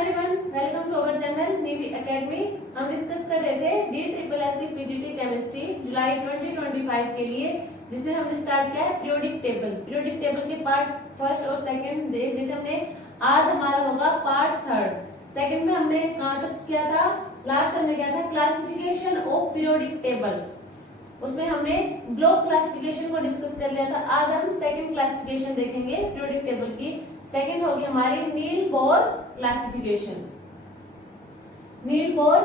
Everyone, welcome to our channel Neevi academy. हम discuss कर रहे थे DSSC पीजीटी केमिस्ट्री जुलाई 2025 के लिए, जिसमें हमने स्टार्ट किया है पीरियोडिक टेबल। पीरियोडिक टेबल के पार्ट फर्स्ट और सेकंड देख रहे थे हमने। आज हमारा होगा पार्ट थर्ड। सेकंड में हमने कहाँ तक किया था? लास्ट हमने किया था क्लासिफिकेशन ऑफ पीरियोडिक टेबल। उसमें हमने ब्लॉक क्लासिफिकेशन को डिस्कस कर लिया था। आज हम सेकंड क्लासिफिकेशन देखेंगे पीरियोडिक टेबल की। सेकंड होगी हमारी Niels Bohr classification. Niels Bohr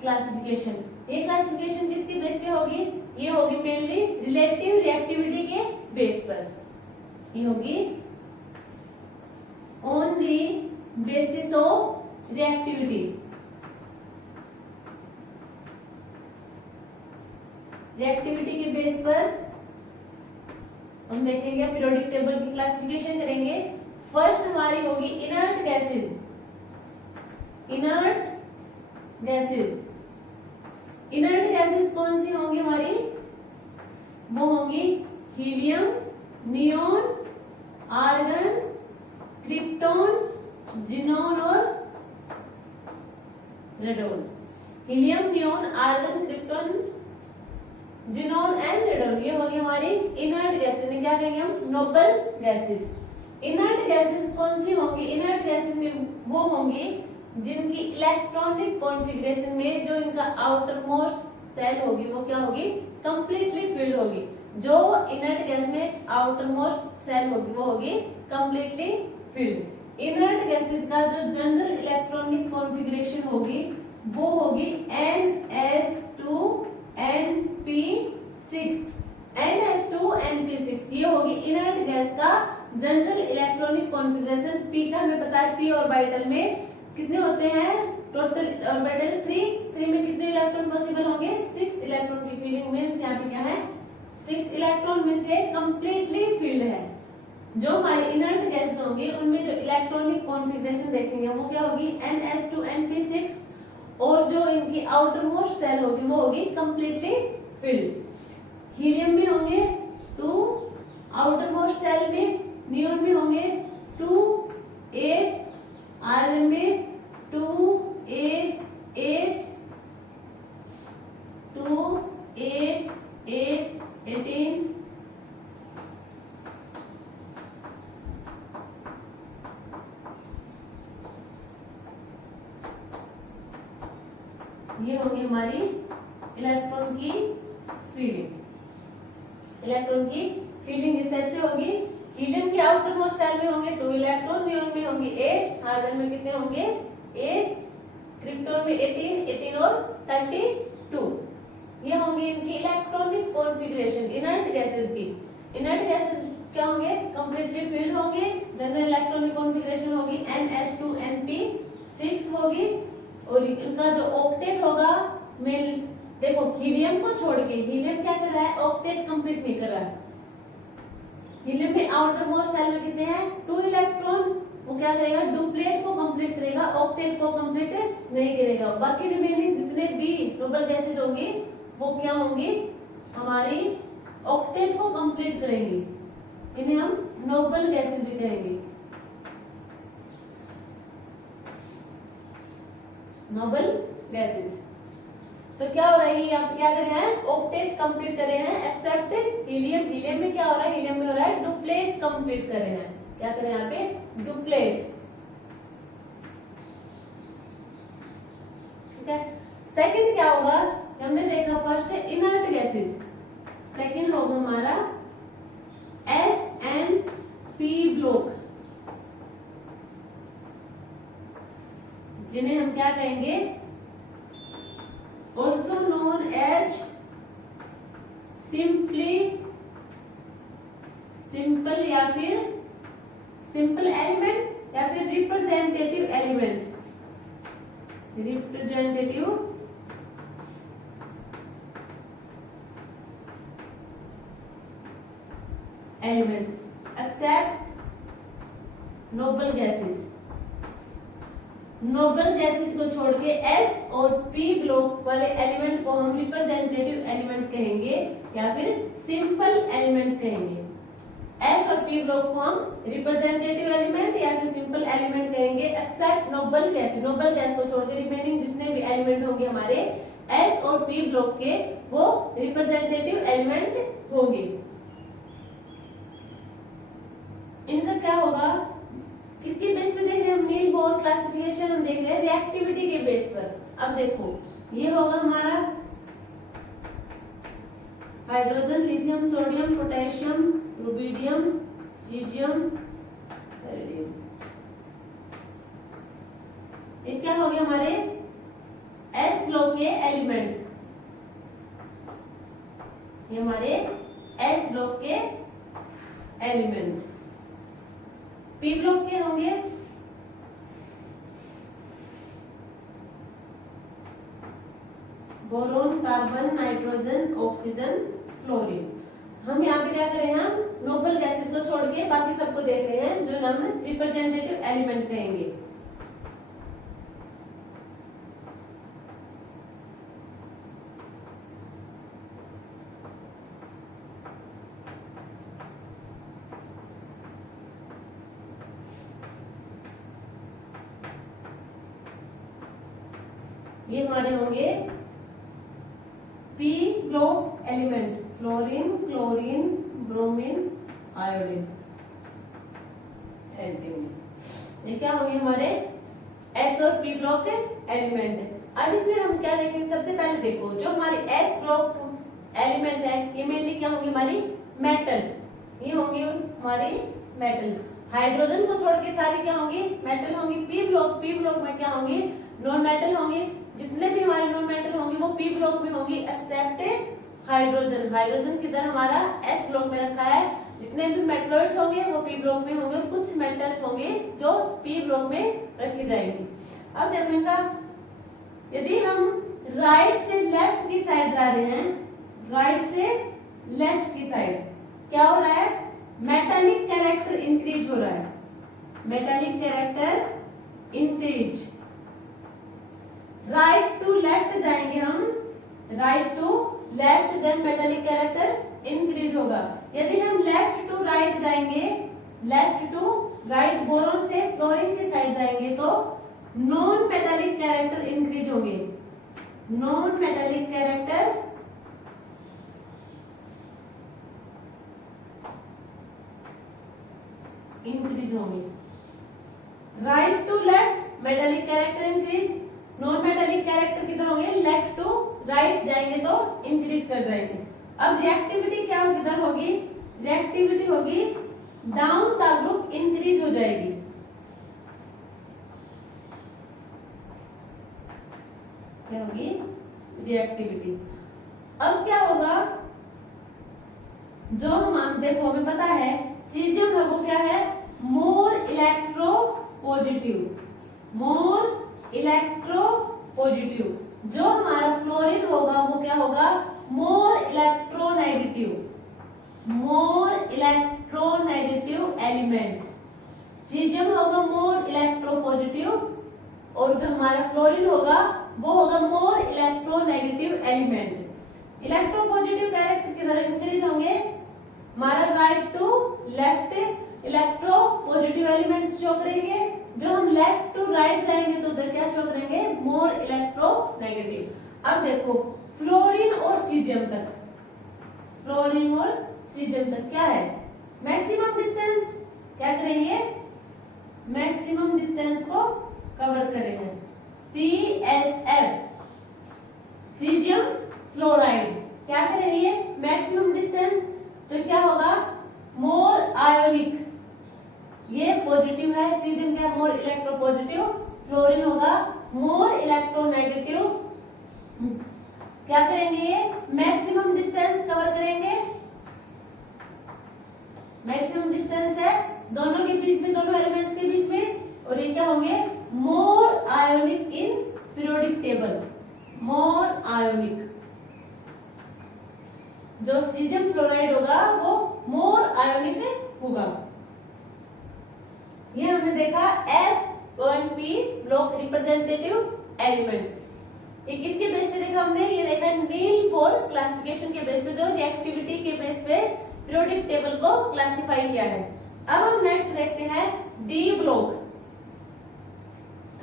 classification, ये क्लासिफिकेशन किसके बेस पे होगी? ये होगी मेनली रिलेटिव रिएक्टिविटी के बेस पर। ये होगी on the basis of reactivity. Reactivity के बेस पर हम देखेंगे, पीरियोडिक टेबल की क्लासिफिकेशन करेंगे। फर्स्ट हमारी होगी inert gases. Inert gases, inert gases कौन सी होंगी हमारी? वो होंगी helium, neon, argon, krypton, xenon और radon. Helium, neon, argon, krypton, xenon and radon, ये होगी हमारी इनर्ट गैसेस। क्या कहेंगे हम? Noble gases. इनर्ट गैसेस कौन सी होंगी? इनर्ट गैसेस में वो होंगी जिनकी इलेक्ट्रॉनिक कॉन्फ़िगरेशन में जो इनका आउटर मोस्ट सेल होगी वो क्या होगी? कंप्लीटली फिल्ड होगी। जो इनर्ट गैस में आउटर मोस्ट सेल होगी वो होगी कंप्लीटली फिल्ड। इनर्ट गैसेस का जो जनरल इलेक्ट्रॉनिक कॉन्फ़िगरेशन होगी वो होगी NS2 NP6। NS2 NP6 ये होगी इनर्ट गैस का जनरल इलेक्ट्रॉनिक कॉन्फ़िगरेशन। पी का हमें पता है, पी ऑर्बिटल में कितने होते हैं? टोटल ऑर्बिटल 3 में कितने इलेक्ट्रॉन पॉसिबल होंगे? 6 इलेक्ट्रॉन की फीलिंग मींस यहाँ पे क्या है? 6 इलेक्ट्रॉन में से कंप्लीटली फील्ड है। जो हमारी इनर्ट गैसेस होंगी उनमें जो इलेक्ट्रॉनिक कॉन्फ़िगरेशन देखेंगे वो क्या होगी? NS2 NP6। और जो इनकी आउटर मोस्ट सेल होगी वो होगी कंप्लीटली फिल्ड। हीलियम में होंगे 2 आउटर मोस्ट सेल में, नियोन में होंगे 2 8, आर्गन में 2 8 8 2 8 8 18 ये होगी हमारी इलेक्ट्रॉन की फीलिंग। इलेक्ट्रॉन की फीलिंग इस टाइप से होगी। हीलियम के आउटर मोस्ट सेल में होंगे 2 इलेक्ट्रॉन, नियोन में होंगे 8, आर्गन में कितने होंगे? 8, क्रिप्टॉन में 18 18 और 32। ये होंगी इनकी इलेक्ट्रॉनिक कॉन्फ़िगरेशन इनर्ट गैसेस की। इनर्ट गैसेस क्या होंगे? कंप्लीटली फिल्ड होंगे। जनरल इलेक्ट्रॉनिक कॉन्फ़िगरेशन होगी NS2 NP6 होगी। और इनका जो ऑक्टेट होगा, मेन देखो हीलियम को छोड़ के, हीलियम क्या कर रहा है? ऑक्टेट कंप्लीट नहीं कर रहा है। हीलियम में आउटर मोस्ट सेल में कितने हैं? 2 इलेक्ट्रॉन। वो क्या करेगा? डुप्लेट को कंप्लीट करेगा, ऑक्टेट को कंप्लीट नहीं करेगा। बाकी रिमेनिंग जितने भी नोबल गैसेस होंगी वो क्या होंगी? हमारी ऑक्टेट को कंप्लीट करेंगी। इन्हें हम नोबल गैसेस भी कहेंगे। Noble gases. तो क्या हो रहा है? आप क्या कर रहे हैं? ऑक्टेट कंप्लीट कर रहे हैं एक्सेप्ट हीलियम। हीलियम में क्या हो रहा है? हीलियम में हो रहा है डुप्लेट कंप्लीट कर रहे हैं। क्या कर रहे हैं यहाँ पे? डुप्लेट। ठीक है। सेकंड क्या होगा? हमने देखा फर्स्ट है इनर्ट गैसेस, सेकंड होगा हमारा SNP ब्लॉक, जिन्हें हम क्या कहेंगे? ऑल्सो नोन एज सिंपल या फिर सिंपल एलिमेंट या फिर representative element. Representative element except noble gases. Noble gases को छोड़ के S और P ब्लॉक वाले एलिमेंट को हम रिप्रेजेंटेटिव एलिमेंट कहेंगे या फिर सिंपल एलिमेंट कहेंगे। एस और पी ब्लॉक को हम रिप्रेजेंटेटिव एलिमेंट या फिर सिंपल एलिमेंट कहेंगे, except noble gas. Noble gas को छोड़कर रिमेनिंग जितने भी एलिमेंट होंगे हमारे एस और पी ब्लॉक के, वो रिप्रेजेंटेटिव एलिमेंट होंगे। इनका क्या होगा, किसके बेस पे देख रहे हैं हम, नील बोर क्लासिफिकेशन हम देख रहे हैं रिएक्टिविटी के बेस पर। अब देखो ये होगा हमारा hydrogen, lithium, sodium, potassium, rubidium, caesium, beryllium. ये क्या हो गया हमारे एस ब्लॉक के एलिमेंट, ये हमारे एस ब्लॉक के एलिमेंट। पी ब्लॉक के होंगे boron, carbon, nitrogen, oxygen, fluorine. हम यहाँ पे क्या कर रहे हैं, हम नोबल गैसेस को छोड़ के बाकी सबको देख रहे हैं, जो हम रिप्रेजेंटेटिव एलिमेंट कहेंगे। ये हमारे होंगे P block element, fluorine, chlorine, bromine, iodine, antimony. ये क्या होंगे हमारे एस और पी ब्लॉक एलिमेंट। अब इसमें हम क्या देखेंगे, सबसे पहले देखो जो हमारी एस ब्लॉक एलिमेंट है, ये मेनली क्या होंगी हमारी मेटल, ये होंगी हमारी मेटल। हाइड्रोजन को छोड़ के सारी क्या होंगी मेटल होंगी। पी ब्लॉक में क्या होंगी नॉन मेटल होंगी। जितने भी हमारे नॉन मेटल होंगे वो पी ब्लॉक में होंगी एक्सेप्ट हाइड्रोजन। हाइड्रोजन किधर हमारा एस ब्लॉक में रखा है। जितने भी मेटलॉइड्स होंगे वो पी ब्लॉक में होंगे, कुछ मेटल्स होंगे जो पी ब्लॉक में रखी जाएंगी। अब देखो इनका, यदि हम राइट से लेफ्ट की साइड जा रहे हैं, राइट से लेफ्ट की साइड क्या हो रहा है, मेटालिक कैरेक्टर इंक्रीज हो रहा है, metallic character increase. Right to left जाएंगे हम, right to left, then metallic character increase होगा। यदि हम लेफ्ट टू राइट जाएंगे, लेफ्ट टू राइट बोरोन से फ्लोरीन की साइड जाएंगे तो नॉन मेटालिक कैरेक्टर इंक्रीज होंगे, नॉन मेटालिक कैरेक्टर इंक्रीज होंगे। Right to left metallic character increase, non metallic character किधर होंगे, लेफ्ट टू राइट जाएंगे तो इंक्रीज कर जाएंगे। अब रिएक्टिविटी क्या किधर होगी, रिएक्टिविटी होगी डाउन द ग्रुप इंक्रीज हो जाएगी। क्या होगी रिएक्टिविटी। अब क्या होगा, जो हम देखो हमें पता है सीजियम है वो क्या है, मोर इलेक्ट्रो पॉजिटिव, मोर इलेक्ट्रो पॉजिटिव। जो हमारा फ्लोरीन होगा वो क्या होगा, मोर इलेक्ट्रोनेगेटिव, मोर इलेक्ट्रोनेगेटिव एलिमेंट। सीजियम होगा मोर इलेक्ट्रो पॉजिटिव और जो हमारा फ्लोरीन होगा वो होगा more electronegative element. Electropositive character किधर इंक्रीज होंगे, हमारा right to left electropositive element show करेंगे। जो हम लेफ्ट टू राइट जाएंगे तो उधर क्या शो करेंगे, मोर इलेक्ट्रो नेगेटिव। अब देखो फ्लोरीन और सीजियम तक, फ्लोरीन और सीजियम तक क्या है, मैक्सिमम डिस्टेंस क्या करेंगे, मैक्सिमम डिस्टेंस को कवर करेंगे। CSF सीजियम फ्लोराइड क्या करेंगे, मैक्सिमम डिस्टेंस, तो क्या होगा मोर आयोनिक, ये पॉजिटिव है, सीजियम क्या मोर इलेक्ट्रो पॉजिटिव, फ्लोरीन होगा मोर इलेक्ट्रोनेगेटिव। क्या करेंगे, ये मैक्सिमम डिस्टेंस कवर करेंगे, मैक्सिमम डिस्टेंस है दोनों के बीच में, दोनों एलिमेंट्स के बीच में। और ये क्या होंगे, more ionic in periodic table, more ionic. जो सीजियम फ्लोराइड होगा वो मोर आयोनिक होगा। ये हमने देखा S1P ब्लॉक रिप्रेजेंटेटिव एलिमेंट। ये किसके बेस पे देखा हमने, ये देखा नील बोर क्लासिफिकेशन के बेस पे, जो रिएक्टिविटी के बेस पे पीरियोडिक टेबल को क्लासिफाई किया है। अब हम नेक्स्ट देखते हैं डी ब्लॉक।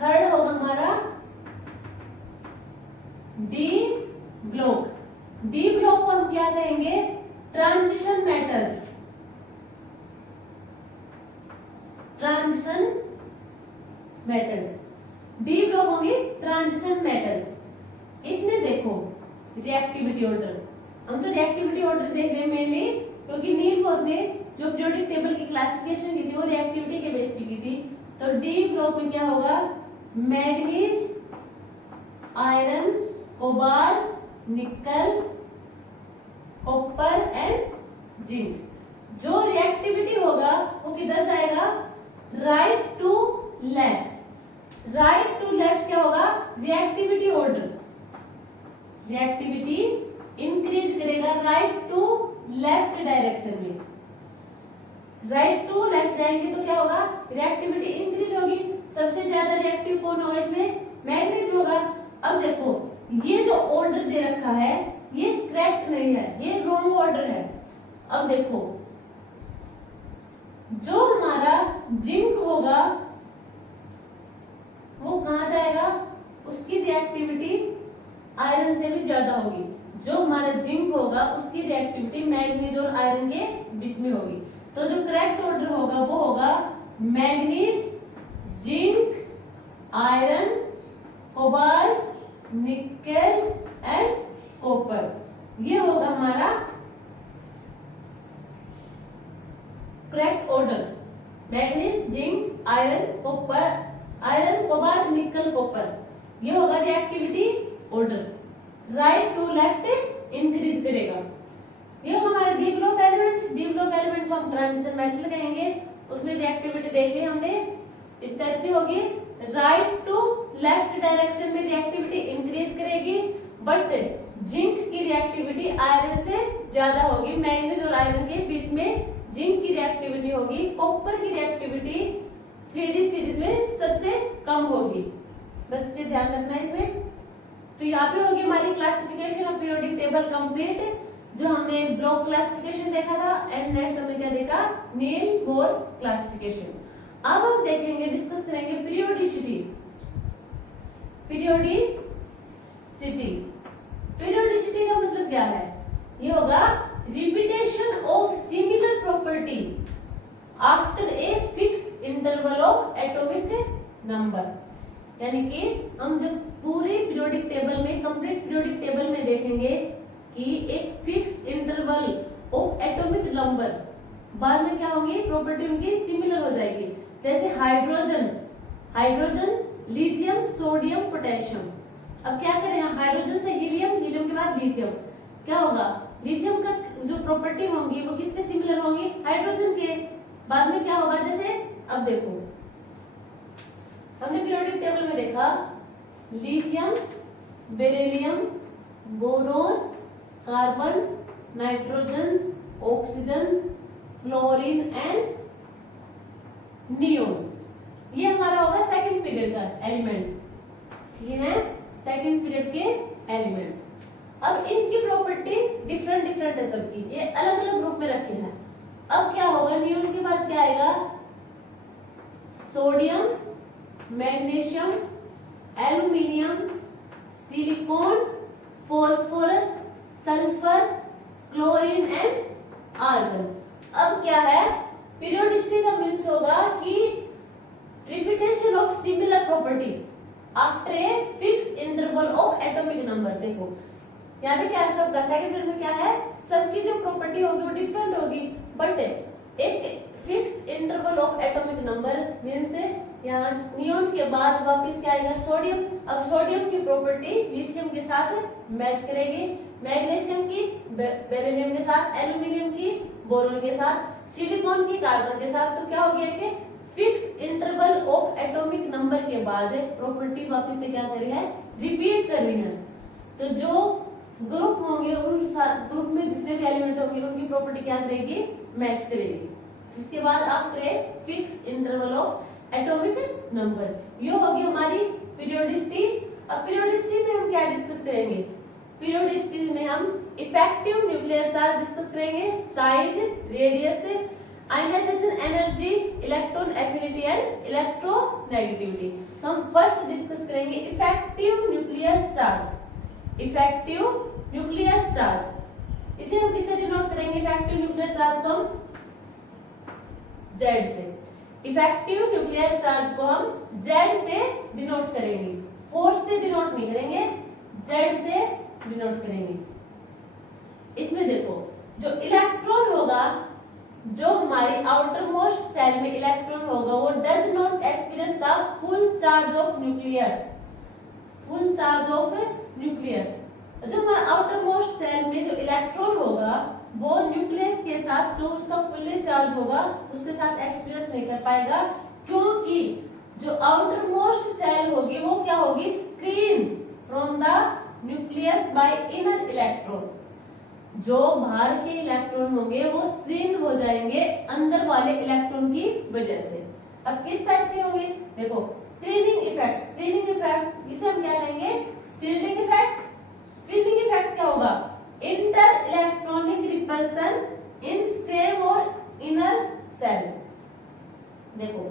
थर्ड होगा हमारा डी ब्लॉक। डी ब्लॉक को हम क्या कहेंगे? Transition metals. Transition metals D block होंगे ट्रांजिशन मेटल्स। इसमें देखो रिएक्टिविटी ऑर्डर, हम तो रिएक्टिविटी ऑर्डर देख रहे हैं मेनली, क्योंकि नील बोथ ने जो पीरियोडिक टेबल की क्लासिफिकेशन की थी वो रिएक्टिविटी के बेस पे की थी। तो डी ब्लॉक में क्या होगा? Manganese, iron, cobalt, nickel, copper and zinc. जो रिएक्टिविटी होगा वो किधर जाएगा? Right to left. Right to left क्या होगा? Reactivity order. रिएक्टिविटी इंक्रीज करेगा राइट टू लेफ्ट डायरेक्शन में। राइट टू लेफ्ट जाएंगे तो क्या होगा? रिएक्टिविटी इंक्रीज होगी। सबसे ज्यादा रिएक्टिव कौन होगा इसमें? मैग्नीज होगा। अब देखो ये जो ऑर्डर दे रखा है ये करेक्ट नहीं है, ये रॉन्ग ऑर्डर है। अब देखो जो हमारा जिंक होगा वो कहां जाएगा? उसकी रिएक्टिविटी आयरन से भी ज्यादा होगी। जो हमारा जिंक होगा उसकी रिएक्टिविटी मैग्नीज और आयरन के बीच में होगी। तो जो करेक्ट ऑर्डर होगा वो होगा manganese, zinc, iron, cobalt, nickel and copper. ये होगा हमारा correct order. Manganese, zinc, iron, copper, iron, cobalt, nickel, copper. ये होगा reactivity order. Right to left increase करेगा। ये होगा हमारा D block element. D block element को हम ट्रांजिशन मेटल कहेंगे। उसमें रिएक्टिविटी देख ली हमने, इस टाइप से होगी। राइट टू लेफ्ट डायरेक्शन में रिएक्टिविटी इंक्रीज करेगी, बट जिंक की रिएक्टिविटी आयरन से ज्यादा होगी। मैग्नीज और आयरन के बीच में जिंक की रिएक्टिविटी होगी। कॉपर की रिएक्टिविटी 3D सीरीज में सबसे कम होगी। बस ये ध्यान रखना है इसमें। तो यहाँ पे होगी हमारी classification of periodic table complete, जो हमने ब्लॉक क्लासिफिकेशन देखा था। एंड नेक्स्ट हमने क्या देखा? Niels Bohr classification. अब हम देखेंगे, डिस्कस करेंगे पीरियोडिसिटी। पीरियोडिसिटी पीरियोडिसिटी का मतलब क्या है? ये होगा repetition of similar property after a fix interval of atomic number. यानी कि हम जब पूरे पीरियोडिक टेबल में, कंप्लीट पीरियोडिक टेबल में देखेंगे कि एक fix interval of atomic number, बाद में क्या होगी? प्रॉपर्टी उनकी सिमिलर हो जाएगी। जैसे हाइड्रोजन, लिथियम, सोडियम, पोटेशियम। अब क्या करें? हाइड्रोजन से हीलियम, हीलियम के बाद लिथियम, क्या होगा? लिथियम का जो प्रॉपर्टी होंगी वो किसके सिमिलर होंगी? हाइड्रोजन के। बाद में क्या होगा? जैसे अब देखो हमने पीरियोडिक टेबल में देखा lithium, beryllium, boron, carbon, nitrogen, oxygen, fluorine and neon. ये हमारा होगा सेकंड पीरियड का एलिमेंट। ये है सेकंड पीरियड के एलिमेंट। अब इनकी प्रॉपर्टी डिफरेंट है सबकी, ये अलग अलग ग्रुप में रखे हैं। अब क्या होगा? नियोन के बाद क्या आएगा? Sodium, magnesium, aluminium, silicon, phosphorus, sulphur, chlorine and argon. अब क्या है? पीरियोडिसिटी का मीन्स होगा कि repetition of similar property after a fix interval of atomic number. देखो यहाँ पे क्या है? सबका सेकंड पीरियड में क्या है? सबकी जो प्रॉपर्टी होगी वो डिफरेंट होगी, बट एक fix interval of atomic number means यहाँ नियोन के बाद वापस क्या आएगा? सोडियम। अब सोडियम की प्रॉपर्टी लिथियम के साथ मैच करेगी, मैग्नीशियम की बेरिलियम के साथ, एल्यूमिनियम की बोरोन के साथ, सिलिकॉन की कार्बन के साथ। तो क्या हो गया कि fix interval of atomic number के बाद प्रॉपर्टी वापस से क्या कर रही है? रिपीट कर रही है। तो जो ग्रुप होंगे उन ग्रुप में जितने भी एलिमेंट होंगे उनकी प्रॉपर्टी क्या करेगी? मैच करेगी। इसके बाद after a fix interval of atomic number. ये होगी हमारी पीरियोडिसिटी। अब पीरियोडिसिटी में हम क्या डिस्कस करेंगे? पीरियोडिसिटी में हम इफेक्टिव न्यूक्लियर चार्ज डिस्कस करेंगे, size, radius, ionisation energy, electron affinity and electronegativity. तो हम फर्स्ट डिस्कस करेंगे effective nuclear charge. Effective nuclear charge, इसे हम किससे डिनोट करेंगे? इफेक्टिव न्यूक्लियर चार्ज को हम Z से, इफेक्टिव न्यूक्लियर चार्ज को हम Z से डिनोट करेंगे, फोर्स से डिनोट नहीं करेंगे, Z से डिनोट करेंगे। इसमें देखो जो इलेक्ट्रॉन होगा, जो हमारी आउटर मोस्ट सेल में इलेक्ट्रॉन होगा, वो does not experience the full charge of nucleus, full charge of nucleus. जो हमारा आउटर मोस्ट सेल में जो इलेक्ट्रॉन होगा वो न्यूक्लियस के साथ जो उसका फुल्ली चार्ज होगा उसके साथ एक्सपीरियंस नहीं कर पाएगा, क्योंकि जो आउटर मोस्ट सेल होगी वो क्या होगी? Screen from the nucleus bye inner electron. जो बाहर के इलेक्ट्रॉन होंगे वो स्क्रीन हो जाएंगे अंदर वाले इलेक्ट्रॉन की वजह से। अब किस टाइप से होंगे? देखो स्क्रीनिंग इफेक्ट, स्क्रीनिंग इफेक्ट इसे हम क्या कहेंगे? Shielding effect. स्क्रीनिंग इफेक्ट क्या होगा? Inter electronic repulsion in same और इनर सेल। देखो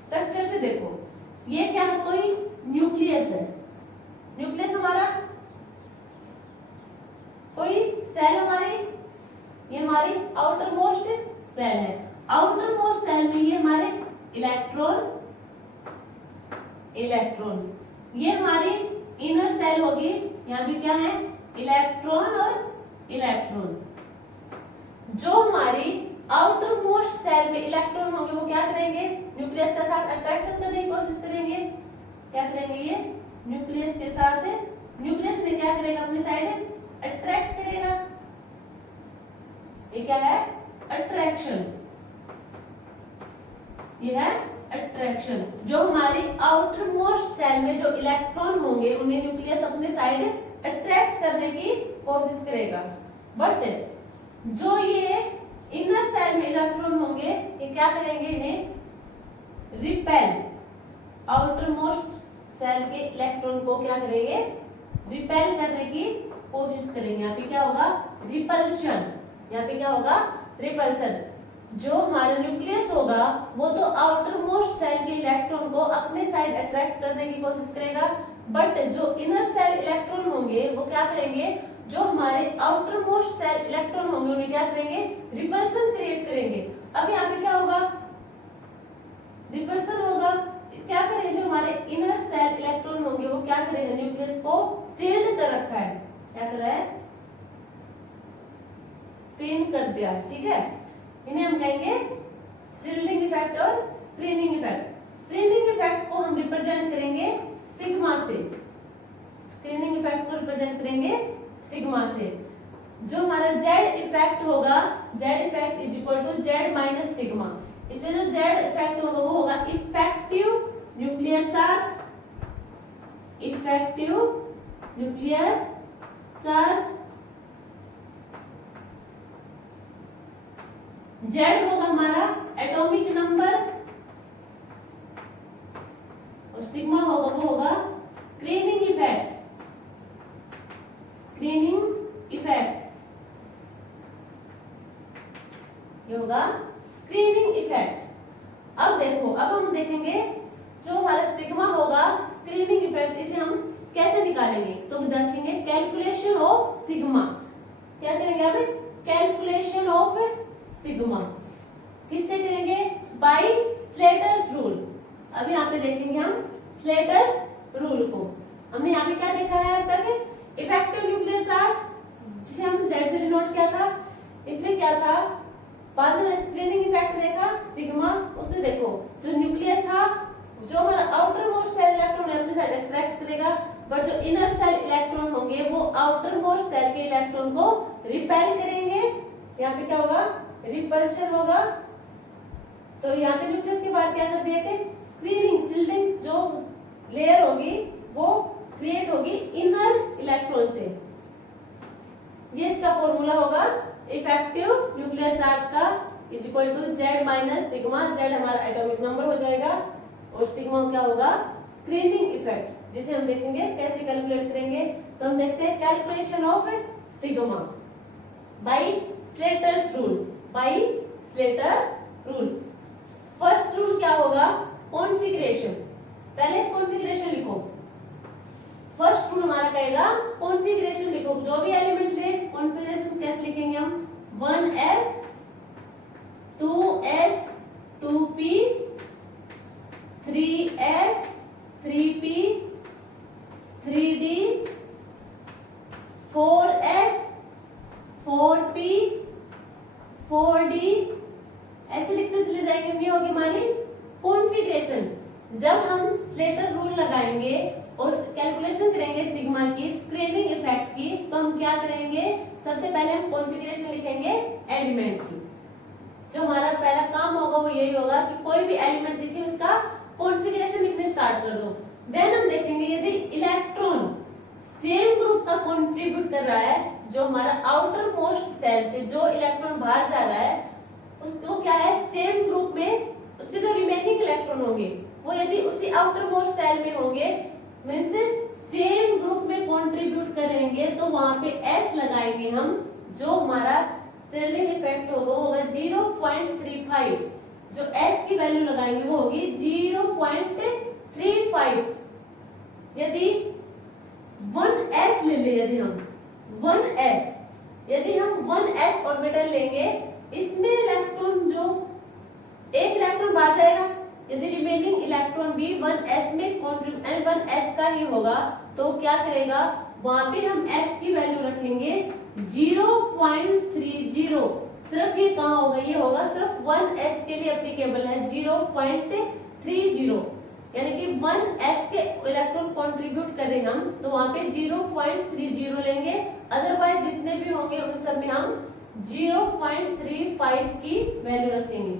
स्ट्रक्चर से देखो, ये क्या है? कोई न्यूक्लियस है, न्यूक्लियस हमारा, कोई सेल हमारी, ये हमारी आउटर मोस्ट सेल है। आउटर मोस्ट सेल में ये हमारे इलेक्ट्रॉन, इलेक्ट्रॉन, ये हमारी इनर सेल होगी, यहाँ भी क्या है? इलेक्ट्रॉन और इलेक्ट्रॉन। जो हमारी आउटर मोस्ट सेल में इलेक्ट्रॉन होंगे वो क्या करेंगे? न्यूक्लियस के साथ अट्रैक्शन करने की कोशिश करेंगे। क्या करेंगे? ये न्यूक्लियस के साथ, न्यूक्लियस में क्या करेगा? अपनी साइड अट्रैक्ट करेगा। ये क्या है? अट्रैक्शन, ये है अट्रैक्शन। जो हमारी आउटर मोस्ट सेल में जो इलेक्ट्रॉन होंगे उन्हें न्यूक्लियस अपने साइड अट्रैक्ट करने की कोशिश करेगा, बट जो ये इनर सेल में इलेक्ट्रॉन होंगे ये क्या करेंगे? इन्हें रिपेल, आउटर मोस्ट सेल के इलेक्ट्रॉन को क्या करेंगे? रिपेल करने की कोशिश करेंगे। यहाँ पे क्या होगा? रिपल्शन। यहाँ पे क्या होगा? रिपल्शन। जो हमारा न्यूक्लियस होगा वो तो आउटर मोस्ट सेल के इलेक्ट्रॉन को अपने साइड अट्रैक्ट करने की कोशिश करेगा, बट जो इनर सेल इलेक्ट्रॉन होंगे वो क्या करेंगे? जो हमारे आउटर मोस्ट सेल इलेक्ट्रॉन होंगे उन्हें क्या करेंगे? रिपल्सन क्रिएट करेंगे। अब यहाँ पे क्या होगा? रिपल्सन होगा। क्या करेंगे? जो हमारे इनर सेल इलेक्ट्रॉन होंगे वो क्या करेंगे? न्यूक्लियस को सील्ड कर रखा है, क्या कर रहा है? स्क्रीन कर दिया, ठीक है। इन्हें हम कहेंगे शील्डिंग इफेक्ट और स्क्रीनिंग इफेक्ट। स्क्रीनिंग इफेक्ट को हम रिप्रेजेंट करेंगे सिग्मा से, स्क्रीनिंग इफेक्ट को रिप्रेजेंट करेंगे सिग्मा से। जो हमारा जेड इफेक्ट होगा, Z effect is equal to Z minus sigma. इसमें जो जेड इफेक्ट होगा वो होगा effective nuclear charge, effective nuclear charge. Z होगा हमारा एटॉमिक नंबर और सिग्मा होगा वो होगा स्क्रीनिंग इफेक्ट, स्क्रीनिंग इफेक्ट, ये होगा स्क्रीनिंग इफेक्ट। अब देखो, अब हम देखेंगे जो हमारा सिग्मा होगा स्क्रीनिंग इफेक्ट, इसे हम कैसे निकालेंगे? तो देखेंगे कैलकुलेशन ऑफ सिग्मा। क्या करेंगे? अब कैलकुलेशन ऑफ सिग्मा किससे करेंगे? By Slater's rule. अब यहाँ पे देखेंगे हम स्लेटर्स रूल को। हमने यहाँ पे क्या देखा है अब तक? इफेक्टिव न्यूक्लियर चार्ज जिसे हम जेड से डिनोट किया था। इसमें क्या था? बाद में स्क्रीनिंग इफेक्ट देखा सिग्मा। उसमें देखो जो न्यूक्लियस था, जो हमारा आउटर मोस्ट सेल इलेक्ट्रॉन अपने साइड अट्रैक्ट करेगा, बट जो इनर सेल इलेक्ट्रॉन होंगे वो आउटर मोस्ट सेल के इलेक्ट्रॉन को रिपेल करेंगे। यहाँ पे क्या होगा? रिपल्शन होगा। तो यहाँ पे न्यूक्लियस के बाद क्या कर दिया कि स्क्रीनिंग, शील्डिंग जो लेयर होगी वो क्रिएट होगी इनर इलेक्ट्रॉन से। ये इसका फॉर्मूला होगा इफेक्टिव न्यूक्लियर चार्ज का is equal to Z minus sigma. Z हमारा एटॉमिक नंबर हो जाएगा और सिग्मा क्या होगा? स्क्रीनिंग इफेक्ट, जिसे हम देखेंगे कैसे कैलकुलेट करेंगे। तो हम देखते हैं calculation of sigma. By Slater's rule, by Slater's rule. First rule क्या होगा, कॉन्फ़िगरेशन। पहले कॉन्फ़िगरेशन लिखो। फर्स्ट रूल हमारा कहेगा कॉन्फ़िगरेशन लिखो, जो भी एलिमेंट ले कॉन्फ़िगरेशन कैसे लिखेंगे हम, 1s 2s 2p 3s 3p 3d 4s 4p 4d, ऐसे लिखते चले जाएंगे। ये होगी हमारी कॉन्फ़िगरेशन। जब हम स्लेटर रूल लगाएंगे और कैलकुलेशन करेंगे सिग्मा की, स्क्रीनिंग इफेक्ट की, तो हम क्या करेंगे, सबसे पहले हम कॉन्फ़िगरेशन लिखेंगे एलिमेंट की। जो हमारा पहला काम होगा वो यही होगा कि कोई भी एलिमेंट दिखे उसका कॉन्फ़िगरेशन लिखने स्टार्ट कर दो। देन हम देखेंगे यदि इलेक्ट्रॉन सेम ग्रुप का कंट्रीब्यूट कर रहा है, जो हमारा आउटर मोस्ट सेल से जो इलेक्ट्रॉन बाहर जा रहा है उसको क्या है, सेम ग्रुप में उसके जो रिमेनिंग इलेक्ट्रॉन होंगे वो यदि उसी आउटर मोस्ट सेल में होंगे, मींस सेम ग्रुप में कंट्रीब्यूट करेंगे, तो वहां पे एस लगाएंगे हम। जो हमारा स्टिरलिंग इफेक्ट होगा वो होगा 0.35। जो एस की वैल्यू लगाएंगे वो होगी 0.35। यदि 1s ले ले, यदि हम 1s, यदि हम 1s ऑर्बिटल लेंगे, इसमें इलेक्ट्रॉन जो एक इलेक्ट्रॉन बाहर जाएगा, यदि रिमेनिंग इलेक्ट्रॉन भी 1s में कंट्रीब्यूट 1s का ही होगा, तो क्या करेगा, वहां पे हम s की वैल्यू रखेंगे 0.30। सिर्फ ये कहां होगा, ये होगा सिर्फ 1s के लिए एप्लीकेबल है, 0.30। यानी कि 1s के इलेक्ट्रॉन कंट्रीब्यूट कर रहे हैं हम, तो वहां पे 0.30 लेंगे। अदरवाइज जितने भी होंगे उन सब में हम 0.35 की वैल्यू रखेंगे।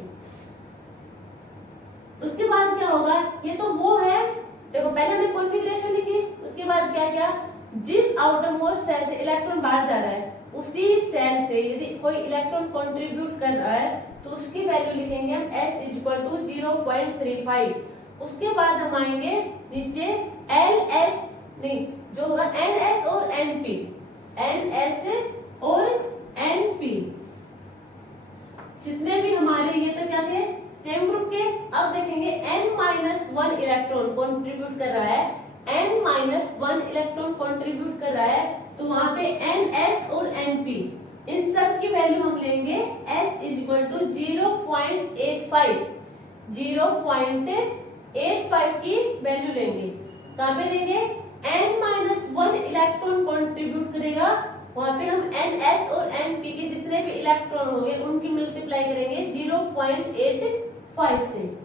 उसके बाद क्या होगा, ये तो वो है, देखो पहले हमने कॉन्फ़िगरेशन लिखी, उसके बाद क्या क्या, जिस आउटर मोस्ट सेल से इलेक्ट्रॉन बाहर जा रहा है उसी सेल से यदि कोई इलेक्ट्रॉन कंट्रीब्यूट कर रहा है तो उसकी वैल्यू लिखेंगे हम s = 0.35। उसके बाद हम आएंगे नीचे ls, नहीं जो होगा ns और np, ns और np, जितने भी हमारे ये तो क्या थे सेम ग्रुप के। अब देखेंगे n-1 इलेक्ट्रॉन कंट्रीब्यूट कर रहा है, n-1 इलेक्ट्रॉन कंट्रीब्यूट कर रहा है, तो वहां पे ns और np इन सब की वैल्यू हम लेंगे s = 0.85, 0.85 की वैल्यू लेंगे। कहां पे लेंगे, n-1 इलेक्ट्रॉन कंट्रीब्यूट करेगा, वहां पे हम ns और np के जितने भी इलेक्ट्रॉन होंगे उनकी मल्टीप्लाई करेंगे 0.85 से।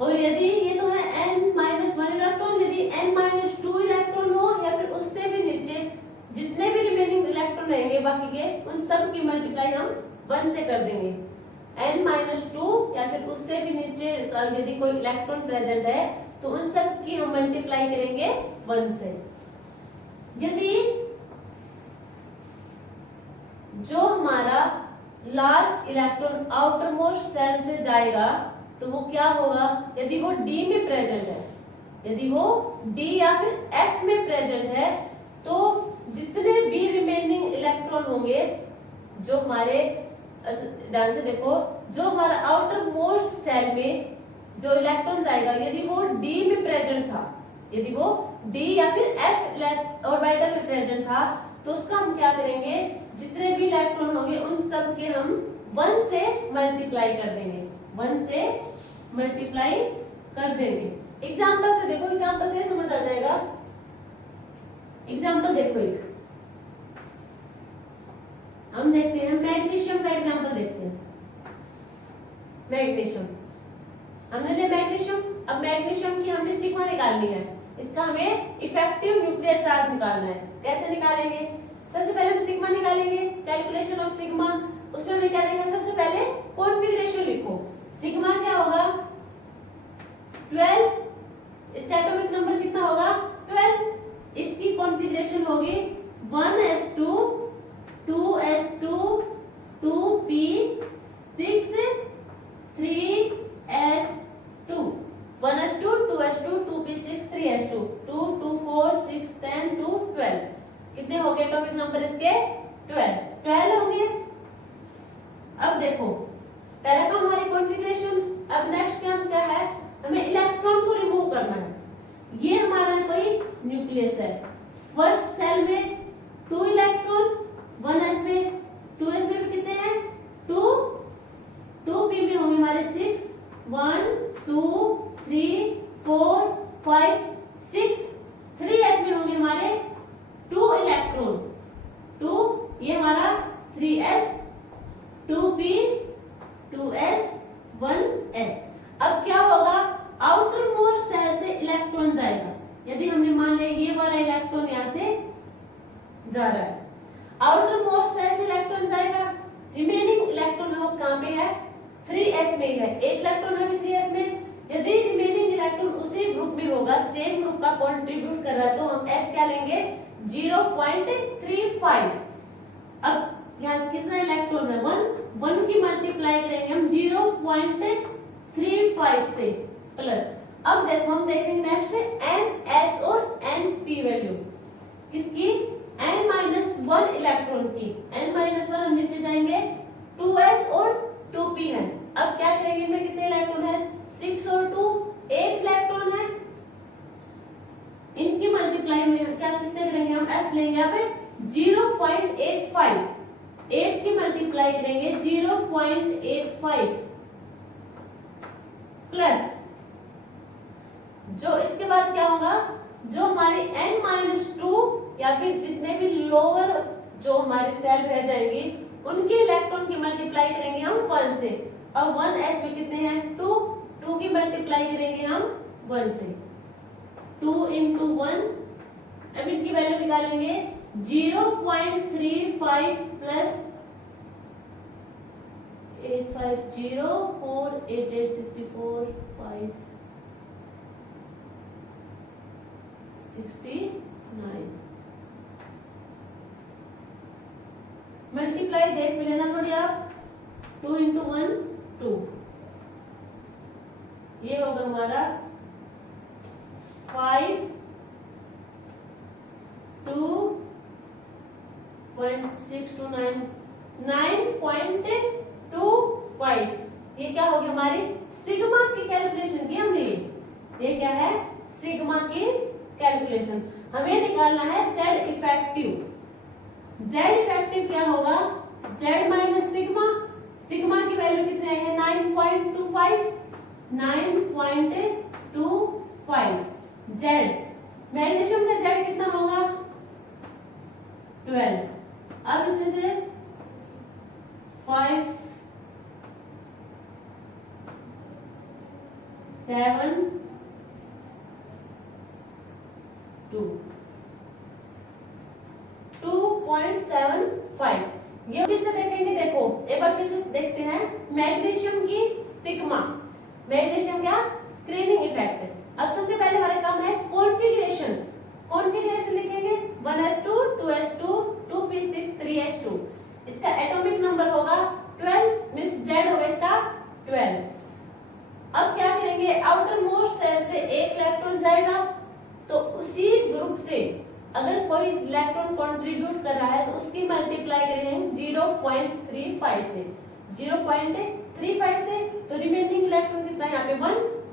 और यदि ये तो है n-1 इलेक्ट्रॉन, यदि n-2 इलेक्ट्रॉन हो या फिर उससे भी नीचे जितने भी रिमेनिंग इलेक्ट्रॉन रहेंगे बाकी के, उन सब की मल्टीप्लाई हम 1 से कर देंगे। n-2 या फिर उससे भी नीचे यदि कोई इलेक्ट्रॉन प्रेजेंट है तो उन सब की हम मल्टीप्लाई करेंगे 1 से। यदि जो हमारा last electron outer most shell से जाएगा तो वो क्या होगा, यदि वो d में प्रेजेंट है, यदि वो d या फिर f में प्रेजेंट है, तो जितने भी रिमेनिंग इलेक्ट्रॉन होंगे, जो हमारे ध्यान से देखो, जो हमारा आउटर मोस्ट सेल में जो इलेक्ट्रॉन जाएगा, यदि वो d में प्रेजेंट था, यदि वो d या फिर f ऑर्बिटल में प्रेजेंट था, तो उसका हम क्या करेंगे, जितने भी इलेक्ट्रॉन होंगे उन सब के हम 1 से मल्टीप्लाई कर देंगे, 1 से मल्टीप्लाई कर देंगे। एग्जांपल से देखो, एग्जांपल से समझ आ जाएगा। एग्जांपल देखो, एक हम देखते हैं मैग्नीशियम का एग्जांपल देखते हैं। मैग्नीशियम हमने लिया मैग्नीशियम, अब मैग्नीशियम की हमने सिग्मा निकालनी है, इसका हमें इफेक्टिव न्यूक्लियर चार्ज निकालना है। कैसे निकालेंगे, सबसे पहले हम सिग्मा निकालेंगे, कैलकुलेशन ऑफ सिग्मा। उसमें हमें क्या देगा, सबसे पहले कॉन्फ़िगरेशन लिखो। सिग्मा क्या होगा, 12, इसका एटॉमिक नंबर कितना होगा 12, इसकी कॉन्फ़िगरेशन होगी 1s2 2s2 2p 6 3s2, 1s2 2s2 2p6 3s2, 2 2 4 6 10 2 12, कितने हो गए एटॉमिक नंबर इसके 12। 12 होंगे। अब देखो पहले तो हमारी कॉन्फ़िगरेशन, अब नेक्स्ट काम क्या है, हमें इलेक्ट्रॉन को रिमूव करना है। ये हमारा कोई न्यूक्लियस है, फर्स्ट सेल में 2 इलेक्ट्रॉन 1s में, 2s में भी कितने हैं 2, 2p में होंगे हमारे 6, 1 2 3 4 5 6, 3s में होंगे हमारे 2 इलेक्ट्रॉन, 2 ये हमारा 3s 2p 2s 1s। अब क्या होगा, आउटर मोस्ट सेल से इलेक्ट्रॉन जाएगा। यदि हमने मान लिया ये वाला इलेक्ट्रॉन यहाँ से जा रहा है, आउटर मोस्ट सेल से इलेक्ट्रॉन जाएगा, रिमेनिंग इलेक्ट्रॉन हम कहाँ पे है 3s में ही है, एक इलेक्ट्रॉन है 3s में। यदि रिमेनिंग इलेक्ट्रॉन उसी ग्रुप में होगा, सेम ग्रुप का कंट्रीब्यूट कर रहा है, तो हम s क्या लेंगे 0.35। अब यहाँ कितना इलेक्ट्रॉन है 1 की मल्टीप्लाई करेंगे हम 0.35 से प्लस। अब देखो हम देखेंगे नेक्स्ट ns और np वैल्यू किसकी, n-1 इलेक्ट्रॉन की, n-1 हम नीचे जाएंगे, 2s और 2p है। अब क्या करेंगे, में कितने इलेक्ट्रॉन है 6 और 2 8 इलेक्ट्रॉन है, इनकी मल्टीप्लाई में क्या किससे करेंगे हम s लेंगे यहाँ पे 0.85, 8 की मल्टीप्लाई करेंगे 0.85 प्लस, जो इसके बाद क्या होगा, जो हमारे n-2 या फिर जितने भी लोअर जो हमारे सेल रह जाएंगे उनके इलेक्ट्रॉन की मल्टीप्लाई करेंगे हम 1 से। अब 1s में कितने हैं 2 की मल्टीप्लाई करेंगे हम 1 से, 2 into 1। अब इनकी वैल्यू निकालेंगे 0.35 प्लस 850 4 8 8 64 5 69। मल्टीप्लाई देख भी लेना थोड़ी आप, 2 into 1 2, ये होगा हमारा 5 2.629 9.25। ये क्या होगी हमारी सिग्मा की कैलकुलेशन की हमने, ये क्या है सिग्मा की कैलकुलेशन। हमें निकालना है Z इफेक्टिव। Z इफेक्टिव क्या होगा, Z माइनस सिग्मा, सिग्मा की वैल्यू कितनी है 9.25, 9.25। Z मैग्नीशियम का Z कितना होगा 12। अब इसमें से 5 7 2 2.75। ये फिर से देखेंगे, देखो एक बार फिर से देखते हैं मैग्नीशियम की सिग्मा, मैग्नीशियम क्या स्क्रीनिंग इफेक्ट। अब सबसे पहले हमारा काम है कॉन्फ़िगरेशन, कॉन्फ़िगरेशन लिखेंगे 1s2 2s2 2p6 3s2। इसका एटॉमिक नंबर होगा 12, मिस Z होगा इसका 12। अब क्या करेंगे, आउटर मोस्ट सेल से एक इलेक्ट्रॉन जाएगा, तो उसी ग्रुप से अगर कोई इलेक्ट्रॉन कंट्रीब्यूट कर रहा है तो उसकी मल्टीप्लाई करेंगे 0.35 से, 0.35 से, तो रिमेनिंग इलेक्ट्रॉन कितना है यहाँ पे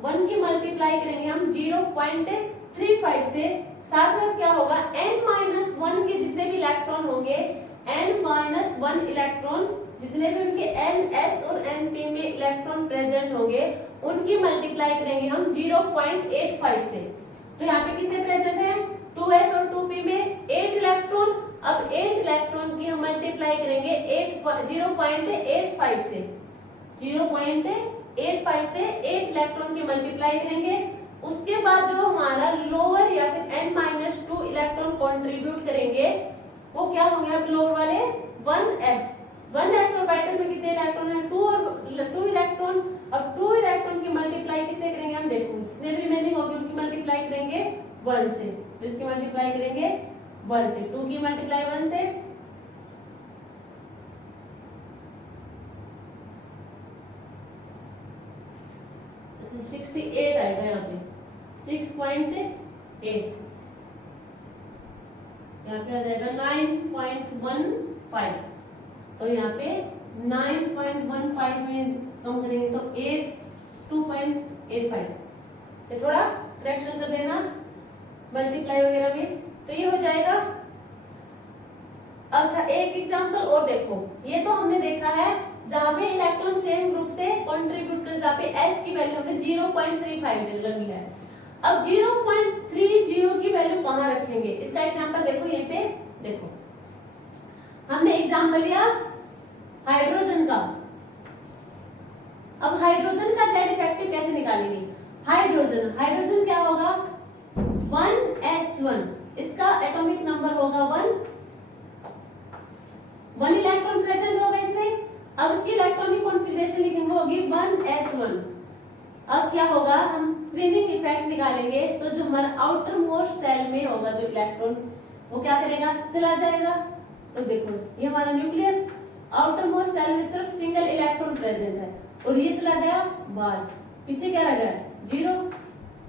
1 की मल्टीप्लाई करेंगे हम 0.35 से। साथ में क्या होगा n-1 के जितने भी इलेक्ट्रॉन होंगे, n-1 इलेक्ट्रॉन जितने भी उनके ns और np में इलेक्ट्रॉन प्रेजेंट होंगे उनकी मल्टीप्लाई करेंगे हम 0.85 से। तो यहाँ पे कितने प्रेजेंट हैं 2s और 2p में 8 इलेक्ट्रॉन। अब 8 इलेक्ट्रॉन की हम मल्टीप्लाई करेंगे 0.85 से, 0.85 से 8 इलेक्ट्रॉन की मल्टीप्लाई करेंगे। उसके बाद जो हमारा लोअर या फिर n-2 इलेक्ट्रॉन कंट्रीब्यूट करेंगे वो क्या होंगे, अब लोअर वाले 1s ऑर्बिटल में कितने इलेक्ट्रॉन है 2 इलेक्ट्रॉन। अब 2 इलेक्ट्रॉन की मल्टीप्लाई किससे करेंगे हम, देखो जितने भी रिमेनिंग होगी उनकी मल्टीप्लाई करेंगे 1 से, तो इसकी मल्टीप्लाई करेंगे 1 से, 2 की मल्टीप्लाई 1 से, अच्छा 68 आएगा यहाँ पे 6.8, यहाँ पे आ जाएगा 9.15। और यहाँ पे 9.15 में कम करेंगे तो 2.85, ये थोड़ा फ्रैक्शन कर देना मल्टीप्लाई वगैरह में, तो ये हो जाएगा। अच्छा एक एग्जांपल और देखो, ये तो हमने देखा है जहां पे इलेक्ट्रॉन सेम ग्रुप से कंट्रीब्यूट कर, जहां पे s की वैल्यू हमने 0.35 रखी है। अब 0.30 की वैल्यू कहां रखेंगे, इसका एग्जांपल देखो, यहीं पे देखो हमने एग्जांपल लिया हाइड्रोजन का। अब हाइड्रोजन का जेड इफेक्टिव कैसे निकालेंगे, हाइड्रोजन क्या होगा 1s1, इसका एटॉमिक नंबर होगा 1 इलेक्ट्रॉन प्रेजेंट होगा इसमें। अब इसकी इलेक्ट्रॉनिक कॉन्फ़िगरेशन लिखेंगे होगी 1s1। अब क्या होगा, हम स्क्रीनिंग इफेक्ट निकालेंगे तो जो हमारा आउटर मोस्ट सेल में होगा जो इलेक्ट्रॉन, वो क्या करेगा, चला जाएगा। तो देखो ये हमारा न्यूक्लियस, आउटर मोस्ट सेल में सिर्फ सिंगल इलेक्ट्रॉन प्रेजेंट है और ये चला गया बाहर, पीछे क्या रह गया 0।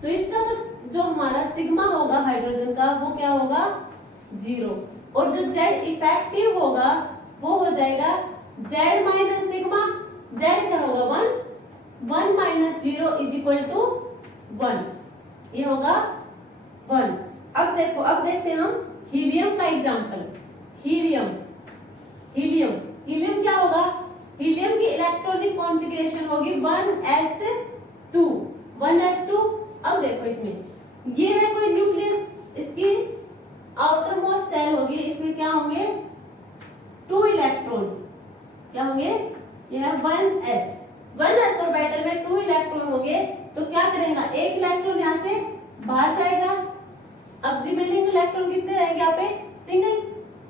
तो इसका तो जो हमारा सिग्मा होगा हाइड्रोजन का वो क्या होगा 0, और जो जेड इफेक्टिव होगा वो हो जाएगा जेड माइनस सिग्मा, जेड क्या होगा 1 माइनस 0 इज इक्वल टू 1, ये होगा 1। अब देखो, अब देखते हैं हम हीलियम का एग्जांपल। हीलियम क्या होगा, हीलियम की इलेक्ट्रॉनिक कॉन्फ़िगरेशन होगी 1s2। अब देखो इसमें ये है कोई न्यूक्लियस, इसकी आउटर मोस्ट सेल होगी, इसमें क्या होंगे 2 इलेक्ट्रॉन, क्या होंगे, ये है 1s ऑर्बिटल में 2 इलेक्ट्रॉन होंगे। तो क्या करेगा, एक इलेक्ट्रॉन यहाँ से बाहर जाएगा, अब रिमेनिंग इलेक्ट्रॉन कितने रहेंगे यहाँ पे सिंगल।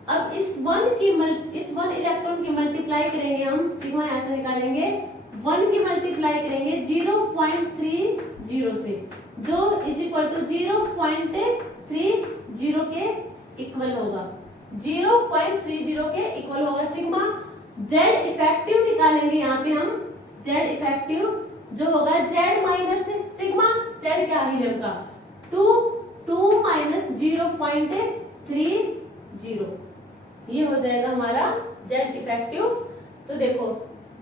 अब इस 1 इलेक्ट्रॉन की मल्टीप्लाई करेंगे हम, सिग्मा यहाँ से निकालेंगे, 1 की मल्टीप्लाई करेंगे 0.30 से, जो इज इक्वल टू 0.30 के इक्वल होगा, 0.30 के इक्वल होगा सिग्मा। जेड इफेक्टिव निकालेंगे यहाँ पे हम, जेड इफेक्टिव जो होगा जेड माइनस सिग्मा, जेड क्या हीलियम का 2 माइनस 0.30, ये हो जाएगा हमारा जेड इफेक्टिव। तो देखो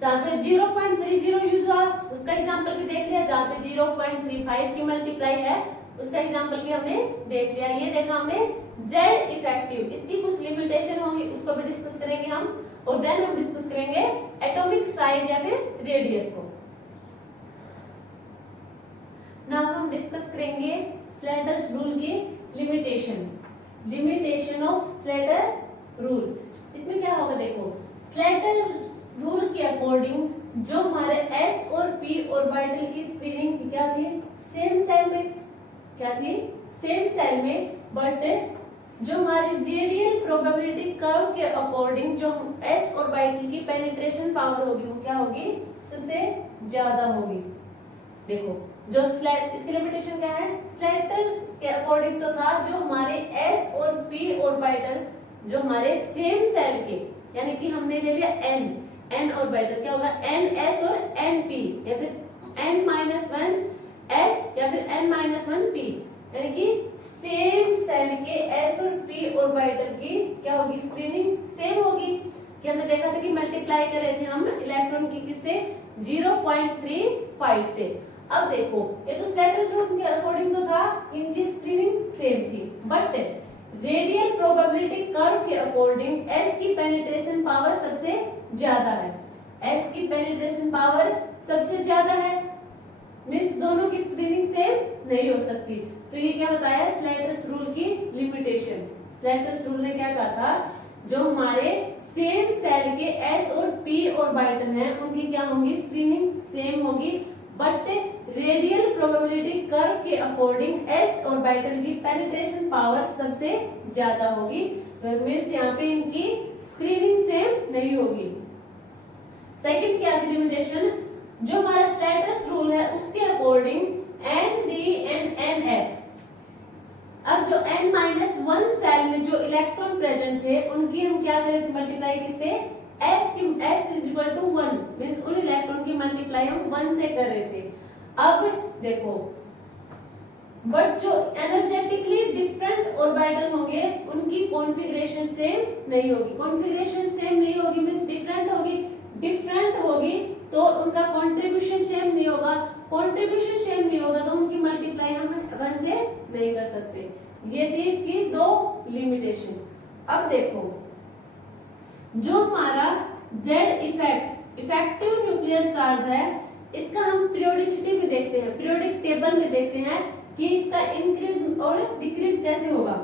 जहाँ पे 0.30 यूज हुआ उसका एग्जांपल भी देख लिया, जहाँ पे 0.35 की मल्टीप्लाई है उसका एग्जांपल भी हमने देख लिया। ये देखा हमने जेड इफेक्टिव, इसकी कुछ लिमिटेशन होंगी उसको भी डिस्कस करेंगे हम, और देन हम डिस्कस करेंगे एटॉमिक साइज या फिर रेडियस को। नाउ हम डिस्कस करेंगे स्लेटर्स रूल की लिमिटेशन ऑफ स्लेटर रूल। इसमें क्या होगा, देखो स्लेटर रूल के अकॉर्डिंग जो हमारे s और p ऑर्बिटल की स्क्रीनिंग क्या थी, सेम सेल में, क्या थी सेम सेल में, बट जो हमारी रेडियल प्रोबेबिलिटी कर्व के अकॉर्डिंग जो s ऑर्बिटल की पेनिट्रेशन पावर होगी वो क्या होगी, सबसे ज्यादा होगी। देखो जो इसकी लिमिटेशन क्या है, स्लेटर्स के अकॉर्डिंग तो था जो हमारे s और p ऑर्बिटल जो हमारे सेम सेल के, यानी कि हमने ले लिया n ऑर्बिटल, क्या होगा ns और np, या फिर n-1s या फिर n-1p, यानी कि सेम सेल के s और p ऑर्बिटल की क्या होगी, स्क्रीनिंग सेम होगी। कि हमने देखा था कि मल्टीप्लाई कर रहे थे हम इलेक्ट्रॉन की किससे 0.35 से। अब देखो ये तो स्लेटर्स रूल के अकॉर्डिंग तो था, इनकी स्क्रीनिंग सेम थी, बट रेडियल प्रोबेबिलिटी कर्व के अकॉर्डिंग s की पेनिट्रेशन पावर सबसे ज्यादा है, s की पेनिट्रेशन पावर सबसे ज्यादा है, मींस दोनों की स्क्रीनिंग सेम नहीं हो सकती। तो ये क्या बताया स्लेटर्स रूल की लिमिटेशन। स्लेटर्स रूल ने क्या कहा था, जो हमारे सेम सेल के s और p ऑर्बिटल हैं उनकी क्या होगी, स्क्रीनिंग सेम होगी, बट रेडियल प्रोबेबिलिटी कर्व के अकॉर्डिंग s ऑर्बिटल की पेनिट्रेशन पावर सबसे ज्यादा होगी, मींस यहाँ पे इनकी स्क्रीनिंग सेम नहीं होगी। सेकंड क्या थी लिमिटेशन, जो हमारा स्लेटर्स रूल है उसके according n d and n f, अब जो n-1 सेल में जो इलेक्ट्रॉन प्रेजेंट थे उनकी हम क्या कर रहे थे, मल्टीप्लाई किससे, s is equal to 1, means उन इलेक्ट्रॉन की मल्टीप्लाई हम 1 से कर रहे थे। अब देखो बट जो एनर्जेटिकली डिफरेंट ऑर्बिटल होंगे उनकी कॉन्फ़िगरेशन सेम नहीं होगी। कॉन्फ़िगरेशन सेम नहीं होगी मींस डिफरेंट होगी। डिफरेंट होगी तो उनका कंट्रीब्यूशन सेम नहीं होगा। कंट्रीब्यूशन सेम नहीं होगा तो उनकी मल्टीप्लाई हम 1 से नहीं कर सकते। ये थी इसकी दो लिमिटेशन। अब देखो जो हमारा Z इफेक्टिव न्यूक्लियर चार्ज है, इसका हम पीरियोडिसिटी भी देखते हैं, पीरियोडिक टेबल में देखते हैं कि इसका इंक्रीज और डिक्रीज कैसे होगा।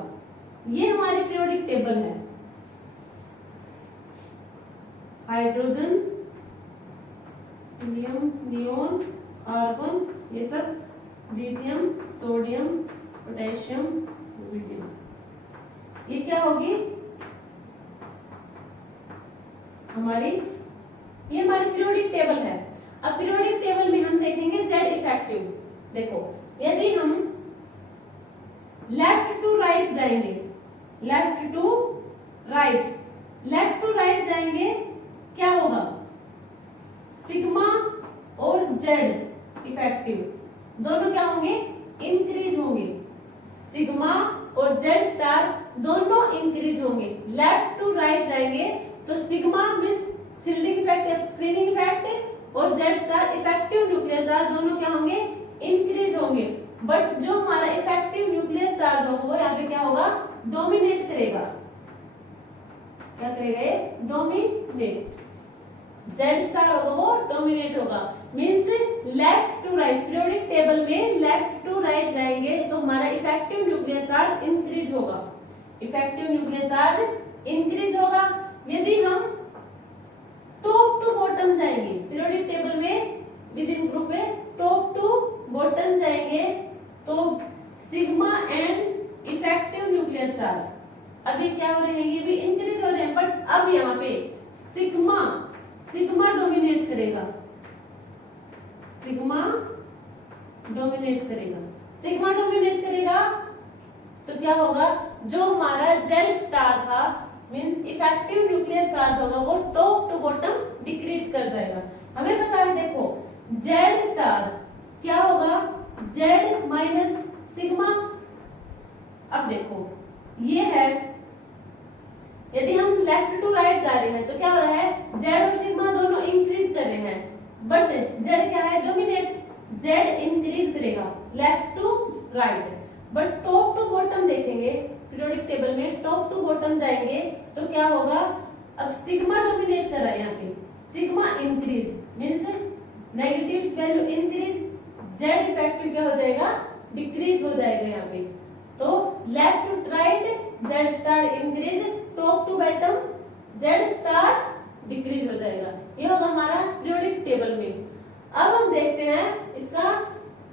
ये हमारी पीरियोडिक टेबल है। हाइड्रोजन, हीलियम, नियोन, कार्बन, ये सब लिथियम, सोडियम, पोटेशियम, रुबिडियम, ये क्या होगी हमारी, ये हमारी पीरियोडिक टेबल है। अब पीरियोडिक टेबल में हम देखेंगे Z इफेक्टिव। देखो यदि हम लेफ्ट टू राइट जाएंगे, लेफ्ट टू राइट जाएंगे, क्या होगा, सिग्मा और Z इफेक्टिव दोनों क्या होंगे, इंक्रीज होंगे। सिग्मा और Z स्टार दोनों इंक्रीज होंगे। लेफ्ट टू राइट जाएंगे तो सिग्मा मींस शिल्डिंग इफेक्ट या स्क्रीनिंग इफेक्ट और Z star effective nuclear charge दोनों क्या होंगे, इंक्रीज होंगे। बट जो हमारा इफेक्टिव न्यूक्लियर चार्ज होगा वो यहाँ पे क्या होगा, डोमिनेट करेगा। क्या करेगा ये, डोमिनेट। Z स्टार होगा वो डोमिनेट होगा। Means left to right, periodic table में लेफ्ट टू राइट जाएंगे तो हमारा इफेक्टिव न्यूक्लियर चार्ज इंक्रीज होगा। इफेक्टिव न्यूक्लियर चार्ज इंक्रीज होगा। यदि हम टॉप टू बॉटम जाएंगे, पीरियोडिक टेबल में विद इन ग्रुप में टॉप टू बॉटम जाएंगे तो sigma and effective nuclear charge अभी क्या हो रहे हैं, ये भी इंक्रीज हो रहे हैं। बट अब यहाँ पे सिग्मा डोमिनेट करेगा। सिग्मा डोमिनेट करेगा तो क्या होगा, जो हमारा Z स्टार था मींस इफेक्टिव न्यूक्लियर चार्ज होगा वो टॉप टू बॉटम डिक्रीज कर जाएगा। हमें पता है, देखो Z स्टार क्या होगा, Z माइनस सिग्मा। अब देखो ये है, यदि हम लेफ्ट टू राइट जा रहे हैं तो क्या हो रहा है, Z और सिग्मा दोनों इंक्रीज कर रहे हैं। बट Z क्या है, डोमिनेट। Z इंक्रीज करेगा left to right. But top to bottom देखेंगे, पीरियोडिक टेबल में टॉप टू बॉटम जाएंगे तो क्या होगा, अब सिग्मा डोमिनेट कर रहा है यहाँ पे, sigma increase means negative value increase, Z effective क्या हो जाएगा, डिक्रीज हो जाएगा यहाँ पे। तो left to right Z star increase, top to bottom Z star decrease हो जाएगा। ये होगा हमारा पीरियोडिक टेबल में। अब हम देखते हैं इसका,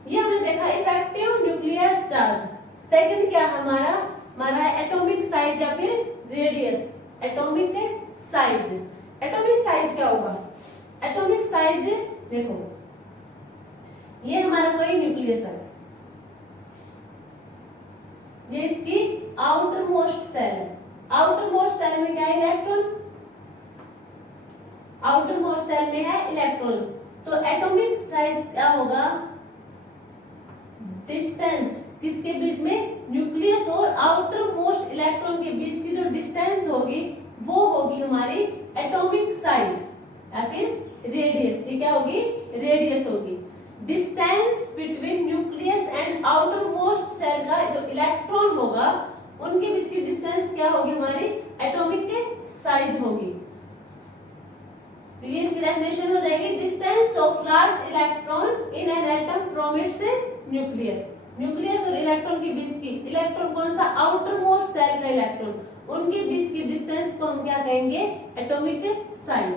ये हमने देखा इफेक्टिव न्यूक्लियर चार्ज। सेकंड क्या हमारा एटॉमिक साइज या फिर रेडियस। एटॉमिक साइज क्या होगा, एटॉमिक साइज देखो ये हमारा कोई न्यूक्लियस है, ये इसकी आउटर मोस्ट सेल है। आउटर मोस्ट सेल में क्या है, इलेक्ट्रॉन। आउटर मोस्ट सेल में है इलेक्ट्रॉन। तो एटॉमिक साइज क्या होगा, डिस्टेंस किसके बीच में, न्यूक्लियस और आउटर मोस्ट इलेक्ट्रॉन के बीच की जो डिस्टेंस होगी वो होगी हमारी एटॉमिक साइज या फिर रेडियस। ये क्या होगी, रेडियस होगी। Distance between nucleus and outer most shell का जो इलेक्ट्रॉन होगा उनके बीच की डिस्टेंस क्या होगी, हमारी एटॉमिक साइज होगी। तो ये इसकी डेफिनेशन हो जाएगी, distance of last electron in an atom from its nucleus. Nucleus और इलेक्ट्रॉन के बीच की, इलेक्ट्रॉन कौन सा, आउटर मोस्ट सेल का इलेक्ट्रॉन, उनके बीच की डिस्टेंस को हम क्या कहेंगे, एटॉमिक साइज।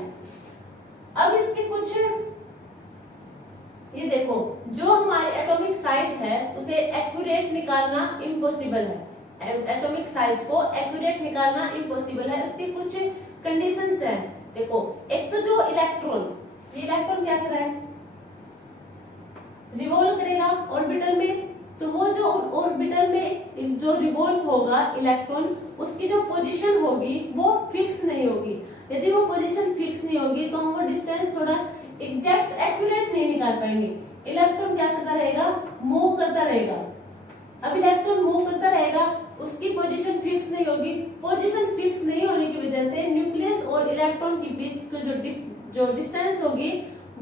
अब इसके कुछ, ये देखो जो हमारी एटॉमिक साइज है उसे एक्यूरेट निकालना इम्पॉसिबल है। एटॉमिक साइज को एक्यूरेट निकालना इम्पॉसिबल है। उसकी कुछ कंडीशंस हैं। देखो एक तो जो इलेक्ट्रॉन, ये इलेक्ट्रॉन क्या कर रहा है, रिवॉल्व करेगा ऑर्बिटल में। तो वो जो ऑर्बिटल में जो रिवॉल्व होगा इलेक्ट्रॉन, उसकी जो पोजीशन होगी वो फिक्स नहीं होगी। यदि वो पोजीशन फिक्स नहीं होगी तो हम वो डिस्टेंस थोड़ा एग्जैक्ट एक्यूरेट नहीं निकाल पाएंगे। इलेक्ट्रॉन क्या करता रहेगा, मूव करता रहेगा। अब इलेक्ट्रॉन मूव करता रहेगा, उसकी पोजीशन फिक्स नहीं होगी। पोजीशन इलेक्ट्रॉन के बीच की जो डिस्टेंस होगी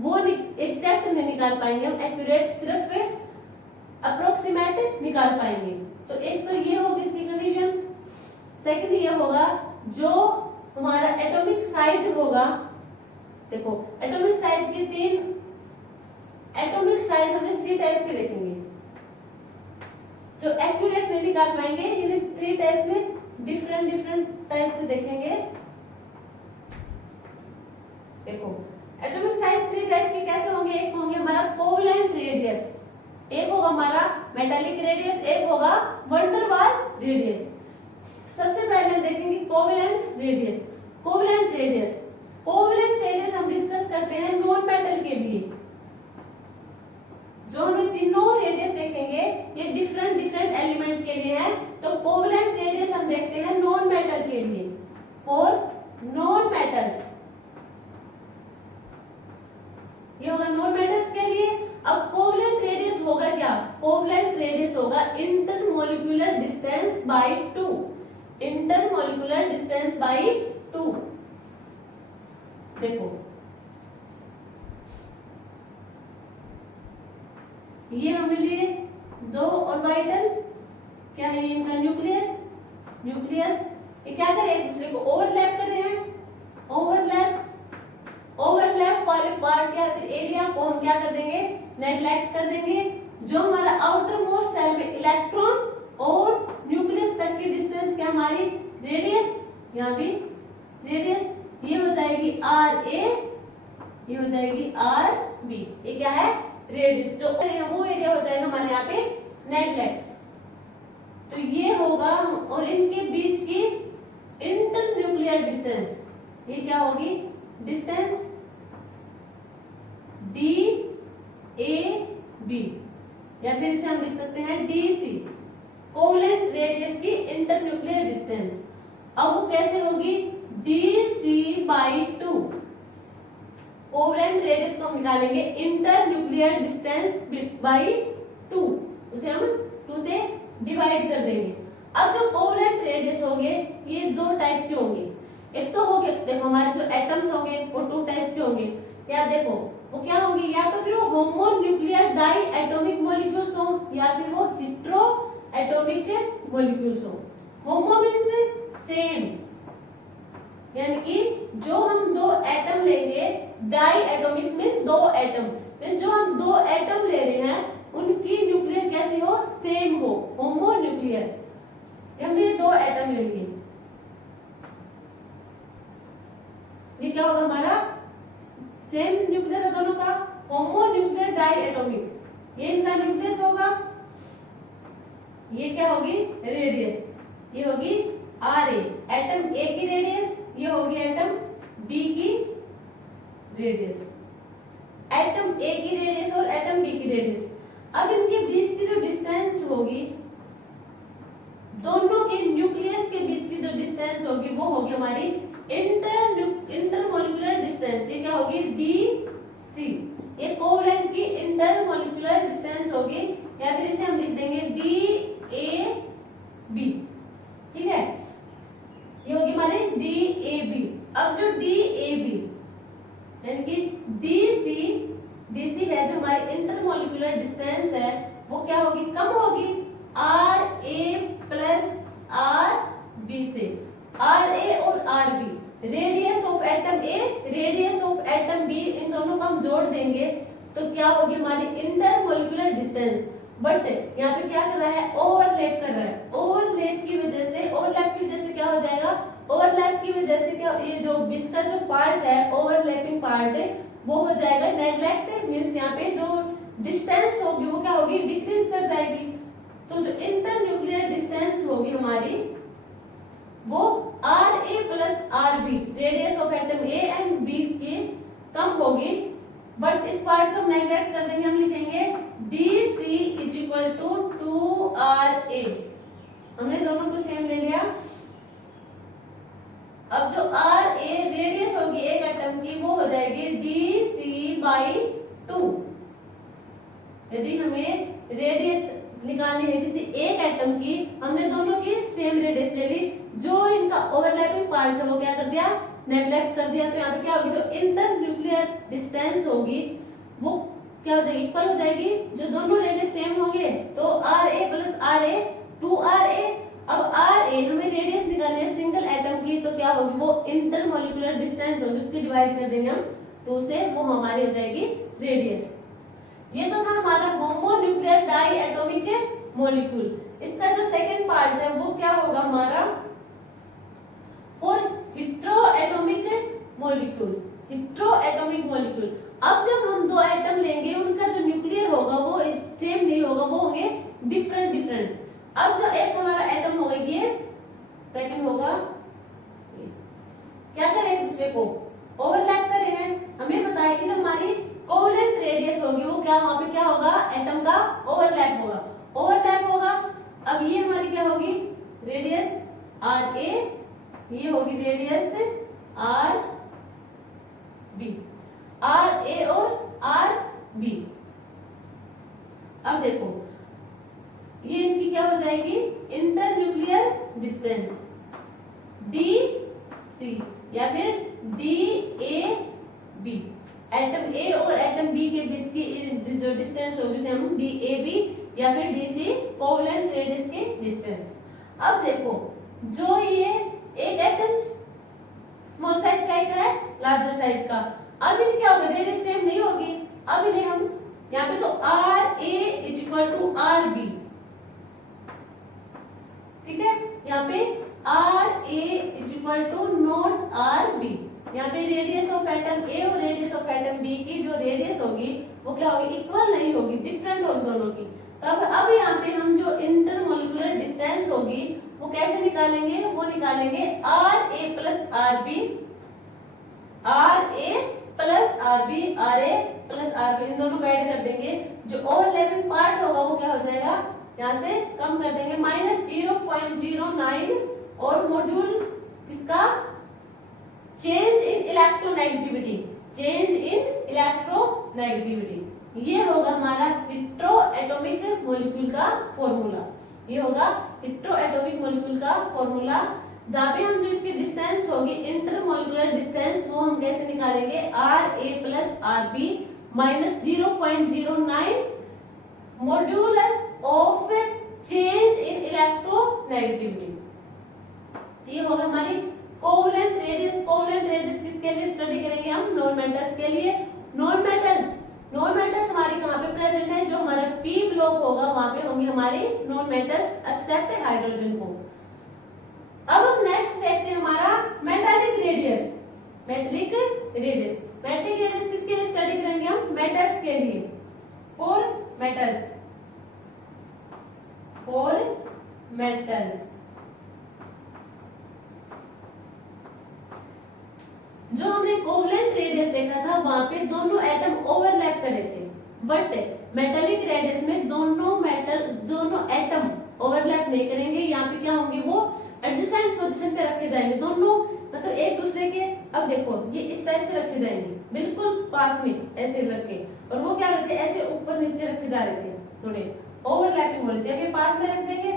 वो एग्जैक्ट नहीं निकाल पाएंगे हम, एक्यूरेट सिर्फ अप्रोक्सीमेट निकाल पाएंगे। तो एक तो ये होगी इसकी कंडीशन। सेकंड ये होगा जो हमारा एटॉमिक साइज होगा, देखो एटॉमिक साइज के तीन एटॉमिक साइज हमने 3 टाइप्स के देखेंगे जो एक्यूरेट नहीं निकाल पाएंगे, यानी 3 टाइप्स में डिफरेंट टाइप से देखेंगे। देखो एटॉमिक साइज 3 टाइप के कैसे होंगे, एक होंगे हमारा कोवेलेंट रेडियस, एक होगा हमारा मेटालिक रेडियस, एक होगा वंडर वाल रेडियस। सबसे पहले हम देखेंगे कोवेलेंट रेडियस। कोवेलेंट रेडियस हम डिस्कस करते हैं नॉन मेटल के लिए। जो हमें तीनों रेडियस देखेंगे ये डिफरेंट एलिमेंट के लिए है। तो कोवेलेंट रेडियस हम देखते हैं नॉन मेटल के लिए, फॉर नॉन मेटल्स, ये होगा नॉन मेटल्स के लिए। अब कोवेलेंट रेडियस होगा क्या, कोवेलेंट रेडियस होगा intermolecular distance by 2, intermolecular distance by 2। देखो ये हमने लिए 2 ऑर्बिटल, क्या है ये इनका न्यूक्लियस, ये क्या कर रहे हैं, एक दूसरे को ओवरलैप कर रहे हैं। ओवरलैप वाले पार्ट या फिर एरिया को हम क्या कर देंगे, नेग्लेक्ट कर देंगे। जो हमारा आउटर मोस्ट सेल में इलेक्ट्रॉन और न्यूक्लियस तक की डिस्टेंस क्या हमारी रेडियस, यहाँ भी रेडियस, ये हो जाएगी RA, ये हो जाएगी RB, ये क्या है रेडियस। जो वो एरिया हो जाएगा हमारे यहाँ पे नेग्लेक्ट। तो ये होगा, और इनके बीच की इंटरन्यूक्लियर डिस्टेंस, ये क्या होगी डिस्टेंस DAB, या फिर इसे हम लिख सकते हैं DC, कोवेलेंट रेडियस की इंटरन्यूक्लियर डिस्टेंस। अब वो कैसे होगी, DC/2। कोवेलेंट रेडियस को हम निकालेंगे इंटरन्यूक्लियर डिस्टेंस बाय 2, उसे हम 2 से डिवाइड कर देंगे। अब जो कोवेलेंट रेडियस होंगे ये 2 टाइप के होंगे। एक तो होंगे, देखो हमारे जो एटम्स होंगे वो 2 टाइप्स के होंगे, या देखो वो क्या होंगे, या तो फिर वो होमोन्यूक्लियर डाई एटॉमिक मॉलिक्यूल्स हो, या फिर वो हेटेरो एटॉमिक मॉलिक्यूल्स हो। होमो मींस सेम, यानी कि जो हम 2 एटम लेंगे, डाई एटॉमिक्स में 2 एटम, मींस जो हम 2 एटम ले रहे हैं उनकी न्यूक्लियर कैसी हो, सेम हो, होमोन्यूक्लियर। हमने 2 एटम ले लिए, ये क्या होगा हमारा सेम न्यूक्लियर है दोनों का, होमोन्यूक्लियर डाई एटॉमिक, ये इनका न्यूक्लियस होगा। ये क्या होगी रेडियस, ये होगी RA, एटम A की रेडियस, ये होगी एटम B की रेडियस, एटम A की रेडियस और एटम B की रेडियस। अब इनके बीच की जो डिस्टेंस होगी, दोनों के न्यूक्लियस के बीच की जो डिस्टेंस होगी वो होगी हमारी इंटरमोलिक्यूलर डिस्टेंस, ये क्या होगी DC, ये कोवेलेंट की इंटरमोलिक्यूलर डिस्टेंस होगी, या फिर इसे हम लिख देंगे DAB, ठीक है, ये होगी हमारी DAB। अब जो DAB यानी कि DC है, जो हमारी इंटरमोलिक्यूलर डिस्टेंस है वो क्या होगी, कम होगी RA प्लस RB से। RA और RB, radius of atom A, radius of atom B, इन दोनों को हम जोड़ देंगे तो क्या होगी हमारी इंटरमोलिक्यूलर डिस्टेंस। बट यहाँ पे क्या कर रहा है, ओवरलैप कर रहा है। ओवरलैप की वजह से क्या हो जाएगा, ओवरलैप की वजह से क्या, ये जो बीच का जो पार्ट है, ओवरलैपिंग पार्ट है, वो हो जाएगा नेग्लेक्ट, मींस यहाँ पे जो डिस्टेंस होगी वो क्या होगी, डिक्रीज कर जाएगी। तो जो इंटरन्यूक्लियर डिस्टेंस होगी हमारी वो RA plus RB, radius of atom A and B की कम होगी। बट इस पार्ट को हम नेग्लेक्ट कर देंगे, हम लिखेंगे DC is equal to 2RA, हमने दोनों को सेम ले लिया। अब जो RA रेडियस होगी एक एटम की वो हो जाएगी DC/2। यदि हमें रेडियस निकालनी है किसी एक एटम की, हमने दोनों की सेम रेडियस ले ली, जो इनका ओवरलैपिंग पार्ट है वो क्या कर दिया, नेग्लेक्ट कर दिया तो यहाँ पे क्या होगी, जो इंटर न्यूक्लियर डिस्टेंस होगी वो क्या हो जाएगी, इक्वल हो जाएगी। जो दोनों रेडियस सेम होंगे तो R A plus R A 2RA। अब आर ए हमें रेडियस निकालनी है सिंगल एटम की, तो क्या होगी, वो इंटर मॉलिक्यूलर डिस्टेंस होगी, उसकी डिवाइड कर देंगे हम 2 से, वो हमारी हो जाएगी रेडियस। ये तो था हमारा होमोन्यूक्लियर डाई एटॉमिक मॉलिक्यूल। इसका जो सेकंड पार्ट है वो क्या होगा हमारा, फॉर हेटेरोएटॉमिक मॉलिक्यूल। हेटेरोएटॉमिक मॉलिक्यूल, अब जब हम दो एटम लेंगे उनका जो न्यूक्लियर होगा वो सेम नहीं होगा, वो होंगे डिफरेंट डिफरेंट। अब जो एक हमारा एटम होगा ये, सेकंड होगा, क्या करें एक दूसरे को ओवरलैप करेंगे। हमें बताया कि जो हमारी कोवेलेंट रेडियस होगी वो क्या, वहां पे क्या होगा, एटम का ओवरलैप होगा, ओवरलैप होगा। अब ये हमारी क्या होगी, रेडियस आर ए, ये होगी रेडियस आर बी, आर ए और आर बी। अब देखो ये इनकी क्या हो जाएगी, inter nuclear distance D C या फिर D A B. Atom A और एटम बी के बीच की जो डिस्टेंस होगी उसे हम डी ए बी या फिर डी सी कोवेलेंट रेडियस के डिस्टेंस। अब देखो जो ये एक एटम स्मॉल साइज का एक है लार्जर साइज का, अब इनकी क्या होगा, रेडियस सेम नहीं होगी। अब इन्हें हम यहाँ पे तो R A is equal to R B, ठीक है, यहाँ पे R A is equal to not R B. यहाँ पे रेडियस ऑफ एटम ए और रेडियस ऑफ एटम बी की जो रेडियस होगी वो क्या होगी, इक्वल नहीं होगी, डिफरेंट होगी दोनों की। तब अब यहाँ पे हम जो इंटरमोलिकुलर डिस्टेंस होगी वो कैसे निकालेंगे, वो निकालेंगे R A plus R B, R A plus R B, R A plus R B, इन दोनों को ऐड कर देंगे। जो ओवरलैपिंग पार्ट होगा वो क्या हो जाएगा, यहाँ से कम कर देंगे, -0.09 और मॉड्यूल इसका change in electronegativity, change in electronegativity. ये होगा हमारा हेटेरोएटॉमिक मॉलिक्यूल का फॉर्मूला, ये होगा हेटेरोएटॉमिक मॉलिक्यूल का फॉर्मूला। जहाँ पे हम जो इसकी डिस्टेंस होगी इंटरमोलिकुलर डिस्टेंस वो हम कैसे निकालेंगे, R A plus R B -0.09 modulus of change in electronegativity. ये होगा हमारी कोवेलेंट रेडियस। कोवेलेंट रेडियस किसके लिए स्टडी करेंगे हम, नॉन मेटल्स के लिए। नॉन मेटल्स हमारे कहाँ पे प्रेजेंट है, जो हमारा पी ब्लॉक होगा वहां पे होंगे हमारे नॉन मेटल्स एक्सेप्ट हाइड्रोजन को। अब हम नेक्स्ट देखते हैं हमारा मेटालिक रेडियस। मेटालिक रेडियस किसके लिए स्टडी करेंगे हम, मेटल्स के लिए, फॉर मेटल्स। जो हमने कोवेलेंट रेडियस देखा था वहां पे दोनों एटम ओवरलैप करे थे, बट मेटालिक रेडियस में दोनों एटम ओवरलैप नहीं करेंगे। यहाँ पे क्या होंगे, वो एडजेसेंट पोजीशन पे रखे जाएंगे, दोनों मतलब एक दूसरे के। अब देखो ये इस टाइप से रखे जाएंगे, बिल्कुल पास में ऐसे रख के, और वो क्या रखते ऐसे ऊपर नीचे रखे जा रहे थे, थोड़े ओवरलैपिंग हो रहे थे। अब ये पास में रख देंगे।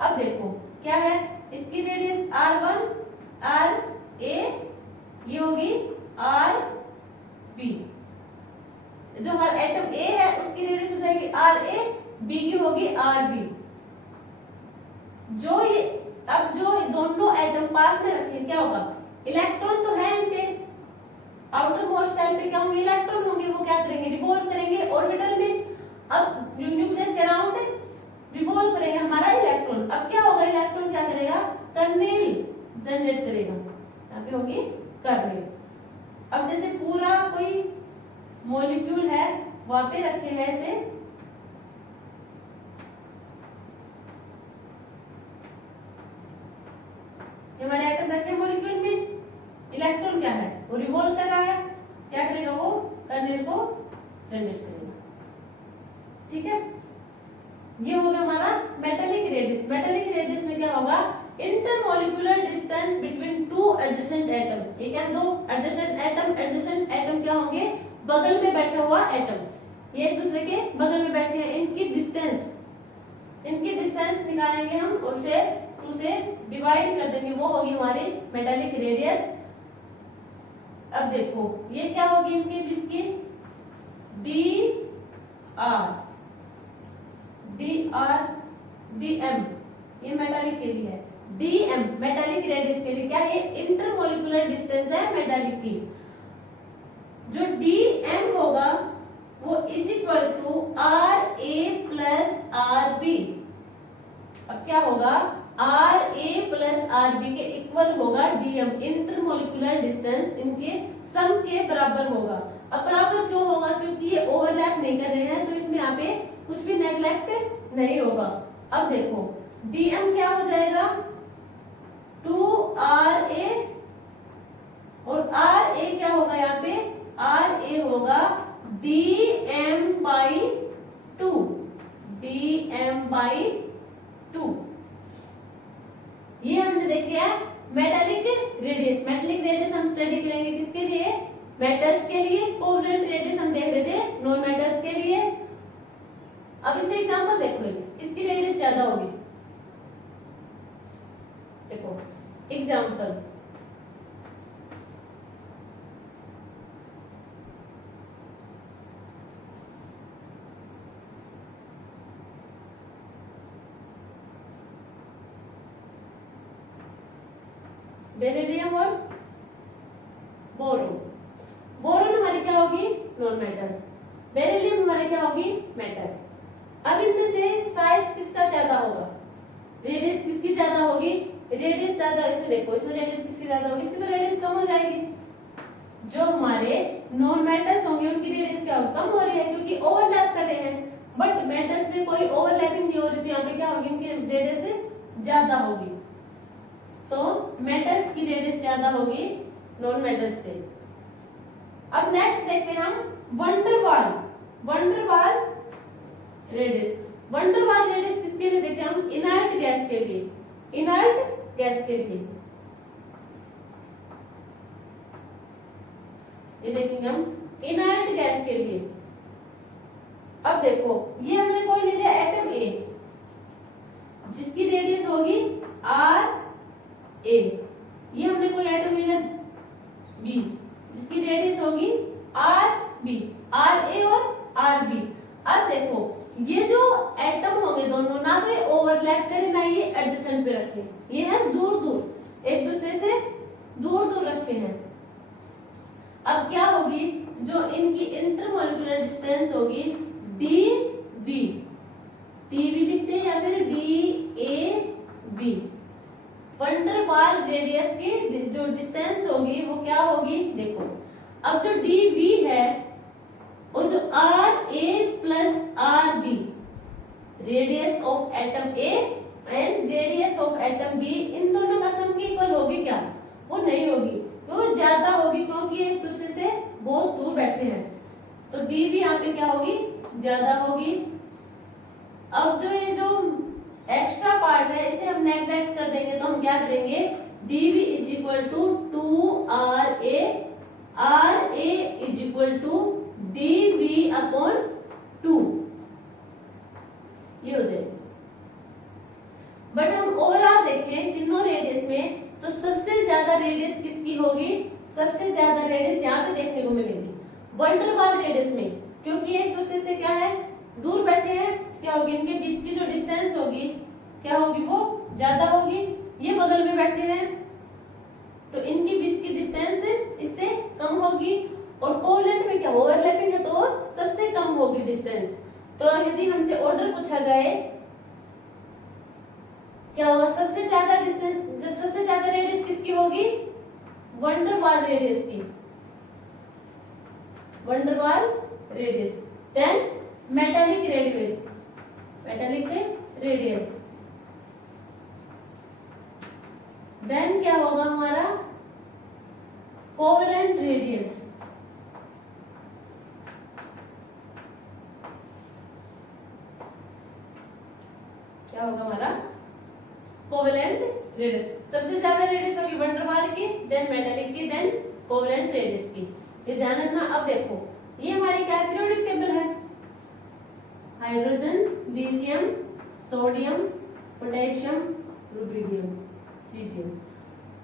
अब देखो क्या है, इसकी रेडियस R1 आर ए, ये होगी आर बी। जो हमारा एटम ए है उसकी रेडियस हो जाएगी आर ए, बी की होगी आर बी। जो ये अब जो दोनों एटम पास में रखे क्या होगा, इलेक्ट्रॉन तो है इनके, आउटर मोस्ट शेल पे क्या होंगे, इलेक्ट्रॉन होंगे, वो क्या करेंगे, रिवॉल्व करेंगे ऑर्बिटल में। अब न्यूक्लियस के अराउंड रिवॉल्व करेगा हमारा इलेक्ट्रॉन। अब क्या होगा, इलेक्ट्रॉन क्या करेगा, कर्नेल जनरेट करेगा, यहाँ पे होगी कर्नेल। अब जैसे पूरा कोई मॉलिक्यूल है वहां पे रखे हैं ऐसे, हमारे एटम रखे मॉलिक्यूल में, इलेक्ट्रॉन क्या है, वो रिवॉल्व कर रहा है, क्या करेगा, वो कर्नेल को जनरेट करेगा, ठीक है। ये होगा हमारा मेटालिक रेडियस। मेटालिक रेडियस में क्या होगा, intermolecular distance between two adjacent atom. ये क्या, दो एडजेसेंट एटम क्या होंगे, बगल में बैठा हुआ एटम, ये एक दूसरे के बगल में बैठे हैं, इनकी डिस्टेंस निकालेंगे हम और उसे 2 से डिवाइड कर देंगे, वो होगी हमारी मेटालिक रेडियस। अब देखो ये क्या होगी इनके बीच की, D R, D R, D M, ये मेटालिक के लिए है, डी एम मेटालिक रेडियस के लिए क्या है, इंटरमोलिकुलर डिस्टेंस है मेटालिक की। जो डी एम होगा वो is equal to R A plus R B. अब क्या होगा, R A plus R B के इक्वल होगा डीएम, इंटरमोलिकुलर डिस्टेंस इनके सम के बराबर होगा। अब बराबर क्यों होगा, क्योंकि ये ओवरलैप नहीं कर रहे हैं तो इसमें यहाँ पे कुछ भी नेग्लेक्ट नहीं होगा। अब देखो डीएम क्या हो जाएगा, 2RA, और आर ए क्या होगा यहाँ पे, आर ए होगा DM/2, DM/2। ये हमने देखे है मेटालिक रेडियस। मेटालिक रेडियस हम स्टडी करेंगे किसके लिए, मेटल्स के लिए। कोवलेंट रेडियस हम देख रहे थे नॉन मेटल्स के लिए। अब इसे एग्जांपल देखो, किसकी रेडियस ज्यादा होगी, देखो एग्जांपल, बेरिलियम और बोरोन। बोरोन हमारी क्या होगी, नॉन मेटल्स, बेरिलियम हमारी क्या होगी, मेटल्स। अब इनमें से साइज किसका ज्यादा होगा, रेडियस किसकी ज्यादा होगी, रेडियस ज्यादा, इसमें देखो इसमें रेडियस किसकी ज्यादा होगी, इसकी तो रेडियस कम हो जाएगी। जो हमारे नॉन मेटल्स होंगे उनकी रेडियस क्या होगी, कम हो रही है क्योंकि ओवरलैप कर रहे हैं। बट मेटल्स में कोई ओवरलैपिंग नहीं हो रही, तो यहाँ पे क्या होगी, इनकी रेडियस ज्यादा होगी। तो मेटल्स की रेडियस ज्यादा होगी नॉन मेटल्स से। अब नेक्स्ट देखते हैं हम van der Waals, van der Waals radius. Van der Waals radius किसके लिए देखें हम, इनर्ट गैस के लिए, इनर्ट गैस के लिए। ये देखेंगे हम इनर्ट गैस के लिए। अब देखो ये हमने कोई ले लिया एटम ए, जिसकी रेडियस होगी आर ए। ये हमने कोई एटम ले लिया बी, जिसकी रेडियस होगी आर बी, आर ए और आर बी। अब देखो ये जो एटम होंगे दोनों, ना तो ये ओवरलैप करें ना ये एडजेसेंट पे रखे, ये है दूर दूर, एक दूसरे से दूर दूर रखे हैं। अब क्या होगी, जो इनकी इंटरमोलिकुलर डिस्टेंस होगी डी बी, टी बी लिखते हैं या फिर D A B. Van der Waal radius की जो डिस्टेंस होगी वो क्या होगी, देखो अब जो डी बी है और जो R A plus R B, radius of atom A and radius of atom B, इन दोनों का सम की इक्वल होगी क्या, वो नहीं होगी, वो ज्यादा होगी क्योंकि एक दूसरे से बहुत दूर बैठे हैं। तो डी बी यहाँ पे क्या होगी, ज्यादा होगी। अब जो ये जो एक्स्ट्रा पार्ट है इसे हम नेग्लेक्ट कर देंगे, तो हम क्या करेंगे, dv is equal to 2RA, RA is equal to dv/2, ये हो जाएगा। बट हम ओवरऑल देखें तीनों रेडियस में, तो सबसे ज्यादा रेडियस किसकी होगी, सबसे ज्यादा रेडियस यहाँ पे देखने को मिलेगी वंडरवाल रेडियस में, क्योंकि एक दूसरे से क्या है, दूर बैठे हैं। क्या होगी, इनके बीच की जो डिस्टेंस होगी क्या होगी, वो ज्यादा होगी। ये बगल में बैठे हैं तो इनके बीच की डिस्टेंस इससे कम होगी, और कोवलेंट में क्या ओवरलैपिंग है तो सबसे कम होगी डिस्टेंस। तो यदि हमसे ऑर्डर पूछा जाए क्या होगा, सबसे ज्यादा डिस्टेंस, जब सबसे ज्यादा रेडियस किसकी होगी, वंडरवाल रेडियस की, van der Waal radius. Then metallic radius, metallic radius. Then क्या होगा हमारा, कोवलेंट रेडियस। क्या होगा हमारा, कोवलेंट रेडियस। सबसे ज्यादा रेडियस होगी वंडरवाल की, देन मेटालिक की, देन कोवलेंट रेडियस की। ये ध्यान रखना। अब देखो ये हमारी क्या पीरियोडिक टेबल है, hydrogen, lithium, sodium, potassium, rubidium, caesium.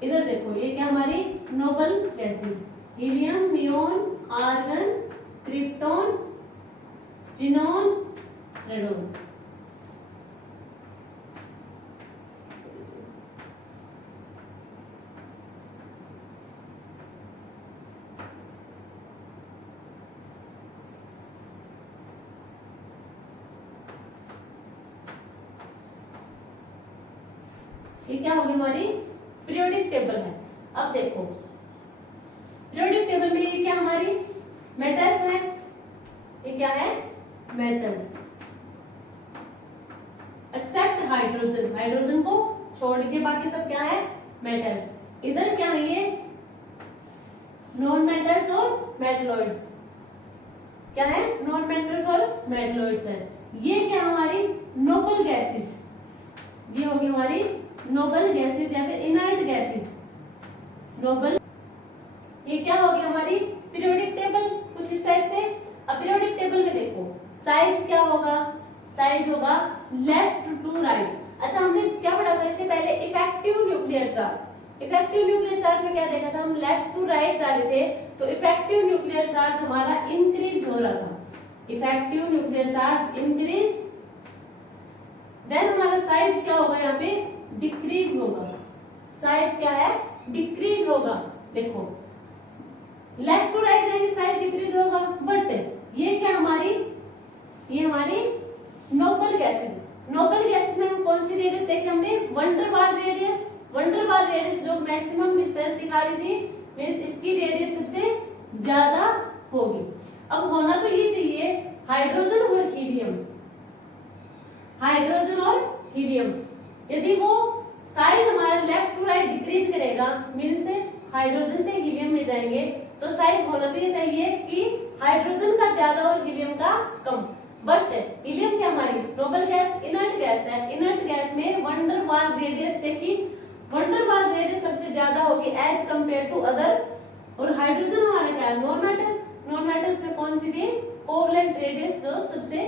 इधर देखो ये क्या हमारी noble gases, helium, neon, argon, krypton, xenon, radon. ये क्या होगी हमारी पीरियोडिक टेबल है। अब देखो पीरियोडिक टेबल में ये क्या हमारी मेटल्स है, ये क्या है मेटल्स, एक्सेप्ट हाइड्रोजन, हाइड्रोजन को छोड़ के बाकी सब क्या है मेटल्स। इधर क्या है ये नॉन मेटल्स और मेटलॉइड्स, क्या है नॉन मेटल्स और मेटलॉइड्स है। ये क्या हमारी नोबल गैसेस, ये होगी हमारी नोबल गैसेस या फिर इनर्ट गैसेस नोबल। ये क्या होगी हमारी पीरियोडिक टेबल कुछ इस टाइप से। अब पीरियोडिक टेबल में देखो साइज क्या होगा, साइज होगा लेफ्ट टू राइट। अच्छा हमने क्या पढ़ा था इससे पहले effective nuclear charge. Effective nuclear charge में क्या देखा था हम, लेफ्ट टू राइट जा रहे थे तो इफेक्टिव न्यूक्लियर चार्ज हमारा इंक्रीज हो रहा था, effective nuclear charge increase. Then हमारा साइज क्या होगा यहाँ पे डिक्रीज होगा, साइज क्या है डिक्रीज होगा। देखो लेफ्ट टू राइट जाएंगे साइज डिक्रीज होगा, बट ये क्या हमारी ये हमारी नोबल गैसेस। नोबल गैसेस में हम कौन सी रेडियस देखे हमने वंडरवाल रेडियस। वंडरवाल रेडियस जो मैक्सिमम डिस्टेंस दिखा रही थी मींस इसकी रेडियस सबसे ज्यादा होगी। अब होना तो ये चाहिए हाइड्रोजन और हीलियम, हाइड्रोजन और हीलियम। यदि वो साइज हमारा लेफ्ट टू राइट डिक्रीज करेगा मींस हाइड्रोजन से हीलियम में जाएंगे तो साइज होना तो ये चाहिए कि हाइड्रोजन का ज्यादा और हीलियम का कम। बट हीलियम क्या हमारी नोबल गैस इनर्ट गैस है, इनर्ट गैस में वंडरवाल रेडियस देखी, वंडरवाल रेडियस सबसे ज्यादा होगी एज कंपेयर टू अदर। और हाइड्रोजन हमारे क्या है नॉन मेटल्स, नॉन मेटल्स में कौन सी थी कोवलेंट रेडियस जो सबसे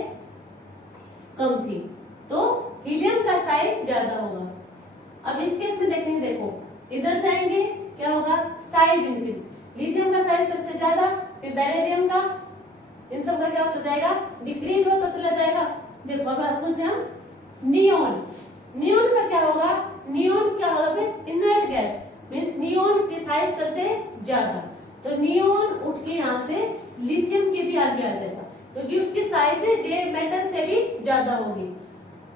कम थी, तो हीलियम का साइज ज्यादा होगा। अब इस केस में देखेंगे, देखो इधर जाएंगे क्या होगा साइज इंक्रीज, लिथियम का साइज सबसे ज्यादा, फिर बेरिलियम का, इन सब का क्या होता जाएगा डिक्रीज होता चला जाएगा। देखो अब कुछ हम नियोन, नियोन का क्या होगा, नियोन क्या होगा फिर इनर्ट गैस मींस नियोन की साइज सबसे ज्यादा, तो नियोन उठ के यहाँ से लिथियम के भी आगे आ जाएगा क्योंकि उसकी साइज मेटल से भी ज्यादा होगी।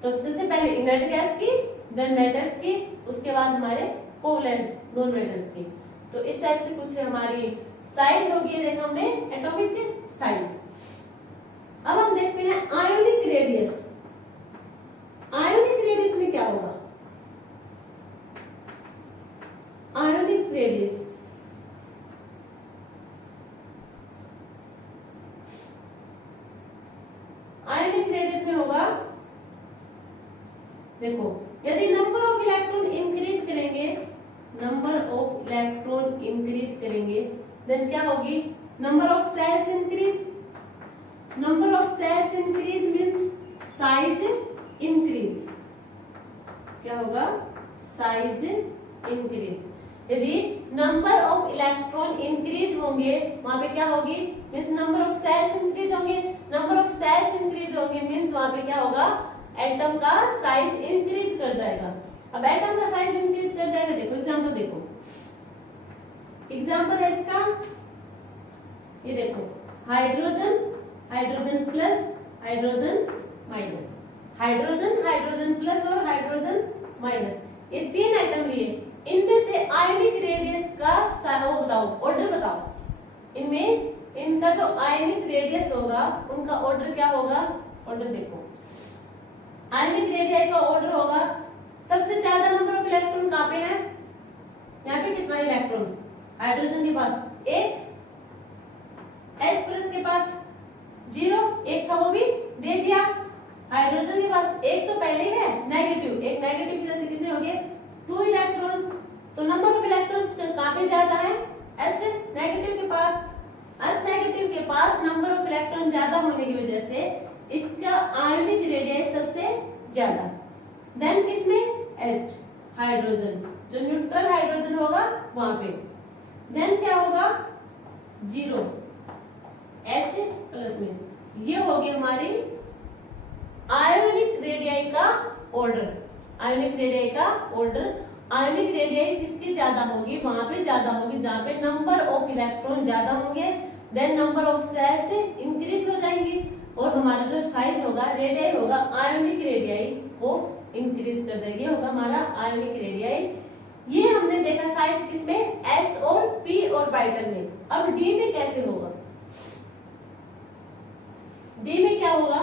तो सबसे पहले इनर्ट गैस की, देन मेटल्स की, उसके बाद हमारे कोवलेंट नॉन मेटल्स की। तो इस टाइप से कुछ हमारी साइज होगी, देखा हमने एटॉमिक साइज। अब हम देखते हैं आयोनिक रेडियस। आयोनिक रेडियस में क्या होगा, आयोनिक रेडियस आयोनिक रेडियस में होगा, देखो यदि नंबर ऑफ इलेक्ट्रॉन इंक्रीज करेंगे, नंबर ऑफ इलेक्ट्रॉन इंक्रीज करेंगे देन क्या होगी number of shells increase, number of shells increase means size increase, क्या होगा साइज इंक्रीज। यदि नंबर ऑफ इलेक्ट्रॉन इंक्रीज होंगे वहां पे क्या होगी means number of shells increase होंगे, नंबर ऑफ सेल्स इंक्रीज होंगे मींस वहां पे क्या होगा एटम का साइज इंक्रीज कर जाएगा। अब एटम का साइज इंक्रीज कर जाएगा, देखो एग्जांपल देखो, एग्जांपल है इसका, ये देखो hydrogen, hydrogen plus, hydrogen minus, hydrogen, hydrogen plus और हाइड्रोजन माइनस, ये तीन आइटम लिए, इनमें से आयनिक रेडियस का वो बताओ, ऑर्डर बताओ, इनमें इनका जो आयनिक रेडियस होगा उनका ऑर्डर क्या होगा, ऑर्डर देखो आयनिक रेडियस का ऑर्डर होगा, सबसे ज्यादा नंबर ऑफ इलेक्ट्रॉन कहां पे है, यहाँ पे कितना इलेक्ट्रॉन, हाइड्रोजन के पास एक, H प्लस के पास 0, एक था वो भी दे दिया, हाइड्रोजन के पास एक तो पहले ही है नेगेटिव, एक नेगेटिव की वजह से कितने हो गए 2 इलेक्ट्रॉन्स, तो नंबर ऑफ इलेक्ट्रॉन्स कहां पे ज्यादा है H नेगेटिव के पास, H नेगेटिव के पास नंबर ऑफ इलेक्ट्रॉन ज्यादा होने की वजह से इसका आयनिक रेडियस सबसे ज्यादा, देन किसमें H हाइड्रोजन, जो न्यूट्रल हाइड्रोजन होगा वहां पे, देन क्या होगा 0 H प्लस में। ये होगी हमारी आयोनिक रेडियाई का ऑर्डर। आयोनिक रेडियाई का ऑर्डर। आयोनिक रेडियाई किसकी ज्यादा होगी, वहां पे ज्यादा होगी जहां पे नंबर ऑफ इलेक्ट्रॉन ज्यादा होंगे, then number of shells increase हो जाएंगी और हमारा जो साइज होगा, रेडियाई होगा, आयोनिक रेडियाई वो इंक्रीज कर देगी, होगा हमारा आयोनिक रेडियाई। ये हमने देखा साइज किसमें, S और P ऑर्बिटल में। अब D में कैसे होगा, D में क्या होगा,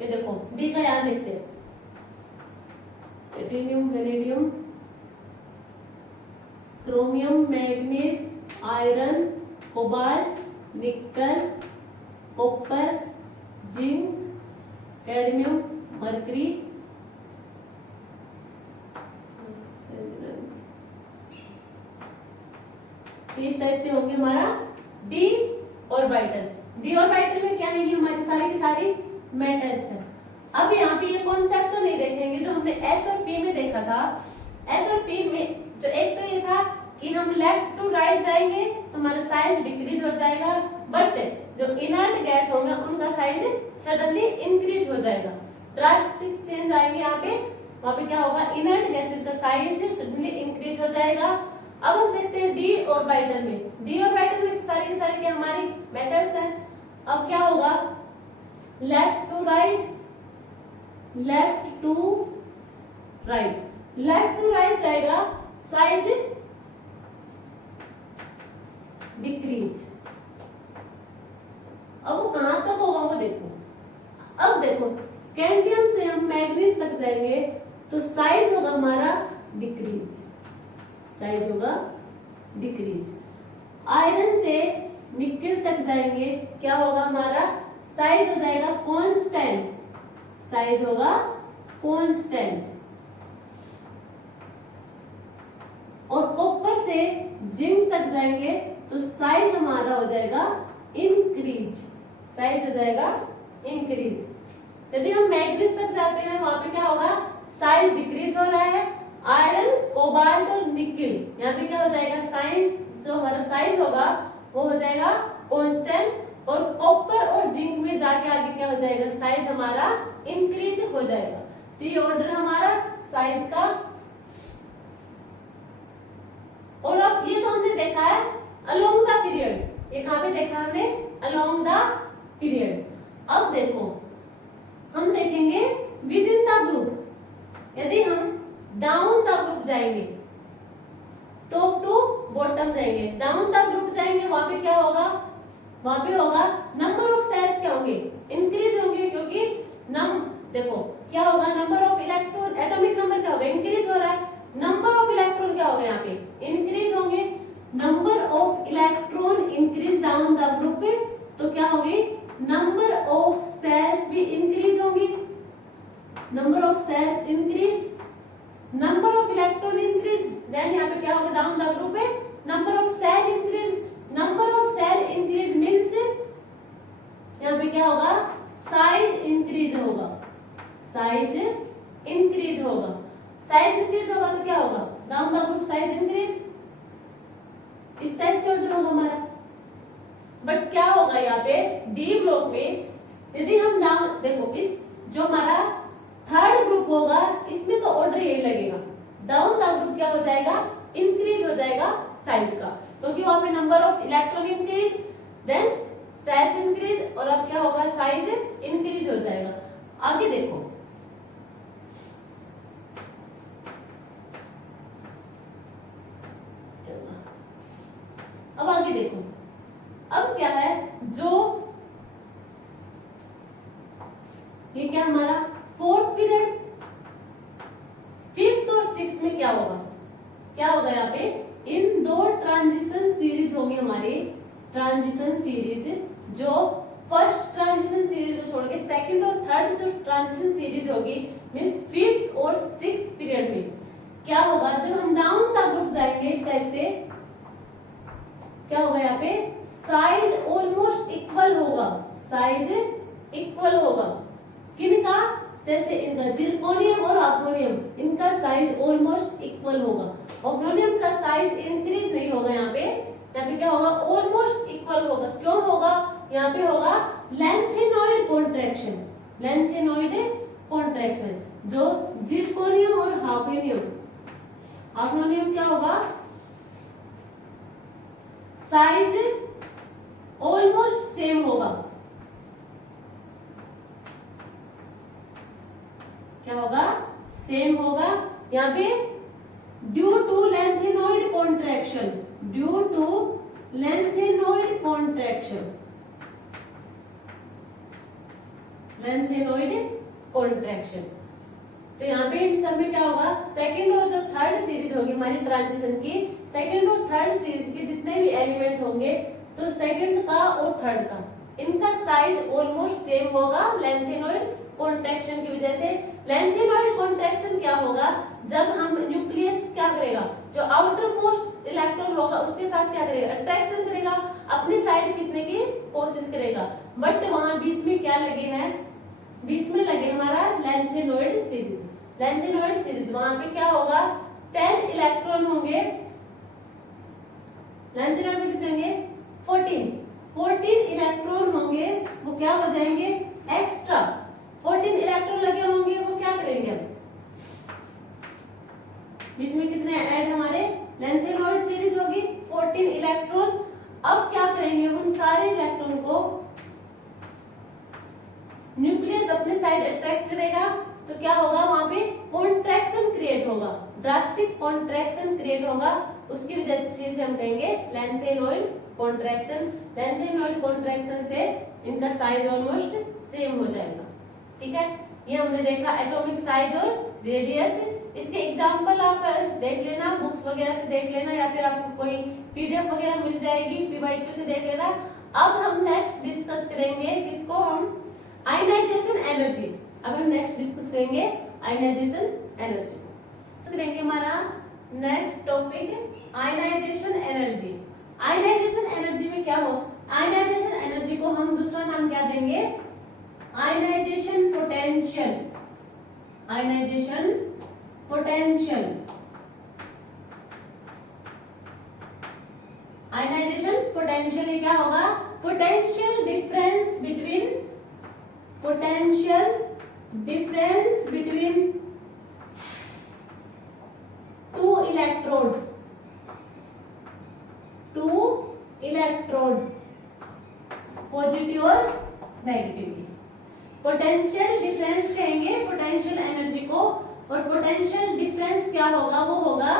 ये देखो D का यहाँ देखते हैं, platinum, vanadium, chromium, manganese, iron, cobalt, nickel, copper, zinc, cadmium, mercury, इस टाइप से होंगे हमारा डी ऑर्बिटल। डी ऑर्बिटल में क्या है, ये हमारी सारी की सारी मेटल्स है। अब यहाँ पे ये कॉन्सेप्ट तो नहीं देखेंगे जो हमने एस और पी में देखा था। एस और पी में जो एक तो ये था कि हम लेफ्ट टू राइट जाएंगे तो हमारा साइज डिक्रीज हो जाएगा, बट जो इनर्ट गैस होंगे उनका साइज सडनली इंक्रीज हो जाएगा। ड्रास्टिक चेंज आएंगे यहाँ पे, वहां पे क्या होगा, इनर्ट गैसेस का साइज सडनली इंक्रीज हो जाएगा। अब हम देखते हैं डी ऑर्बिटल में। डी ऑर्बिटल में सारी की सारी क्या हमारी मेटल्स हैं। अब क्या होगा, left to right, left to right, left to right जाएगा, साइज डिक्रीज। अब वो कहां तक होगा वो देखो। अब देखो स्कैंडियम से हम मैग्नीज तक जाएंगे तो साइज होगा हमारा डिक्रीज, साइज होगा डिक्रीज। आयरन से निकल तक जाएंगे, क्या होगा हमारा, साइज हो जाएगा कांस्टेंट, साइज होगा कांस्टेंट। और कॉपर से जिंक तक जाएंगे तो साइज हमारा हो जाएगा इंक्रीज, साइज हो जाएगा इंक्रीज। यदि हम मैग्नीज तक जाते हैं वहां पे क्या होगा, साइज डिक्रीज हो रहा है। आयरन, कोबाल्ट और निकल, यहाँ पे क्या हो जाएगा, साइज जो हमारा साइज होगा वो हो जाएगा कांस्टेंट। और कॉपर और जिंक में जाके आगे क्या हो जाएगा, साइज हमारा इंक्रीज हो जाएगा। तो ये ऑर्डर हमारा साइज का। और अब ये तो हमने देखा है अलोंग द पीरियड, ये कहां पे देखा हमने, अलोंग द पीरियड। अब देखो हम देखेंगे विद इन द ग्रुप। यदि हम डाउन द ग्रुप जाएंगे, टॉप टू बॉटम जाएंगे, डाउन द ग्रुप जाएंगे, वहां पे क्या होगा, वहां पे होगा नंबर ऑफ सेल्स क्या होंगे, इंक्रीज होंगे, क्योंकि देखो क्या होगा, number of electron, atomic number क्या होगा, इंक्रीज हो रहा है। नंबर ऑफ इलेक्ट्रॉन क्या होगा, यहाँ पे इंक्रीज होंगे। Number of electron increase down the group, तो क्या होगी, नंबर ऑफ सेल्स भी इंक्रीज होंगी, number of shells increase, number of electron increase, then यहाँ पे क्या होगा, डाउन द ग्रुप है number of shell increase, number of shell increase means यहाँ पे क्या होगा, साइज इंक्रीज होगा, साइज इंक्रीज होगा। साइज इंक्रीज होगा तो क्या होगा, down the group size increase, इस टाइप से ऑर्डर होगा हमारा। बट क्या होगा यहाँ पे डी ब्लॉक में, यदि हम डाउन देखो, इस जो हमारा थर्ड ग्रुप होगा इसमें तो ऑर्डर यही लगेगा, डाउन द ग्रुप क्या हो जाएगा, इंक्रीज हो जाएगा साइज का, क्योंकि वहां पे number of electron increase, then size increase, और अब क्या होगा, साइज इंक्रीज हो जाएगा। आगे देखो, अब आगे देखो, अब क्या है, जो ये क्या हमारा फोर्थ पीरियड, फिफ्थ और सिक्स्थ में क्या होगा, क्या होगा यहाँ पे, इन दो ट्रांजिशन सीरीज होंगी हमारी, ट्रांजिशन सीरीज, जो फर्स्ट ट्रांजिशन सीरीज को छोड़ के सेकंड और थर्ड जो ट्रांजिशन सीरीज होगी, मींस फिफ्थ और सिक्स्थ पीरियड में क्या होगा, जब हम डाउन द ग्रुप जाएंगे इस टाइप से, क्या होगा यहाँ पे, साइज ऑलमोस्ट इक्वल होगा, साइज इक्वल होगा, किनका, जैसे इनका जिरकोनियम और हार्मोनियम, इनका साइज ऑलमोस्ट इक्वल होगा। ऑफ्लोनियम का साइज इंक्रीज नहीं होगा, यहाँ पे क्या होगा, ऑलमोस्ट इक्वल होगा। क्यों होगा, यहाँ पे होगा लैंथेनॉइड कॉन्ट्रैक्शन, लैंथेनॉइड कॉन्ट्रैक्शन। जो जिरकोनियम और हाफोनियम, हाफोनियम क्या होगा, साइज ऑलमोस्ट सेम होगा, क्या होगा, सेम होगा। यहाँ पे due to lanthanoid contraction, due to lanthanoid contraction, lanthanoid contraction. तो यहाँ पे इन सब में क्या होगा, सेकंड और जो थर्ड सीरीज होगी हमारी ट्रांजिशन की, सेकंड और थर्ड सीरीज के जितने भी एलिमेंट होंगे, तो सेकंड का और थर्ड का इनका साइज ऑलमोस्ट सेम होगा लैंथेनॉइड कॉन्ट्रैक्शन की वजह से। लैंथेनॉइड कॉन्ट्रैक्शन क्या होगा, जब हम न्यूक्लियस क्या करेगा, जो आउटर मोस्ट इलेक्ट्रॉन होगा उसके साथ क्या करेगा, अट्रैक्शन करेगा, अपनी साइड खींचने की कोशिश करेगा। बट वहां बीच में क्या लगे हैं, बीच में लगे हमारा लैंथेनॉइड सीरीज, लैंथेनॉइड सीरीज। वहां पे क्या होगा, 10 इलेक्ट्रॉन होंगे, लैंथेनॉइड में कितने होंगे, 14 इलेक्ट्रॉन होंगे, वो क्या हो जाएंगे, एक्स्ट्रा 14 इलेक्ट्रॉन लगे होंगे, वो क्या करेंगे, अब बीच में कितने ऐड, हमारे लैंथेनॉइड सीरीज होगी 14 इलेक्ट्रॉन। अब क्या करेंगे, उन सारे इलेक्ट्रॉन को न्यूक्लियस अपने साइड अट्रैक्ट करेगा, तो क्या होगा, वहां पे कॉन्ट्रैक्शन क्रिएट होगा, ड्रास्टिक कॉन्ट्रैक्शन क्रिएट होगा, उसकी वजह से हम कहेंगे लैंथेनॉइड कॉन्ट्रैक्शन। लैंथेनॉइड कॉन्ट्रैक्शन से इनका साइज ऑलमोस्ट सेम हो जाएगा, ठीक है। ये हमने देखा एटॉमिक साइज और रेडियस। इसके एग्जांपल आप देख लेना, बुक्स वगैरह से देख लेना, या फिर आपको कोई पीडीएफ वगैरह मिल जाएगी, पीवाईक्यू से देख लेना। अब हम नेक्स्ट डिस्कस करेंगे किसको, हम आयनाइजेशन एनर्जी। अब हम नेक्स्ट डिस्कस करेंगे आयनाइजेशन एनर्जी। करेंगे हमारा next topic ionisation energy. Ionisation energy में क्या हो, आयनाइजेशन एनर्जी को हम दूसरा नाम क्या देंगे, ionisation potential, ionisation potential, ionisation potential. क्या होगा, potential difference between, potential difference between two electrodes, two electrodes, positive और नेगेटिव। पोटेंशियल डिफरेंस कहेंगे पोटेंशियल एनर्जी को, और पोटेंशियल डिफरेंस क्या होगा, वो होगा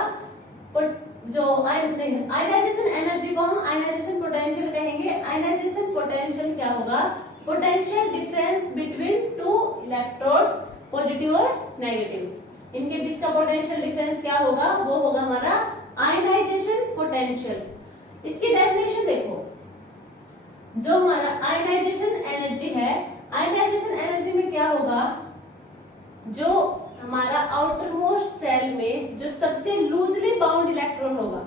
जो आयनाइजेशन एनर्जी को हम आयनाइजेशन पोटेंशियल कहेंगे। आयनाइजेशन पोटेंशियल क्या होगा, potential difference between two electrodes, positive और नेगेटिव, इनके बीच का पोटेंशियल डिफरेंस क्या होगा, वो होगा हमारा आयनाइजेशन पोटेंशियल। इसकी डेफिनेशन देखो, जो हमारा आयनाइजेशन एनर्जी है, आयनाइजेशन एनर्जी में क्या होगा, जो हमारा आउटर मोस्ट सेल में जो सबसे लूजली बाउंड इलेक्ट्रॉन होगा,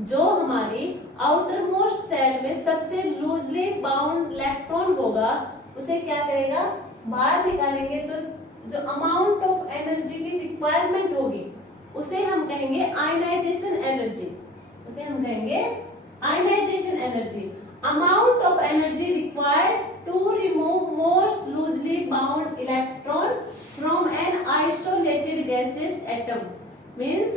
जो हमारी आउटर मोस्ट सेल में सबसे लूजली बाउंड इलेक्ट्रॉन होगा, उसे क्या करेगा, बाहर निकालेंगे, तो जो अमाउंट ऑफ एनर्जी की रिक्वायरमेंट होगी उसे हम कहेंगे आयनाइजेशन एनर्जी, उसे हम कहेंगे ionisation energy. Amount of energy required to remove most loosely bound electron from an isolated gases atom. Means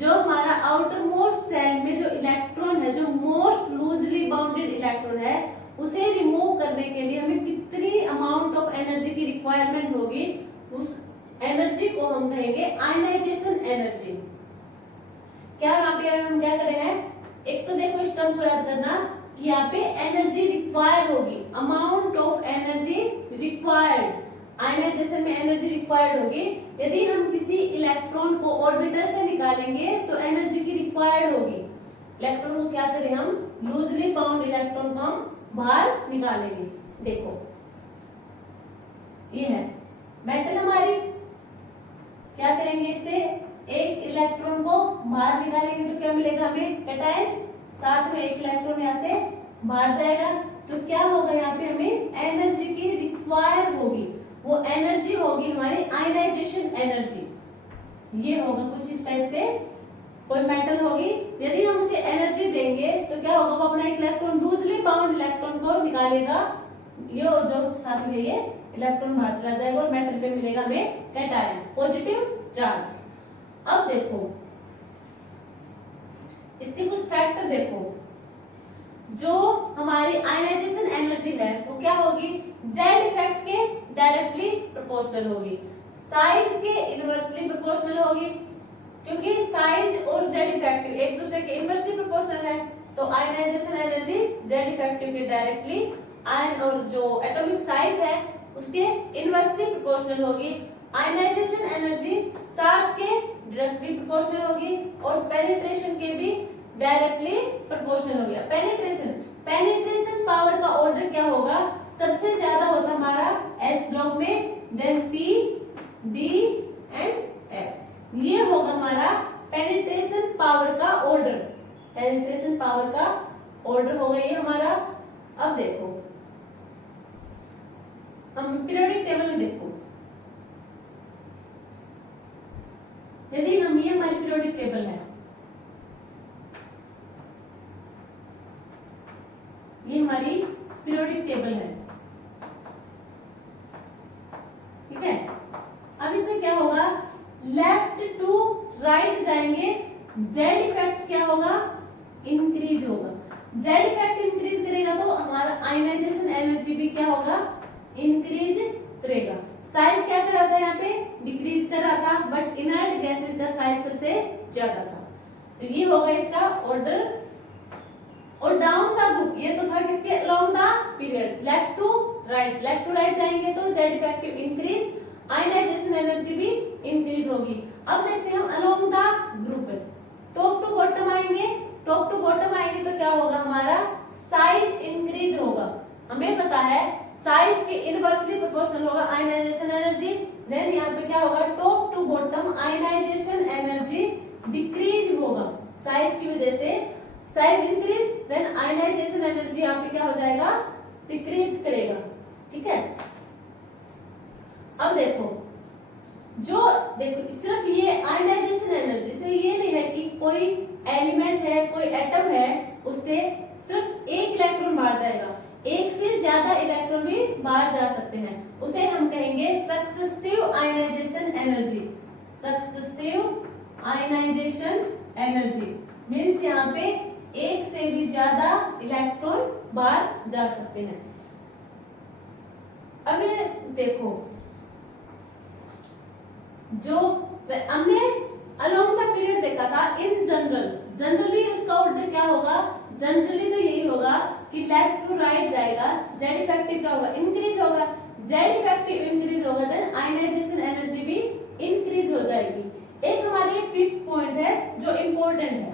जो हमारा आउटर मोस्ट सेल में जो इलेक्ट्रॉन है, जो मोस्ट लूजली बाउंडेड इलेक्ट्रॉन है, उसे रिमूव करने के लिए हमें कितनी अमाउंट ऑफ एनर्जी की रिक्वायरमेंट होगी, उस एनर्जी को हम कहेंगे आयनाइजेशन एनर्जी। क्या यहाँ पे हम क्या कर रहे हैं, एक तो देखो इस टर्म को याद करना कि यहाँ पे एनर्जी रिक्वायर होगी, amount of energy required, ionisation में एनर्जी रिक्वायर्ड होगी। यदि हम किसी इलेक्ट्रॉन को ऑर्बिटर से निकालेंगे तो एनर्जी की रिक्वायर्ड होगी। इलेक्ट्रॉन को क्या करें हम, लूजली बाउंड इलेक्ट्रॉन को हम बाहर निकालेंगे। देखो ये है मेटल, हमारी क्या करेंगे, इससे एक इलेक्ट्रॉन को बाहर निकालेंगे तो क्या मिलेगा हमें, कैटायन, साथ में एक इलेक्ट्रॉन यहाँ से बाहर जाएगा, तो क्या होगा, यहाँ पे हमें एनर्जी की रिक्वायर होगी, वो एनर्जी होगी हमारी आयनाइजेशन एनर्जी। ये होगा कुछ इस टाइप से कोई मेटल होगी, यदि हम उसे एनर्जी देंगे तो क्या होगा, वो अपना एक इलेक्ट्रॉन लूजली बाउंड इलेक्ट्रॉन को निकालेगा, ये जो साथ में ये इलेक्ट्रॉन बाहर चला जाएगा और मेटल पे मिलेगा हमें कैटायन, पॉजिटिव चार्ज। अब देखो इसके कुछ फैक्टर देखो, जो हमारी आयनाइजेशन एनर्जी है वो क्या होगी, जेड इफेक्ट के डायरेक्टली प्रोपोर्शनल होगी, साइज के इनवर्सली प्रोपोर्शनल होगी, क्योंकि साइज और जेड इफेक्टिव एक दूसरे के इनवर्सली प्रोपोर्शनल है, तो आयनाइजेशन एनर्जी जेड इफेक्टिव के डायरेक्टली आयन और जो एटॉमिक साइज है उसके इनवर्सली प्रोपोर्शनल होगी। आयनाइजेशन एनर्जी चार्ज के डायरेक्टली प्रोपोर्शनल होगी और पेनिट्रेशन के भी डायरेक्टली प्रोपोर्शनल हो गया। पेनिट्रेशन पावर का ऑर्डर क्या होगा, सबसे ज्यादा होता हमारा एस ब्लॉक में, then P, D and F. ये होगा हमारा पेनिट्रेशन पावर का ऑर्डर, पेनिट्रेशन पावर का ऑर्डर होगा ये हमारा। अब देखो हम पीरियोडिक टेबल में देखो, यदि हम ये हमारी पीरियोडिक टेबल है, ये हमारी पीरियोडिक टेबल है, ठीक है। अब इसमें क्या होगा, लेफ्ट टू राइट जाएंगे, जेड इफेक्ट क्या होगा, इंक्रीज होगा। जेड इफेक्ट इंक्रीज करेगा तो हमारा आयनाइजेशन एनर्जी भी क्या होगा, इंक्रीज करेगा। साइज क्या कर रहा था, यहाँ पे डिक्रीज कर रहा था, बट इनर्ट गैसेस का साइज सबसे ज्यादा था, तो ये होगा इसका ऑर्डर। और डाउन द ग्रुप, ये तो था किसके along the period, left to right जाएंगे तो Z effective increase, ionisation energy भी इंक्रीज होगी। अब देखते हैं हम along the group, top to bottom आएंगे, टॉप टू बॉटम आएंगे तो क्या होगा, हमारा साइज इंक्रीज होगा। हमें पता है साइज के इनवर्सली प्रोपोर्शनल होगा आयनाइजेशन एनर्जी, देन यहाँ पे क्या होगा, top to bottom ionisation energy decrease होगा, साइज की वजह से size increase, then ionisation energy यहाँ पे क्या हो जाएगा, डिक्रीज करेगा, ठीक है। अब देखो सिर्फ ये आयनाइजेशन एनर्जी से ये नहीं है कि कोई एलिमेंट है, कोई एटम है, उससे सिर्फ एक इलेक्ट्रॉन बाहर जाएगा, एक से ज्यादा इलेक्ट्रॉन भी बाहर जा सकते हैं, उसे हम कहेंगे successive ionisation energy. Successive ionisation energy means यहाँ पे एक से भी ज्यादा इलेक्ट्रॉन बाहर जा सकते हैं। अब ये देखो, जो हमने अलोंग द पीरियड देखा था, इन जनरली उसका ऑर्डर क्या होगा, जनरली तो यही होगा कि लेफ्ट टू राइट जाएगा, जेड इफेक्टिव क्या होगा, इंक्रीज होगा, जेड इफेक्टिव इंक्रीज होगा, देन आयनाइजेशन एनर्जी भी इंक्रीज हो जाएगी। एक हमारे फिफ्थ पॉइंट है जो इंपॉर्टेंट है,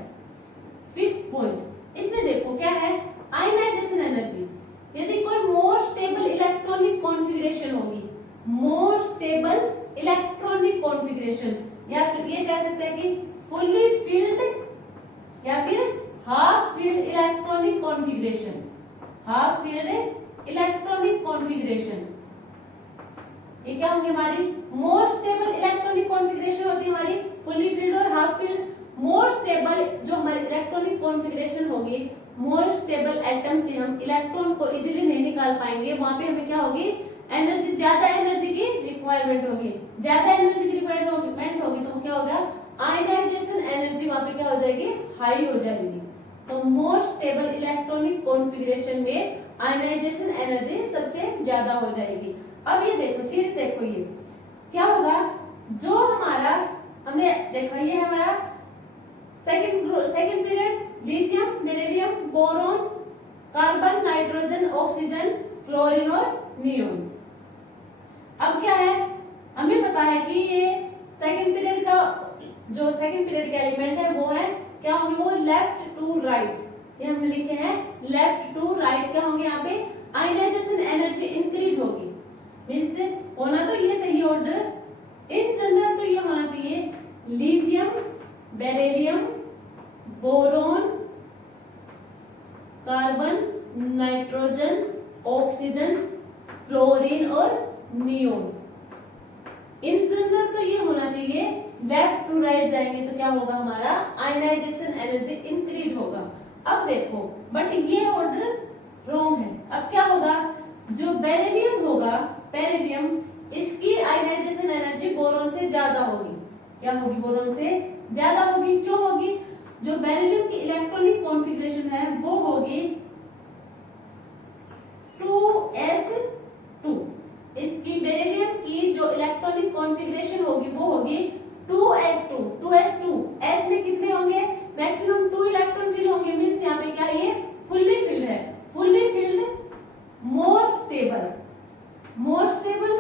फिफ्थ पॉइंट, इसमें देखो क्या है, आयनाइजेशन एनर्जी, यदि कोई मोर स्टेबल इलेक्ट्रॉनिक कॉन्फ़िगरेशन होगी, मोर स्टेबल इलेक्ट्रॉनिक कॉन्फ़िगरेशन, या फिर ये कह सकते हैं कि फुल्ली फील्ड या फिर half field electronic configuration, half field electronic configuration, ये क्या होंगे, हमारी मोर स्टेबल इलेक्ट्रॉनिक कॉन्फ़िगरेशन होती है हमारी फुल्ली फील्ड और हाफ फील्ड। मोर स्टेबल जो हमारी इलेक्ट्रॉनिक कॉन्फ़िगरेशन होगी, मोर स्टेबल एटम से हम इलेक्ट्रॉन को इजीली नहीं निकाल पाएंगे, वहां पे हमें क्या होगी, एनर्जी, ज्यादा एनर्जी की रिक्वायरमेंट होगी, ज्यादा एनर्जी की रिक्वायरमेंट होगी तो क्या होगा, आयनाइजेशन एनर्जी वहां पे क्या हो जाएगी, हाई हो जाएगी। तो मोर स्टेबल इलेक्ट्रॉनिक कॉन्फ़िगरेशन में आयनाइजेशन एनर्जी सबसे ज्यादा हो जाएगी। अब ये देखो सीरीज, देखो ये क्या होगा, जो हमारा हमने देखा, ये हमारा second period, lithium, beryllium, boron, carbon, nitrogen, oxygen, fluorine और नियोन। अब क्या है, हमें पता है कि ये सेकंड पीरियड का जो सेकंड पीरियड के एलिमेंट है वो है क्या होंगे, वो लेफ्ट टू राइट, ये हमने लिखे हैं लेफ्ट टू राइट, क्या होंगे यहाँ पे, आयनाइजेशन एनर्जी इंक्रीज होगी, मींस होना तो ये चाहिए ऑर्डर, इन जनरल तो ये होना चाहिए lithium, beryllium, boron, carbon, nitrogen, oxygen, fluorine और नियोन। इन जनरल तो ये होना चाहिए लेफ्ट टू राइट जाएंगे तो क्या होगा हमारा आयनाइजेशन एनर्जी इंक्रीज होगा। अब देखो बट ये ऑर्डर रॉन्ग है। अब क्या होगा, जो बेरिलियम होगा, बेरिलियम, इसकी आयनाइजेशन एनर्जी बोरोन से ज्यादा होगी। क्या होगी, बोरोन से ज्यादा होगी। क्यों होगी, जो बेरिलियम की इलेक्ट्रॉनिक कॉन्फ़िगरेशन है वो होगी 2s2। इसकी बेरिलियम की जो इलेक्ट्रॉनिक कॉन्फ़िगरेशन होगी वो होगी 2s2। 2s2 s में कितने होंगे, मैक्सिमम 2 इलेक्ट्रॉन फिल होंगे। मींस यहाँ पे क्या है, ये फुल्ली फिल्ड है। Fully filled more stable, more stable.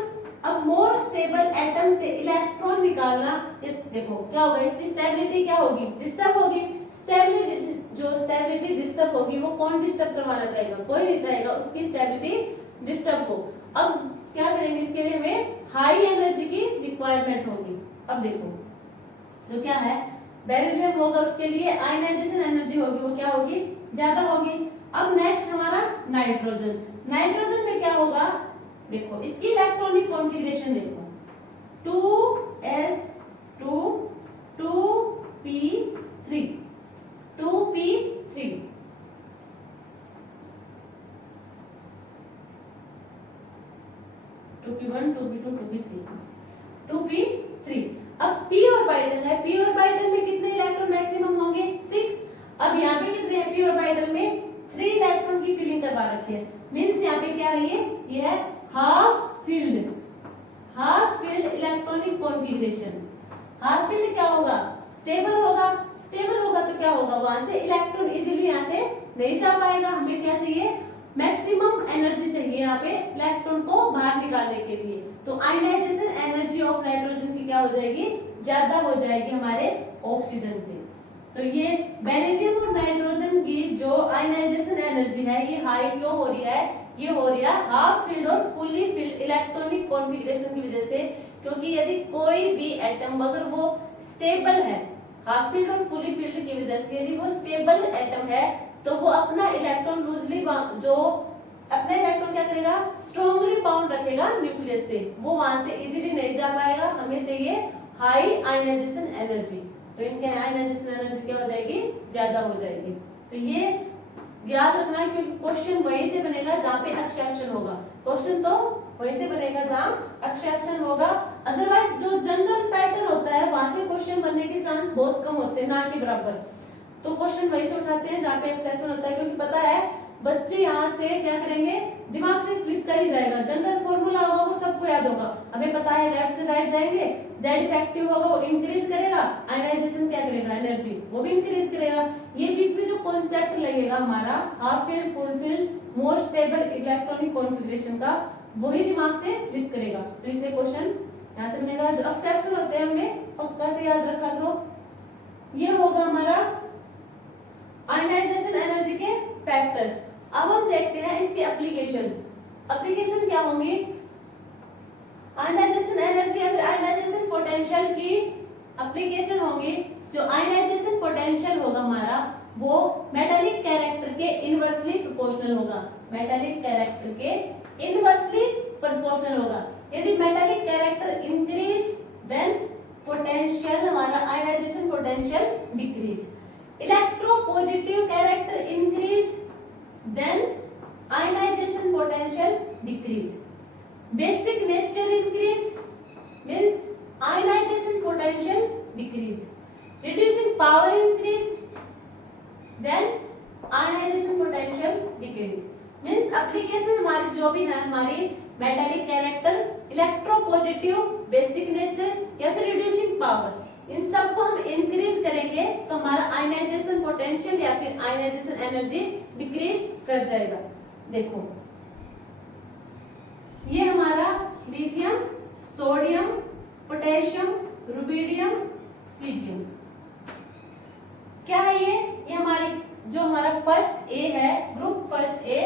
अब मोर स्टेबल एटम से इलेक्ट्रॉन निकालना, देखो क्या होगा, इसकी स्टेबिलिटी क्या होगी, डिस्टर्ब होगी। स्टेबिलिटी, जो स्टेबिलिटी डिस्टर्ब होगी वो कौन डिस्टर्ब करवाना चाहेगा, कोई नहीं चाहेगा उसकी स्टेबिलिटी डिस्टर्ब हो। अब क्या करेंगे, इसके लिए हमें हाई एनर्जी की रिक्वायरमेंट होगी। अब देखो जो क्या है, बेरिलियम होगा उसके लिए आयनाइजेशन एनर्जी होगी वो क्या होगी, ज्यादा होगी। अब नेक्स्ट हमारा नाइट्रोजन। नाइट्रोजन में क्या होगा, देखो इसकी इलेक्ट्रॉनिक कॉन्फ़िगरेशन देखो 2s2 2p3 2p3 2p1 2p2 2p3 2p3। अब p ऑर्बिटल है, p ऑर्बिटल में कितने इलेक्ट्रॉन मैक्सिमम होंगे, 6। अब यहाँ पे कितने हैं, p ऑर्बिटल में 3 इलेक्ट्रॉन की फिलिंग करवा रखी है। मींस यहाँ पे क्या है, ये है half filled, half filled electronic configuration. Half filled क्या होगा, स्टेबल होगा। स्टेबल होगा तो क्या होगा, वहां से इलेक्ट्रॉन इजीली यहाँ से नहीं जा पाएगा। हमें क्या चाहिए, मैक्सिमम एनर्जी चाहिए यहाँ पे इलेक्ट्रॉन को बाहर निकालने के लिए। तो आयनाइजेशन एनर्जी ऑफ नाइट्रोजन की क्या हो जाएगी, ज्यादा हो जाएगी हमारे ऑक्सीजन से। तो ये बेरिलियम और नाइट्रोजन की जो आयनाइजेशन एनर्जी है ये हाई क्यों हो रही है, ये हो रही है हाफ फिल्ड और फुली फिल्ड इलेक्ट्रॉनिक कॉन्फ़िगरेशन की वजह से। क्योंकि यदि कोई भी एटम अगर वो स्टेबल है, हाफ फिल्ड और फुली फिल्ड की वजह से यदि वो स्टेबल एटम है तो वो अपना इलेक्ट्रॉन लूजली, जो अपना इलेक्ट्रॉन क्या करेगा, स्ट्रांगली बाउंड रखेगा न्यूक्लियस से, वो वहां से इजीली नहीं जा पाएगा। हमें चाहिए हाई आयनाइजेशन एनर्जी, तो इनके आयनाइजेशन एनर्जी क्या हो जाएगी, ज्यादा हो जाएगी। तो ये याद रखना है क्योंकि क्वेश्चन वहीं से बनेगा जहाँ पे एक्सेप्शन होगा। क्वेश्चन तो वहीं से बनेगा जहाँ एक्सेप्शन होगा, अदरवाइज जो जनरल पैटर्न होता है वहां से क्वेश्चन बनने के चांस बहुत कम होते हैं, ना के बराबर। तो क्वेश्चन वहीं से उठाते हैं जहाँ पे एक्सेप्शन होता है, क्योंकि पता है बच्चे यहाँ से क्या करेंगे, दिमाग से स्लिप कर ही जाएगा। जनरल फॉर्मूला होगा वो सबको याद होगा, हमें पता है लेफ्ट से राइट जाएंगे, जेड इफेक्टिव होगा वो इंक्रीज करेगा, आयनाइजेशन क्या करेगा, एनर्जी वो भी इंक्रीज करेगा। ये बीच में जो कॉन्सेप्ट लगेगा हमारा half filled, full field, more stable electronic configuration का, वही दिमाग से स्लिप करेगा। तो इसलिए क्वेश्चन यहाँ से बनेगा। जो एक्सेप्शन होते हैं हमें पक्का से याद रखा करो। ये होगा हमारा आयनाइजेशन एनर्जी के फैक्टर्स। अब हम देखते हैं इसकी एप्लीकेशन। एप्लीकेशन क्या होंगी, आयनाइजेशन एनर्जी या फिर आयनाइजेशन पोटेंशियल की एप्लीकेशन होगी। जो आयनाइजेशन पोटेंशियल होगा हमारा वो मेटालिक कैरेक्टर के इनवर्सली प्रोपोर्शनल होगा। मेटालिक कैरेक्टर के इनवर्सली प्रोपोर्शनल होगा। यदि metallic character increase then potential हमारा ionization potential decrease. Electropositive character increase then ionization potential decrease. Basic nature increase means ionization potential decrease. Reducing power increase then ionization potential decrease. means application हमारी जो भी है, हमारी metallic character, electropositive, basic nature या फिर reducing power, इन सबको हम increase करेंगे तो हमारा आयनाइजेशन पोटेंशियल या फिर आयनाइजेशन एनर्जी डिक्रीज कर जाएगा। देखो ये हमारा lithium, sodium, potassium, rubidium, caesium क्या है, ये हमारी जो हमारा फर्स्ट ए है, group first A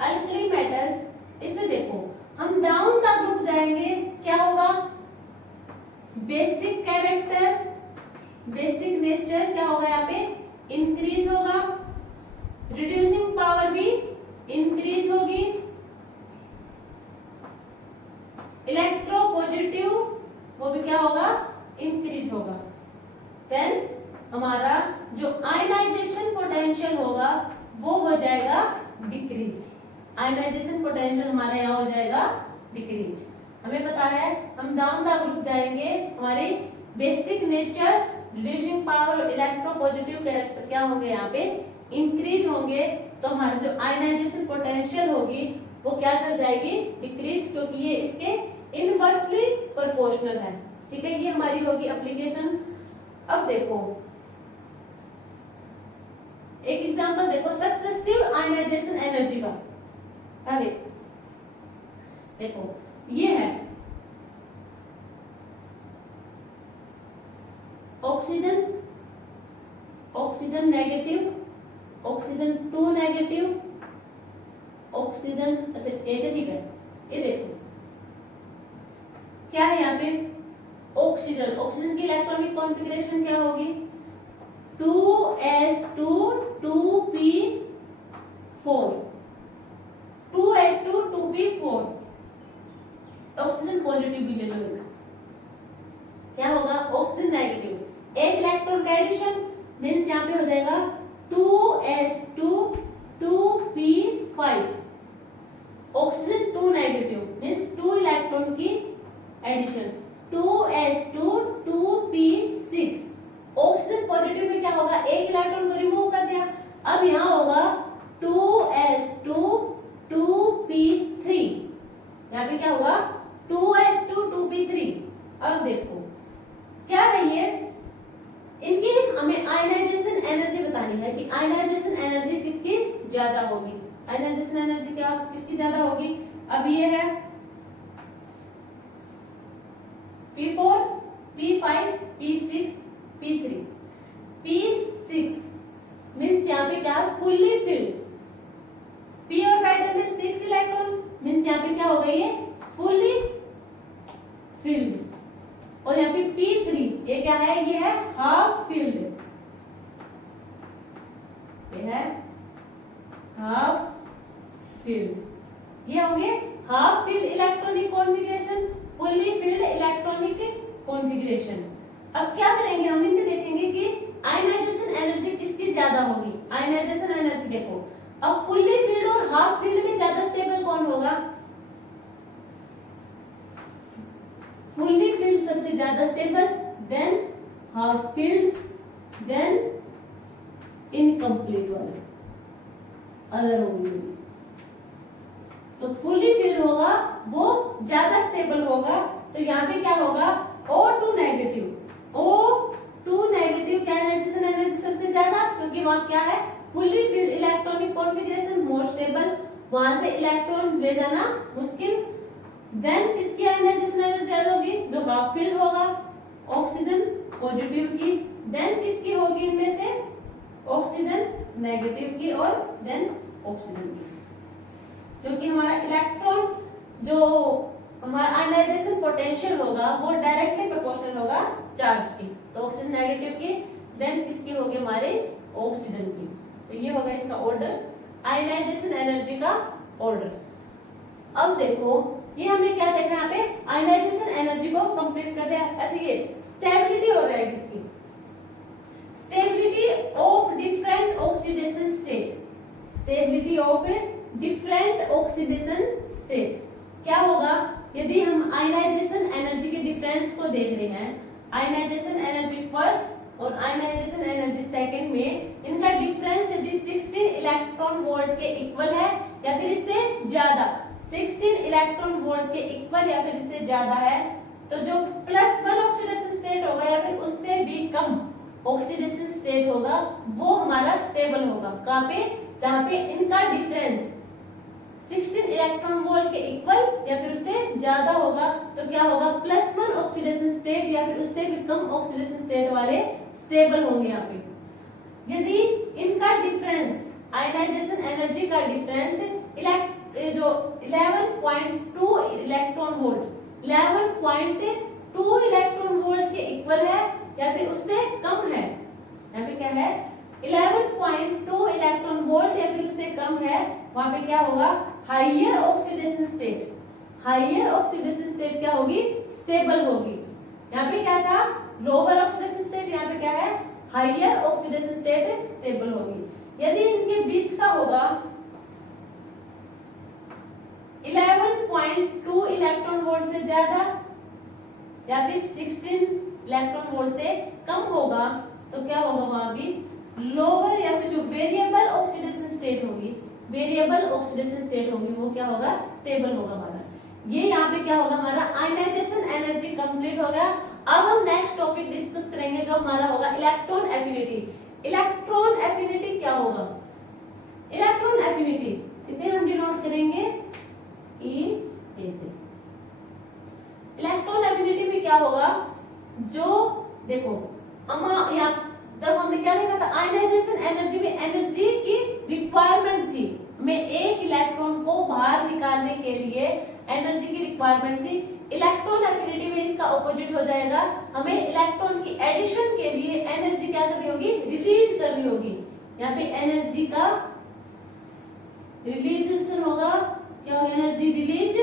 alkali metals. इसमें देखो हम डाउन का ग्रुप जाएंगे, क्या होगा, बेसिक कैरेक्टर, बेसिक नेचर क्या होगा, यहाँ पे इंक्रीज होगा, रिड्यूसिंग पावर भी इंक्रीज होगी, इलेक्ट्रोपॉजिटिव वो भी क्या होगा, इंक्रीज होगा। देन हमारा जो आयनाइजेशन पोटेंशियल होगा वो हो जाएगा डिक्रीज। आयनाइजेशन पोटेंशियल हमारा यहाँ हो जाएगा डिक्रीज। हमें पता है हम डाउन द ग्रुप जाएंगे, हमारी बेसिक नेचर, रिड्यूसिंग पावर और इलेक्ट्रोपॉजिटिव कैरेक्टर क्या होंगे यहाँ पे इंक्रीज होंगे, तो हमारी जो आयनाइजेशन पोटेंशियल होगी वो क्या कर जाएगी डिक्रीज, क्योंकि ये इसके इनवर्सली प्रोपोर्शनल है। ठीक है, ये हमारी होगी एप्लीकेशन। अब देखो एक एग्जांपल देखो सक्सेसिव आयनाइजेशन एनर्जी का। देखो ये है oxygen, oxygen negative, oxygen 2 negative, oxygen, अच्छा ये तो ठीक है। ये देखो क्या है यहाँ पे ऑक्सीजन, ऑक्सीजन की इलेक्ट्रॉनिक कॉन्फ़िगरेशन क्या होगी 2s2 2p4, 2s2 2p4। Oxygen positive भी ले लो, क्या होगा ऑक्सीजन नेगेटिव, एक इलेक्ट्रॉन का एडिशन मींस यहाँ पे हो जाएगा 2s2 2p5। Oxygen 2 negative means 2 electron की addition 2s2 2p6। Oxygen positive में क्या होगा एक इलेक्ट्रॉन को रिमूव कर दिया, अब यहाँ होगा 2s2 2p3। यहाँ पे क्या होगा 2s2 2p3। अब देखो क्या है ये, इनकी हमें आयनाइजेशन एनर्जी बतानी है कि आयनाइजेशन एनर्जी किसकी ज्यादा होगी। आयनाइजेशन एनर्जी क्या किसकी ज्यादा होगी, अब ये है P4 P5 P6 P3। P6 means यहाँ पे क्या फुल्ली फिल्ड, P ऑर्बिटल में 6 इलेक्ट्रॉन मींस यहाँ पे क्या हो गई है फुल्ली फिल्ड, और यहाँ पे P3 ये क्या है, ये है हाफ फिल्ड, ये है हाफ फील्ड। ये होंगे half field electronic configuration, fully field electronic configuration. अब क्या करेंगे हम इनमें देखेंगे कि आयनाइजेशन एनर्जी किसकी ज्यादा होगी। आयनाइजेशन एनर्जी देखो, अब फुल्ली फील्ड और हाफ फील्ड में ज्यादा स्टेबल कौन होगा, फुल्ली फील्ड सबसे ज्यादा stable, then half filled, then incomplete वाले अदर होंगे। तो फुल्ली फील्ड होगा वो ज्यादा स्टेबल होगा, तो यहाँ पे क्या होगा O2 नेगेटिव, O2 नेगेटिव क्या आयनाइजेशन एनर्जी सबसे ज्यादा, क्योंकि वहां क्या है fully field electronic configuration more stable, वहां से इलेक्ट्रॉन ले जाना मुश्किल। देन किसकी आयनाइजेशन एनर्जी ज्यादा होगी, जो हाफ फील्ड होगा ऑक्सीजन पॉजिटिव की, देन किसकी होगी इनमें से ऑक्सीजन नेगेटिव की, और देन ऑक्सीजन की, क्योंकि हमारा इलेक्ट्रॉन जो हमारा आयनाइजेशन पोटेंशियल होगा वो डायरेक्टली प्रोपोर्शनल होगा चार्ज की, तो ऑक्सीजन नेगेटिव की, देन किसकी होगी हमारे ऑक्सीजन की। तो ये होगा इसका ऑर्डर, आयनाइजेशन एनर्जी का ऑर्डर। अब देखो ये हमने क्या देखा यहाँ पे आयनाइजेशन एनर्जी को कंप्लीट कर दिया। ऐसे ये स्टेबिलिटी हो रहा है किसकी, stability of different oxidation state, stability of different oxidation state. क्या होगा यदि हम आयनाइजेशन एनर्जी के डिफरेंस को देख रहे हैं, आयनाइजेशन एनर्जी फर्स्ट और आयनाइजेशन एनर्जी सेकंड में इनका डिफरेंस यदि 16 इलेक्ट्रॉन वोल्ट के इक्वल है या फिर इससे ज्यादा, 16 इलेक्ट्रॉन वोल्ट के इक्वल या फिर इससे ज्यादा है, तो जो +1 ऑक्सीडेशन स्टेट होगा या फिर उससे भी कम ऑक्सीडेशन स्टेट होगा वो हमारा स्टेबल होगा। कहाँ पे, जहाँ पे इनका डिफरेंस 16 इलेक्ट्रॉन वोल्ट के इक्वल या फिर उससे ज्यादा होगा, तो क्या होगा +1 ऑक्सीडेशन स्टेट या फिर उससे भी कम ऑक्सीडेशन स्टेट वाले स्टेबल होंगे यहाँ पे। यदि इनका डिफरेंस आयनाइजेशन एनर्जी का डिफरेंस जो 11.2 इलेक्ट्रॉन वोल्ट, 11.2 इलेक्ट्रॉन वोल्ट के इक्वल है या फिर उससे कम है, यहाँ पे क्या है 11.2 इलेक्ट्रॉन वोल्ट या फिर उससे कम है, वहां पे क्या होगा higher oxidation state, higher oxidation state क्या होगी स्टेबल होगी। यहाँ पे क्या था लोअर ऑक्सीडेशन स्टेट, यहाँ पे क्या है हायर ऑक्सीडेशन स्टेट स्टेबल होगी। यदि इनके बीच का होगा 11.2 इलेक्ट्रॉन वोल्ट से ज्यादा या फिर 16 इलेक्ट्रॉन वोल्ट से कम होगा तो क्या होगा वहां भी लोअर या फिर जो वेरिएबल ऑक्सीडेशन स्टेट होगी, वेरिएबल ऑक्सीडेशन स्टेट होगी वो क्या होगा स्टेबल होगा हमारा। ये यहाँ पे क्या होगा हमारा आयनाइजेशन एनर्जी कंप्लीट हो गया। अब हम नेक्स्ट टॉपिक डिस्कस करेंगे जो हमारा होगा इलेक्ट्रॉन एफिनिटी। इलेक्ट्रॉन एफिनिटी क्या होगा? इलेक्ट्रॉन एफिनिटी इसे हम डिनोट करेंगे ई ए से। इलेक्ट्रॉन एफिनिटी में क्या होगा, जो देखो यहाँ तब हमने क्या देखा था आयनाइजेशन एनर्जी में एनर्जी की रिक्वायरमेंट थी, हमें एक इलेक्ट्रॉन को बाहर निकालने के लिए एनर्जी की रिक्वायरमेंट थी। इलेक्ट्रॉन एफिनिटी में इसका ऑपोजिट हो जाएगा, हमें इलेक्ट्रॉन की एडिशन के लिए एनर्जी क्या करनी होगी, रिलीज करनी होगी। यहाँ पे एनर्जी का रिलीजेशन होगा, क्या होगा एनर्जी रिलीज,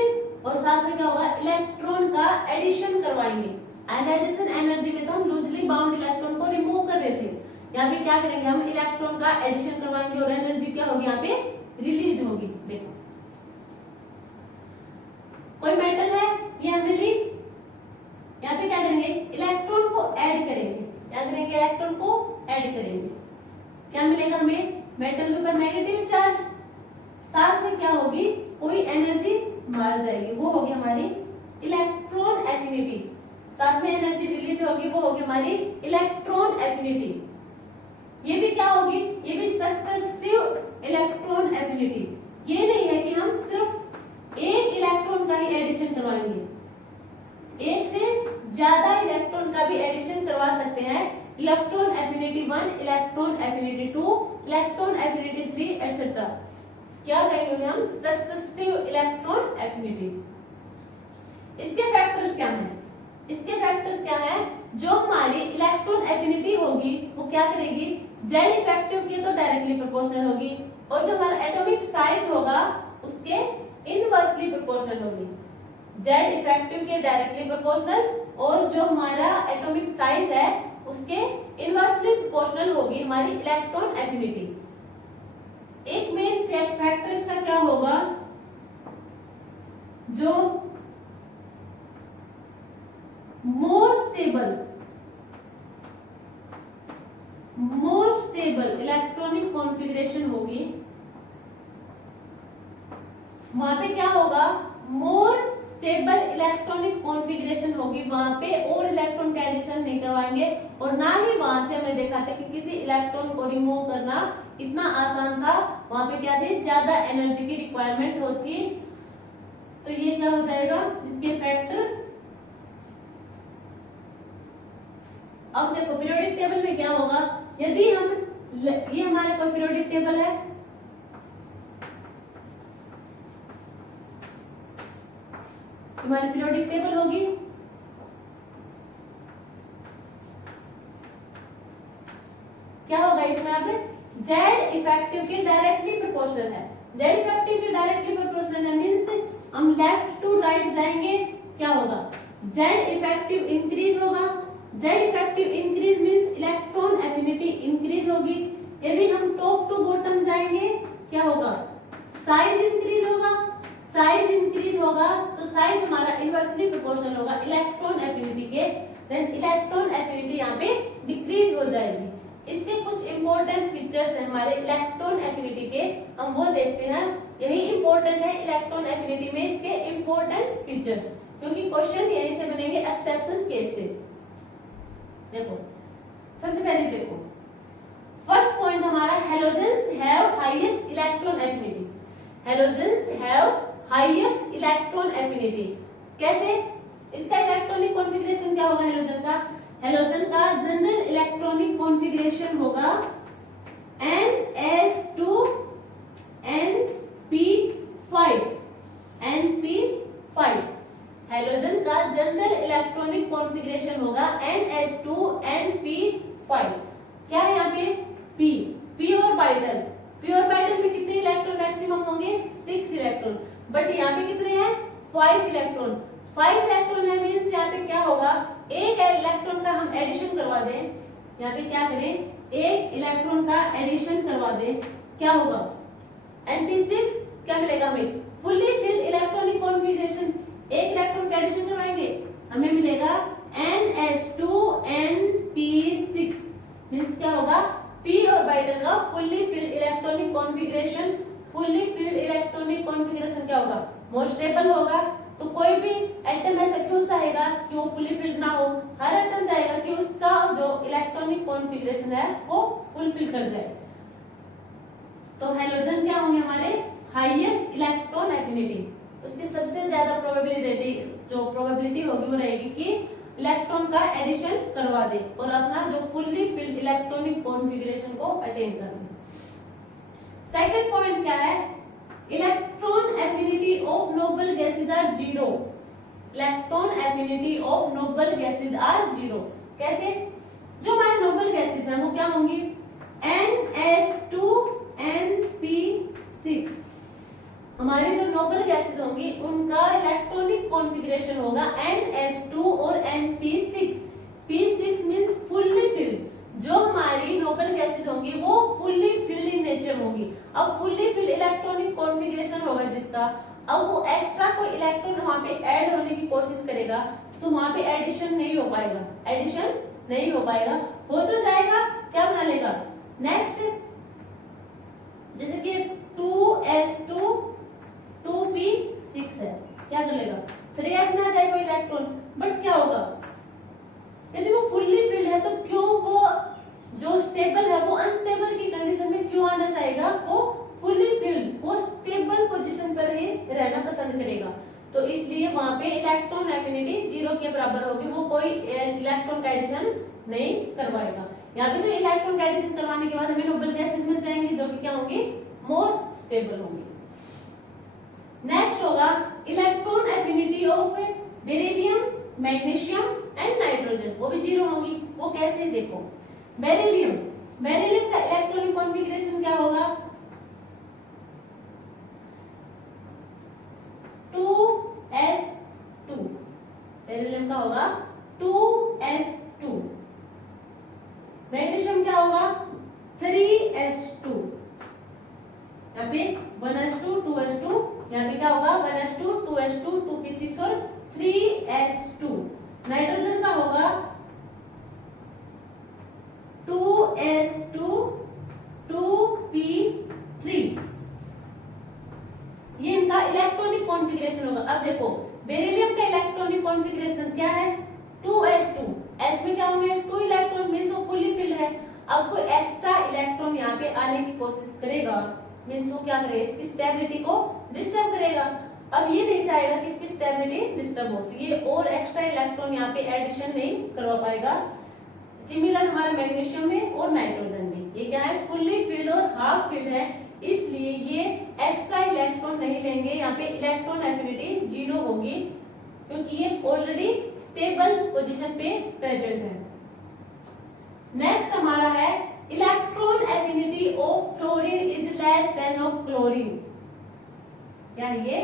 और साथ में क्या होगा इलेक्ट्रॉन का एडिशन करवाएंगे। आयनाइजेशन एनर्जी में तो हम लूजली बाउंड इलेक्ट्रॉन को रिमूव कर रहे थे, यहाँ पे क्या करेंगे हम इलेक्ट्रॉन का एडिशन करवाएंगे और एनर्जी क्या होगी यहाँ पे रिलीज होगी। देखो कोई मेटल है ये हमने ली, यहाँ पे क्या करेंगे इलेक्ट्रॉन को ऐड करेंगे, क्या करेंगे इलेक्ट्रॉन को ऐड करेंगे, क्या मिलेगा हमें मेटल के ऊपर नेगेटिव चार्ज, साथ में क्या होगी कोई एनर्जी मार जाएगी, वो होगी हमारी इलेक्ट्रॉन एफिनिटी, साथ में एनर्जी रिलीज होगी वो होगी हमारी इलेक्ट्रॉन एफिनिटी। ये भी क्या होगी, ये भी सक्सेसिव इलेक्ट्रॉन एफिनिटी। ये नहीं है कि हम सिर्फ एक इलेक्ट्रॉन का ही एडिशन करवाएंगे, एक से ज्यादा इलेक्ट्रॉन का भी एडिशन करवा सकते हैं। Electron affinity 1, electron affinity 2, electron affinity 3 etcetera, क्या कहेंगे हम सक्सेसिव इलेक्ट्रॉन एफिनिटी। इसके फैक्टर्स क्या हैं? इसके फैक्टर्स क्या हैं? जो हमारी इलेक्ट्रॉन एफिनिटी होगी वो क्या करेगी, जेड इफेक्टिव की तो डायरेक्टली प्रोपोर्शनल होगी, और जो हमारा एटॉमिक साइज होगा उसके इनवर्सली प्रोपोर्शनल होगी। जेड इफेक्टिव के डायरेक्टली प्रोपोर्शनल और जो हमारा एटॉमिक साइज है उसके इनवर्सली प्रोपोर्शनल होगी हमारी इलेक्ट्रॉन एफिनिटी। एक मेन फैक्टर इसका क्या होगा, जो मोर स्टेबल इलेक्ट्रॉनिक कॉन्फ़िगरेशन होगी, वहां पे क्या होगा मोर स्टेबल इलेक्ट्रॉनिक कॉन्फ़िगरेशन होगी, वहां पे और इलेक्ट्रॉन का एडिशन नहीं करवाएंगे, और ना ही वहां से हमने देखा था कि किसी इलेक्ट्रॉन को रिमूव करना इतना आसान था, वहां पे क्या थे ज्यादा एनर्जी की रिक्वायरमेंट होती। तो ये क्या हो जाएगा इसके फैक्टर। अब देखो पीरियोडिक टेबल में क्या होगा, यदि हम ये हमारे कोई पीरियोडिक टेबल है, हमारी पीरियोडिक टेबल होगी, क्या होगा इसमें यहाँ पे जेड इफेक्टिव के डायरेक्टली प्रोपोर्शनल है, जेड इफेक्टिव के डायरेक्टली प्रोपोर्शनल है मींस हम लेफ्ट टू राइट जाएंगे, क्या होगा जेड इफेक्टिव इंक्रीज होगा, Z effective increase means electron affinity increase होगी। यदि हम टॉप टू बॉटम जाएंगे क्या होगा साइज इंक्रीज होगा, साइज इंक्रीज होगा तो साइज हमारा इनवर्सली प्रोपोर्शनल होगा इलेक्ट्रॉन एफिनिटी के, देन इलेक्ट्रॉन एफिनिटी यहाँ पे डिक्रीज हो जाएगी। इसके कुछ इंपॉर्टेंट फीचर्स हैं हमारे इलेक्ट्रॉन एफिनिटी के, हम वो देखते हैं, यही इंपॉर्टेंट है इलेक्ट्रॉन एफिनिटी में इसके इंपॉर्टेंट फीचर्स, क्योंकि क्वेश्चन यहीं से बनेंगे एक्सेप्शन केस से। देखो सबसे पहले देखो फर्स्ट पॉइंट हमारा halogens have highest electron affinity, halogens have highest electron affinity. कैसे? इसका इलेक्ट्रॉनिक कॉन्फ़िगरेशन क्या होगा हेलोजन का, हेलोजन का जनरल इलेक्ट्रॉनिक कॉन्फ़िगरेशन होगा NS2 NP5, NP5। हेलोजन का जनरल इलेक्ट्रॉनिक कॉन्फ़िगरेशन होगा NS2 NP5। क्या है यहाँ पे P, P orbital, P orbital में कितने इलेक्ट्रॉन मैक्सिमम होंगे 6 इलेक्ट्रॉन, बट यहाँ पे कितने हैं 5 इलेक्ट्रॉन, 5 इलेक्ट्रॉन है मींस यहाँ पे क्या होगा एक इलेक्ट्रॉन का हम एडिशन करवा दें यहाँ पे क्या करें, एक इलेक्ट्रॉन का एडिशन करवा दें, क्या होगा Np6 क्या मिलेगा हमें, फुल्ली फिल्ड इलेक्ट्रॉनिक कॉन्फ़िगरेशन। एक इलेक्ट्रॉन का एडिशन करवाएंगे हमें मिलेगा NH2Np6 मींस क्या होगा, p ऑर्बिटल का fully filled electronic configuration. Fully filled electronic configuration क्या होगा, मोर स्टेबल होगा। तो कोई भी एटम ऐसा क्यों चाहेगा कि वो फुली फिल्ड ना हो, हर एटम चाहेगा कि उसका जो इलेक्ट्रॉनिक कॉन्फ़िगरेशन है वो फुलफिल कर जाए। तो हैलोजन क्या होंगे हमारे, हाईएस्ट इलेक्ट्रॉन एफिनिटी, उसकी सबसे ज्यादा प्रोबेबिलिटी होगी वो रहेगी कि इलेक्ट्रॉन का एडिशन करवा दे और अपना जो फुल्ली फिल्ड इलेक्ट्रॉनिक कॉन्फ़िगरेशन को अटेन कर ले। सेकंड पॉइंट क्या है, electron affinity of noble gases are zero. Electron affinity of noble gases are zero. कैसे, जो हमारे नोबल गैसेस हैं वो क्या होंगी, NH2Np6। हमारी जो नोबल गैसेस होंगी उनका इलेक्ट्रॉनिक कॉन्फ़िगरेशन होगा NH2 और Np6। P6 means fully filled. जो हमारी नोबल गैसेस होंगी वो फुल्ली फिल्ड इन नेचर होंगी। अब फुल्ली फिल्ड इलेक्ट्रॉनिक कॉन्फ़िगरेशन होगा जिसका, अब वो एक्स्ट्रा कोई इलेक्ट्रॉन वहां पे ऐड होने की कोशिश करेगा तो वहां पे एडिशन नहीं हो पाएगा, एडिशन नहीं हो पाएगा। हो तो जाएगा, क्या बना लेगा, नेक्स्ट जैसे कि 2s2 2p6 है, क्या कर लेगा, 3s में आ जाएगा इलेक्ट्रॉन। बट क्या होगा, यदि वो फुल्ली फिल्ड है तो क्यों वो जो स्टेबल है वो अनस्टेबल की कंडीशन में क्यों आना चाहेगा, वो फुल्ली फिल्ड, वो स्टेबल पोजीशन पर ही रहना पसंद करेगा। तो इसलिए वहां पे इलेक्ट्रॉन एफिनिटी 0 के बराबर होगी, वो कोई इलेक्ट्रॉन का एडिशन नहीं करवाएगा। यहाँ पे तो इलेक्ट्रॉन का एडिशन करवाने के बाद हमें नोबल गैसेस मिल जाएंगी जो कि क्या होंगी, मोर स्टेबल होंगी। नेक्स्ट होगा electron affinity of beryllium, magnesium and nitrogen, वो भी 0 होंगी। वो कैसे, देखो बेरिलियम का इलेक्ट्रॉनिक कॉन्फ़िगरेशन क्या होगा, 2s2। बेरिलियम का होगा 2s2। मैग्नीशियम क्या होगा, 3s2। यहाँ पे 1s2 2s2, यहाँ पे क्या होगा 1s2 2s2 2p6 और 3s2। नाइट्रोजन का होगा 2s2 2p3। ये इनका इलेक्ट्रॉनिक कॉन्फ़िगरेशन होगा। अब देखो बेरिलियम का इलेक्ट्रॉनिक कॉन्फ़िगरेशन क्या है, 2s2। s में क्या होंगे, 2 इलेक्ट्रॉन मींस वो फुली फिल्ड है। अब कोई एक्स्ट्रा इलेक्ट्रॉन यहाँ पे आने की कोशिश करेगा मींस वो क्या करेगा, इसकी स्टेबिलिटी को डिस्टर्ब करेगा। अब ये नहीं चाहेगा कि इसकी स्टेबिलिटी डिस्टर्ब हो, तो ये और एक्स्ट्रा इलेक्ट्रॉन यहाँ पे एडिशन नहीं करवा पाएगा। सिमिलर हमारे मैग्नीशियम में और नाइट्रोजन में, ये क्या है, फुल्ली फिल्ड और हाफ फिल्ड है, इसलिए ये एक्स्ट्रा इलेक्ट्रॉन नहीं लेंगे। यहाँ पे इलेक्ट्रॉन एफिनिटी 0 होगी क्योंकि ये ऑलरेडी स्टेबल पोजीशन पे प्रेजेंट है। नेक्स्ट हमारा है electron affinity of fluorine is less than of chlorine. क्या है ये,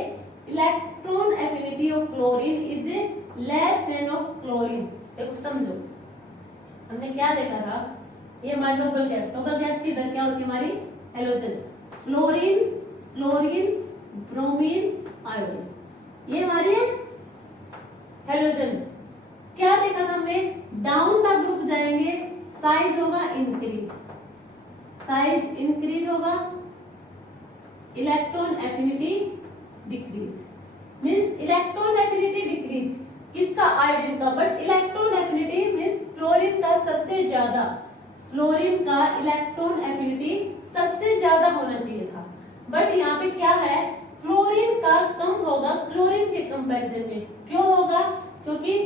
electron affinity of fluorine is less than of chlorine. देखो समझो, हमने क्या देखा था, ये हमारी नोबल गैस की इधर क्या होती है हमारी, halogen, fluorine, chlorine, bromine, iodine, ये हमारी है हैलोजन। क्या देखा था हमने, डाउन द ग्रुप जाएंगे साइज होगा इंक्रीज, साइज इंक्रीज होगा, electron affinity decrease. Means electron affinity decrease किसका, आयोडीन का, but electron affinity means fluorine का सबसे ज्यादा, फ्लोरीन का इलेक्ट्रॉन एफिनिटी सबसे ज्यादा होना चाहिए था। बट यहाँ पे क्या है, फ्लोरीन का कम होगा क्लोरीन के कंपैरिजन में। क्यों होगा, क्योंकि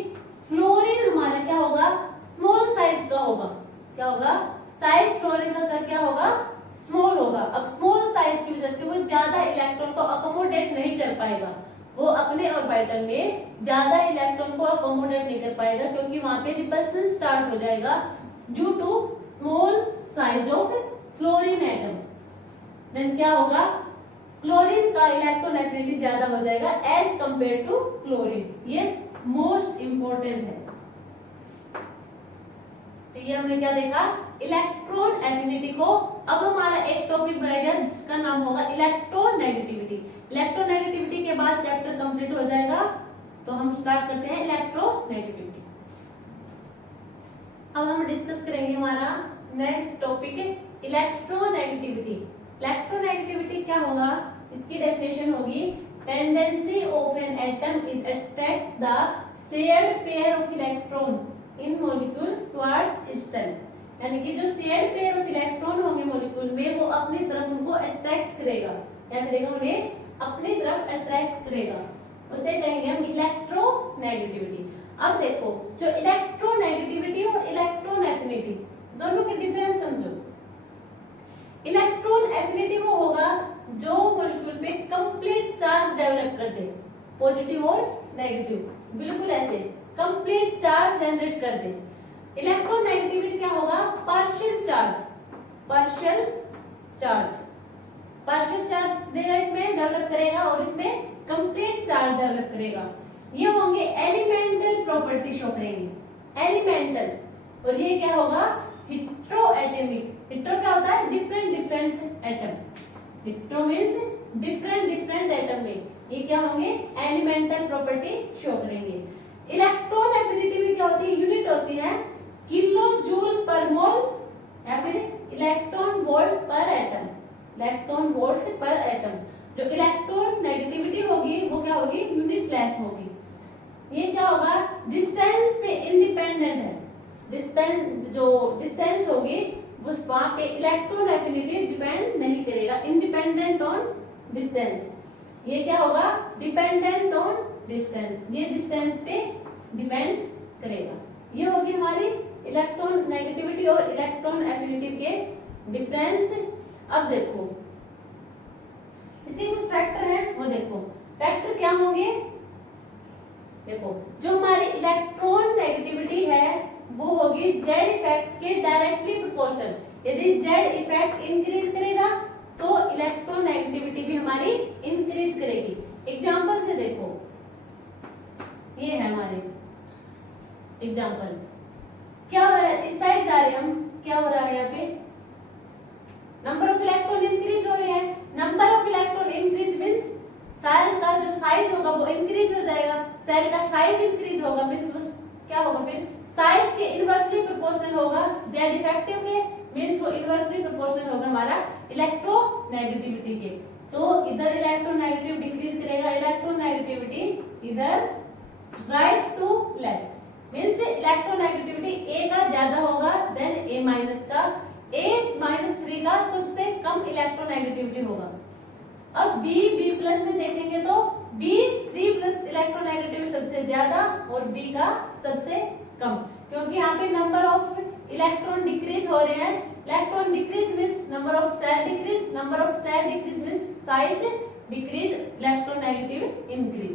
फ्लोरीन हमारा क्या होगा, स्मॉल साइज का होगा। क्या होगा, साइज फ्लोरीन का क्या होगा, स्मॉल होगा। अब स्मॉल साइज की वजह से वो ज्यादा इलेक्ट्रॉन को अकोमोडेट नहीं कर पाएगा, वो अपने ऑर्बिटल में ज्यादा इलेक्ट्रॉन को अकोमोडेट नहीं कर पाएगा क्योंकि वहां पे रिपल्सन स्टार्ट हो जाएगा due to small size of fluorine atom. Then क्या होगा, क्लोरीन का इलेक्ट्रॉन एफिनिटी ज्यादा हो जाएगा एज कंपेयर टू फ्लोरीन। ये मोस्ट इंपॉर्टेंट है। तो ये हमने क्या देखा, इलेक्ट्रॉन एफिनिटी को। अब हमारा एक टॉपिक बढ़ेगा जिसका नाम होगा इलेक्ट्रोनेगेटिविटी। इलेक्ट्रोनेगेटिविटी के बाद चैप्टर कंप्लीट हो जाएगा। तो हम स्टार्ट करते हैं इलेक्ट्रोनेगेटिविटी। अब हम डिस्कस करेंगे हमारा नेक्स्ट टॉपिक इलेक्ट्रोनेगेटिविटी। इलेक्ट्रोनेगेटिविटी क्या होगा, इसकी डेफिनेशन होगी tendency of an atom is attract the shared pair of electron in molecule towards itself. यानी कि जो शेयर्ड पेयर ऑफ इलेक्ट्रॉन होंगे मॉलिक्यूल में, वो अपनी तरफ उनको अट्रैक्ट करेगा। क्या करेगा, उन्हें अपनी तरफ अट्रैक्ट करेगा, उसे कहेंगे हम इलेक्ट्रोनेगेटिविटी। अब देखो, जो इलेक्ट्रोनेगेटिविटी और इलेक्ट्रॉन एफिनिटी दोनों के डिफरेंस समझो। इलेक्ट्रॉन एफिनिटी वो होगा जो मॉलिक्यूल पे कंप्लीट चार्ज डेवलप कर दे, पॉजिटिव और नेगेटिव, बिल्कुल ऐसे कंप्लीट चार्ज जनरेट कर दे। इलेक्ट्रोनेगेटिविटी क्या होगा, partial charge, partial charge, partial charge देगा, इसमें डेवलप करेगा और इसमें कंप्लीट चार्ज डेवलप करेगा। ये होंगे एलिमेंटल प्रॉपर्टी शो करेंगे, एलिमेंटल। और ये क्या होगा, हेटेरोएटॉमिक। हेटेरो क्या होता है, different different atom, hetero means different different atom में ये क्या होंगे, एलिमेंटल प्रॉपर्टी शो करेंगे। इलेक्ट्रॉन एफिनिटी में क्या होती है, यूनिट होती है किलो जूल पर मोल या फिर इलेक्ट्रॉन वोल्ट पर एटम, इलेक्ट्रॉन वोल्ट पर एटम। जो इलेक्ट्रॉन नेगेटिविटी होगी वो क्या होगी, यूनिट लेस होगी। ये क्या होगा, डिस्टेंस पे इंडिपेंडेंट है, डिस्टेंस जो डिस्टेंस होगी उस वहां पे इलेक्ट्रॉन एफिनिटी डिपेंड नहीं करेगा, इंडिपेंडेंट ऑन डिस्टेंस। ये क्या होगा, डिपेंडेंट ऑन डिस्टेंस, ये डिस्टेंस पे डिपेंड करेगा। ये होगी हमारी इलेक्ट्रॉन नेगेटिविटी और इलेक्ट्रॉन एफिनिटी के डिफरेंस। अब देखो इसके कुछ फैक्टर हैं, वो देखो फैक्टर क्या होंगे। देखो जो हमारी इलेक्ट्रॉन नेगेटिविटी है वो होगी जेड इफेक्ट के डायरेक्टली प्रोपोर्शनल। यदि जेड इफेक्ट इंक्रीज करेगा तो इलेक्ट्रॉन नेगेटिविटी भी हमारी इंक्रीज करेगी। एग्जांपल से देखो, ये है हमारे एग्जांपल, क्या हो रहा है, इस साइड जा रहे हैं हम, क्या हो रहा है यहाँ पे, नंबर ऑफ इलेक्ट्रॉन इंक्रीज हो रहे हैं। Number of electron increase means shell का जो साइज होगा वो इंक्रीज हो जाएगा, सेल का साइज इंक्रीज होगा मींस क्या होगा, फिर साइज के इनवर्सली प्रोपोर्शनल होगा जेड इफेक्टिव के, मींस वो इनवर्सली प्रोपोर्शनल होगा हमारा इलेक्ट्रोनेगेटिविटी के। तो इधर इलेक्ट्रोनेगेटिव डिक्रीज करेगा, इलेक्ट्रोनेगेटिविटी इधर right to left, means electronegativity A का ज्यादा होगा देन ए माइनस का, A-3 का सबसे कम इलेक्ट्रोनेगेटिविटी होगा। अब B प्लस में देखेंगे तो B3 प्लस इलेक्ट्रोनेगेटिविटी सबसे ज्यादा और B का सबसे कम, क्योंकि यहाँ पे नंबर ऑफ इलेक्ट्रॉन डिक्रीज हो रहे हैं। Electron decrease means number of shell decrease, number of shell decrease means size decrease, electronegative increase.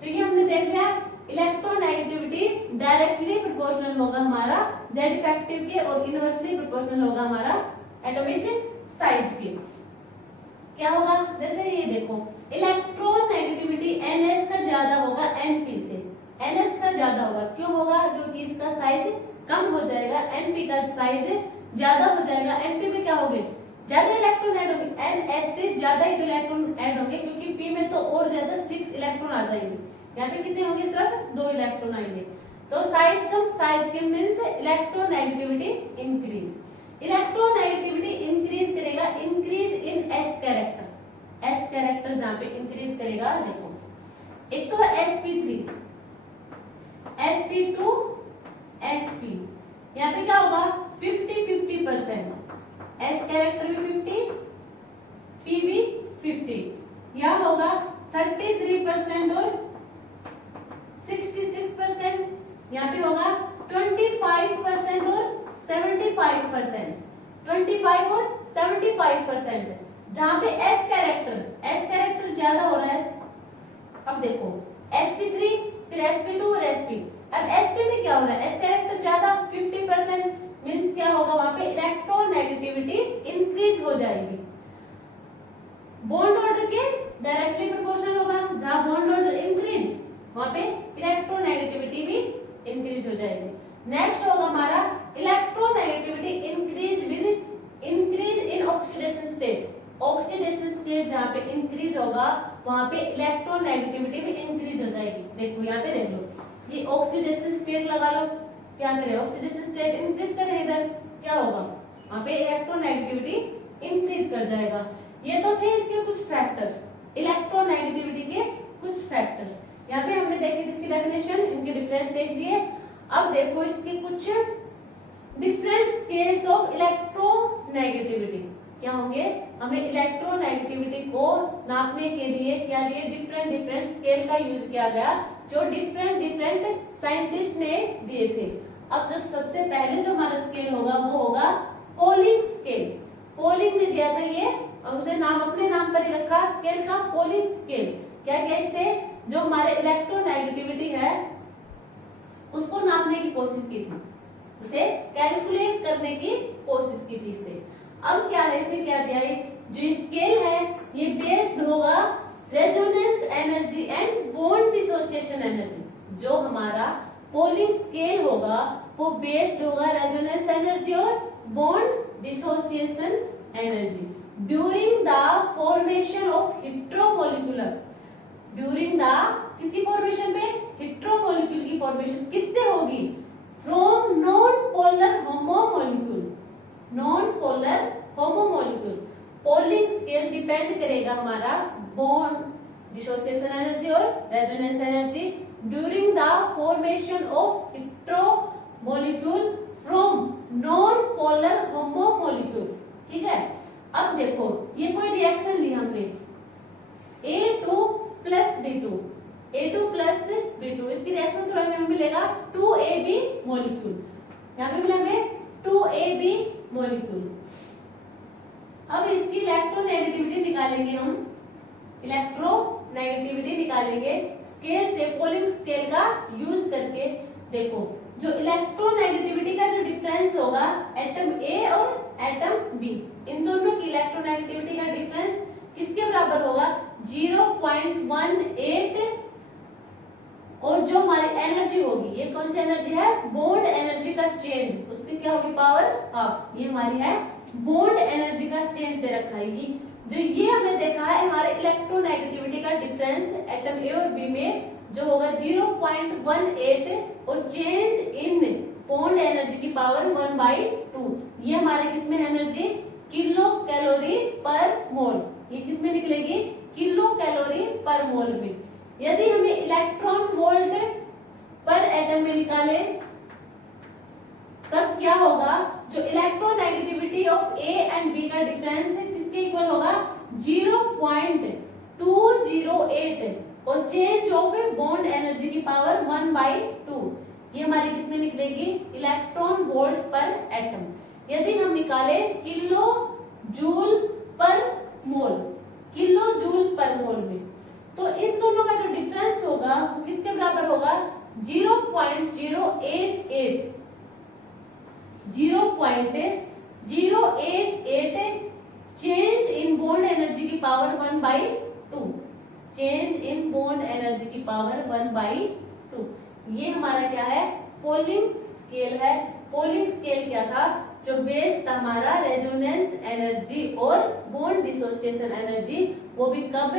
तो ये हमने देख लिया इलेक्ट्रोनेगेटिविटी डायरेक्टली प्रोपोर्शनल होगा हमारा जेड इफेक्टिव के और इनवर्सली प्रोपोर्शनल होगा हमारा एटॉमिक साइज के। क्या होगा, जैसे ये देखो इलेक्ट्रोनेगेटिविटी Ns का ज्यादा होगा Np से, Ns का ज्यादा होगा, क्यों होगा, क्योंकि इसका साइज कम हो जाएगा, Np का साइज ज्यादा हो जाएगा। Np में क्या होंगे, ज्यादा इलेक्ट्रॉन ऐड होंगे, Ns से ज्यादा ही इलेक्ट्रॉन ऐड होंगे, क्योंकि P में तो और ज्यादा 6 इलेक्ट्रॉन आ जाएंगे, यहाँ पे कितने होंगे, सिर्फ 2 इलेक्ट्रॉन आएंगे। तो साइज कम, साइज कम means electronegativity increase. Electronegativity increase करेगा, increase in s character, s character जहां पे इंक्रीज करेगा। देखो एक तो sp3, sp2, sp, यहाँ पे क्या होगा 50-50%, s कैरेक्टर भी 50, p भी 50, यह होगा 33% और 66%, यहाँ पे होगा 25% और 75%, 25 और 75%, जहाँ पे s कैरेक्टर ज्यादा हो रहा है। अब देखो sp3 फिर sp2 और sp, अब sp में क्या हो रहा है, s कैरेक्टर ज्यादा 50% मींस क्या होगा, वहां पे इलेक्ट्रोनेगेटिविटी इंक्रीज हो जाएगी। बॉन्ड ऑर्डर के डायरेक्टली प्रोपोर्शनल होगा, जहां बॉन्ड ऑर्डर इंक्रीज वहां पे इलेक्ट्रोनेगेटिविटी भी इंक्रीज हो जाएगी। नेक्स्ट होगा हमारा electronegativity increase in oxidation state. Oxidation state जहाँ पे इंक्रीज होगा वहां पे इलेक्ट्रोनेगेटिविटी भी इंक्रीज हो जाएगी। देखो यहाँ पे देख लो, ये ऑक्सीडेशन स्टेट लगा लो, क्या करे ऑक्सीडेशन स्टेट इंक्रीज करे, इधर क्या होगा वहां पे इलेक्ट्रोनेगेटिविटी इंक्रीज कर जाएगा। ये तो थे इसके कुछ फैक्टर्स, इलेक्ट्रोनेगेटिविटी के कुछ फैक्टर्स। यहाँ पे हमने देखी इसकी डेफिनेशन, इनके डिफरेंस देख लिए। अब देखो इसके कुछ डिफरेंट स्केल्स ऑफ इलेक्ट्रोनेगेटिविटी क्या होंगे। हमें इलेक्ट्रोनेगेटिविटी को नापने के लिए क्या लिए, डिफरेंट स्केल का यूज किया गया, जो डिफरेंट साइंटिस्ट ने दिए थे। अब जो सबसे पहले जो हमारा स्केल होगा वो होगा पोलिंग स्केल। पोलिंग ने दिया था ये, और उसने नाम अपने नाम पर ही रखा स्केल का, पोलिंग स्केल। क्या क्या इससे जो हमारे इलेक्ट्रोनेगेटिविटी है उसको नापने की कोशिश की थी, उसे कैलकुलेट करने की कोशिश की थी इससे। अब क्या है, इसने क्या दिया है, जो स्केल है ये बेस्ड होगा resonance energy and bond dissociation energy. जो हमारा पोलिंग स्केल होगा वो बेस्ड होगा रेजोनेंस एनर्जी और bond dissociation energy during the formation of heteromolecular. During the किसकी फॉर्मेशन पे, हेटेरोमॉलिक्यूल की फॉर्मेशन किससे होगी, from non polar homomolecule. Non polar homomolecule. Pauling scale depend करेगा हमारा बॉन्ड डिसोसिएशन एनर्जी और resonance energy during the formation of heteromolecule from non polar homomolecules. ठीक है, अब देखो ये कोई रिएक्शन ली हमने A2 plus B2, A2 plus B2, इसकी रिएक्शन थोड़ा हमें मिलेगा 2AB मॉलिक्यूल। यहाँ पे मिला हमें 2AB मॉलिक्यूल। अब इसकी इलेक्ट्रोनेगेटिविटी निकालेंगे हम, इलेक्ट्रोनेगेटिविटी निकालेंगे स्केल से, पोलिंग स्केल का यूज करके। देखो जो इलेक्ट्रोनेगेटिविटी का जो डिफरेंस होगा एटम A और एटम B, इन दोनों की इलेक्ट्रोनेगेटिविटी का डिफरेंस किसके बराबर होगा, 0.18। और जो हमारी एनर्जी होगी, ये कौन सी एनर्जी है, बॉन्ड एनर्जी का चेंज, उसकी क्या होगी, पावर हाफ। ये हमारी है बॉन्ड एनर्जी का चेंज दे रखा है। जो ये हमने देखा है हमारे इलेक्ट्रोनेगेटिविटी का डिफरेंस एटम ए और बी में जो होगा 0.18 और चेंज इन बॉन्ड एनर्जी की पावर 1/2। ये हमारे किसमें एनर्जी, किलो कैलोरी पर मोल। ये किसमें निकलेगी, किलो कैलोरी पर मोल में। यदि हमें इलेक्ट्रॉन वोल्ट पर एटम में निकाले तब क्या होगा, जो electronegativity of A and B का डिफरेंस किसके इक्वल होगा, 0.208 और चेंज ऑफ बॉन्ड एनर्जी की पावर 1/2। ये हमारी किसमें निकलेगी, इलेक्ट्रॉन वोल्ट पर एटम। यदि हम निकाले किलो जूल पर मोल, किलो जूल पर मोल में, तो इन दोनों का जो डिफरेंस होगा वो किसके बराबर होगा, 0.088 चेंज इन बॉन्ड एनर्जी की power 1/2। Change in bond energy की पावर 1/2। ये हमारा क्या है, पोलिंग स्केल है। पोलिंग स्केल क्या था, जो बेस था हमारा रेजोनेंस एनर्जी और बॉन्ड डिसोसिएशन एनर्जी। वो भी कब,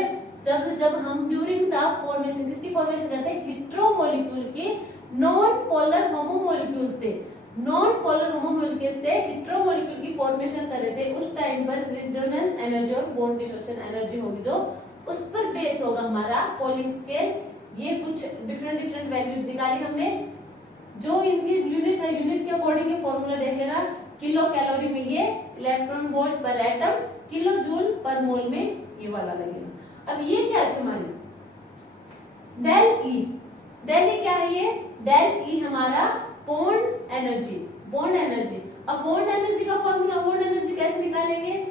जब हम ड्यूरिंग द फॉर्मेशन, किसकी फॉर्मेशन करते हैं, हेटेरोमॉलिक्यूल की नॉन पोलर होमोमॉलिक्यूल से, नॉन पोलर होमोमॉलिक्यूल से हेटेरोमॉलिक्यूल की फॉर्मेशन कर रहे थे। उस टाइम पर रेजोनेंस एनर्जी और बॉन्ड डिसोसिएशन एनर्जी होगी, जो उस पर बेस होगा हमारा पोलिंग स्केल। ये कुछ डिफरेंट वैल्यू निकाली हमने, जो इनकी यूनिट है, यूनिट के अकॉर्डिंग ये फॉर्मूला देख लेना। किलो कैलोरी में ये इलेक्ट्रॉन वोल्ट पर एटम, किलो जूल पर मोल में ये वाला लगेगा। अब ये क्या है हमारी डेल ई, डेल ई क्या है, ये डेल ई हमारा बॉन्ड एनर्जी, बॉन्ड एनर्जी। अब बॉन्ड एनर्जी का फॉर्मूला, बॉन्ड एनर्जी कैसे निकालेंगे,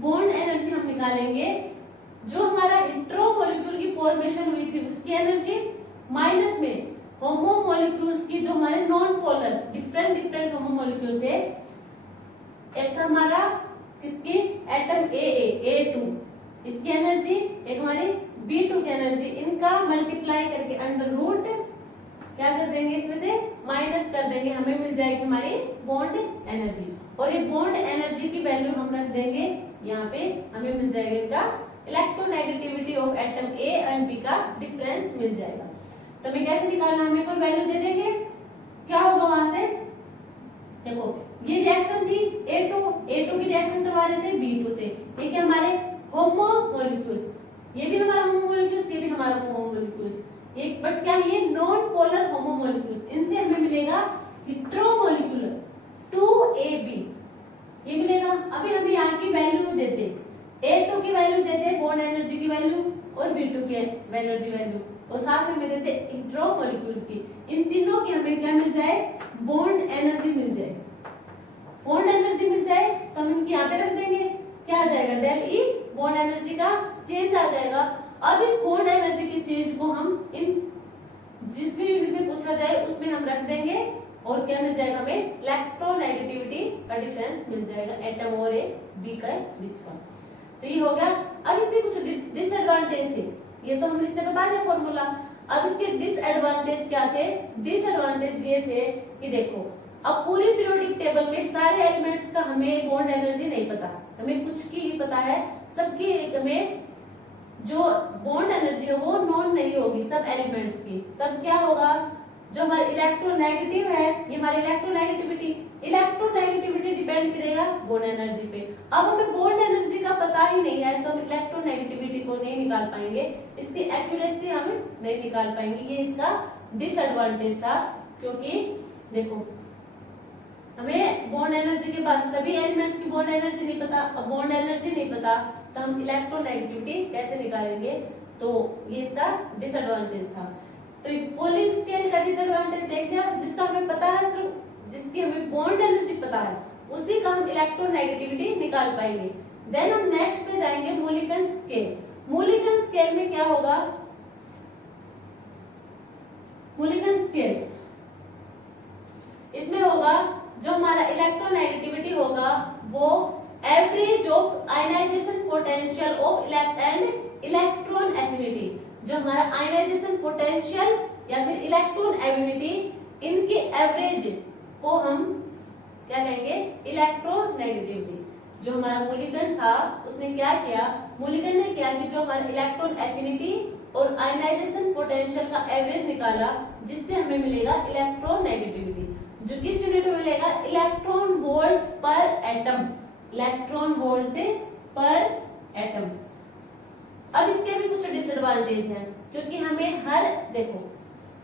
बॉन्ड एनर्जी हम निकालेंगे जो हमारा हेटेरोमॉलिक्यूल की फॉर्मेशन हुई थी उसकी एनर्जी माइनस में होमोमॉलिक्यूल्स की, जो हमारे नॉन पोलर डिफरेंट होमोमॉलिक्यूल थे। एक था हमारा किसकी, एटम A2, इसकी एनर्जी, एक हमारी B2 की एनर्जी, इनका मल्टीप्लाई करके अंडर रूट क्या कर देंगे, इसमें से माइनस कर देंगे, हमें मिल जाएगी हमारी बॉन्ड एनर्जी। और ये बॉन्ड एनर्जी की वैल्यू हम रख देंगे यहाँ पे, हमें मिल जाएगा इनका electronegativity of atom A and B का डिफरेंस मिल जाएगा। तो हमें कैसे निकालना, हमें कोई वैल्यू दे देंगे, क्या होगा वहां से, देखो ये रिएक्शन थी A2 की रिएक्शन करवा रहे थे B2 से, ये क्या हमारे होमो मॉलिक्यूल्स, ये भी हमारा होमो मॉलिक्यूल्स, ये भी हमारा होमो मॉलिक्यूल्स, ये बट क्या ये नॉन पोलर होमो मॉलिक्यूल्स, इनसे हमें मिलेगा हेटेरो मॉलिक्यूलर 2AB, ये मिलेगा। अभी हमें यहाँ की वैल्यू देते, A2 की वैल्यू देते बॉन्ड एनर्जी की वैल्यू और B2 की एनर्जी वैल्यू, और साथ में देते हेटेरो मॉलिक्यूल की, इन तीनों की हमें क्या मिल जाए, बॉन्ड एनर्जी मिल जाए। बॉन्ड एनर्जी मिल जाए तो हम इनकी यहाँ पे रख देंगे, क्या आ जाएगा, डेल ई, बॉन्ड एनर्जी का चेंज आ जाएगा। अब इस बॉन्ड एनर्जी के चेंज को हम इन जिस भी यूनिट में पूछा जाए उसमें हम रख देंगे, और क्या मिल जाएगा हमें, इलेक्ट्रोनेगेटिविटी का डिफरेंस मिल जाएगा एटम और ए बी के बीच का। तो ये हो गया। अब इसके कुछ डिसएडवांटेज थे, ये तो हमने इसने बता दिया फॉर्मूला। अब इसके डिसएडवांटेज क्या थे, डिसएडवांटेज ये थे कि देखो अब पूरी पीरियोडिक टेबल में सारे एलिमेंट्स का हमें बॉन्ड एनर्जी नहीं पता, हमें कुछ की ही पता है, सबकी हमें जो बॉन्ड एनर्जी है वो नॉन नहीं होगी सब एलिमेंट्स की। तब क्या होगा, जो हमारे इलेक्ट्रोनेगेटिव है, ये हमारी इलेक्ट्रोनेगेटिविटी डिपेंड करेगा बॉन्ड एनर्जी पे। अब हमें बॉन्ड एनर्जी का पता ही नहीं है तो हम इलेक्ट्रोनेगेटिविटी को नहीं निकाल पाएंगे, इसकी एक्यूरेसी हम नहीं निकाल पाएंगे, ये इसका डिसएडवांटेज था। क्योंकि देखो हमें बॉन्ड एनर्जी के बाद सभी एलिमेंट्स की बॉन्ड एनर्जी नहीं पता, अब बॉन्ड एनर्जी नहीं पता तो हम इलेक्ट्रोनेगेटिविटी कैसे निकालेंगे, तो ये इसका डिसएडवांटेज था। तो पोलिंग स्केल का डिसएडवांटेज देख लिया, जिसका हमें पता है, सिर्फ जिसकी हमें बॉन्ड एनर्जी पता है उसी का हम इलेक्ट्रोनेगेटिविटी निकाल पाएंगे। देन हम नेक्स्ट पे जाएंगे मोलिकन स्केल। मोलिकन स्केल में क्या होगा, मोलिकन स्केल इसमें होगा जो हमारा इलेक्ट्रोनेगेटिविटी होगा वो average of ionisation potential of and electron affinity, जो हमारा आयनाइजेशन पोटेंशियल या फिर इलेक्ट्रॉन एफिनिटी, इनके एवरेज को हम क्या कहेंगे, इलेक्ट्रोनेगेटिविटी। जो हमारा मोलिकन था उसने क्या किया, मोलिकन ने क्या कि जो हमारा इलेक्ट्रॉन एफिनिटी और आयनाइजेशन पोटेंशियल का एवरेज निकाला, जिससे हमें मिलेगा इलेक्ट्रोनेगेटिविटी, जो किस यूनिट में मिलेगा, इलेक्ट्रॉन वोल्ट पर एटम, इलेक्ट्रॉन वोल्ट पर एटम। अब इसके भी कुछ डिसएडवांटेज हैं, क्योंकि हमें देखो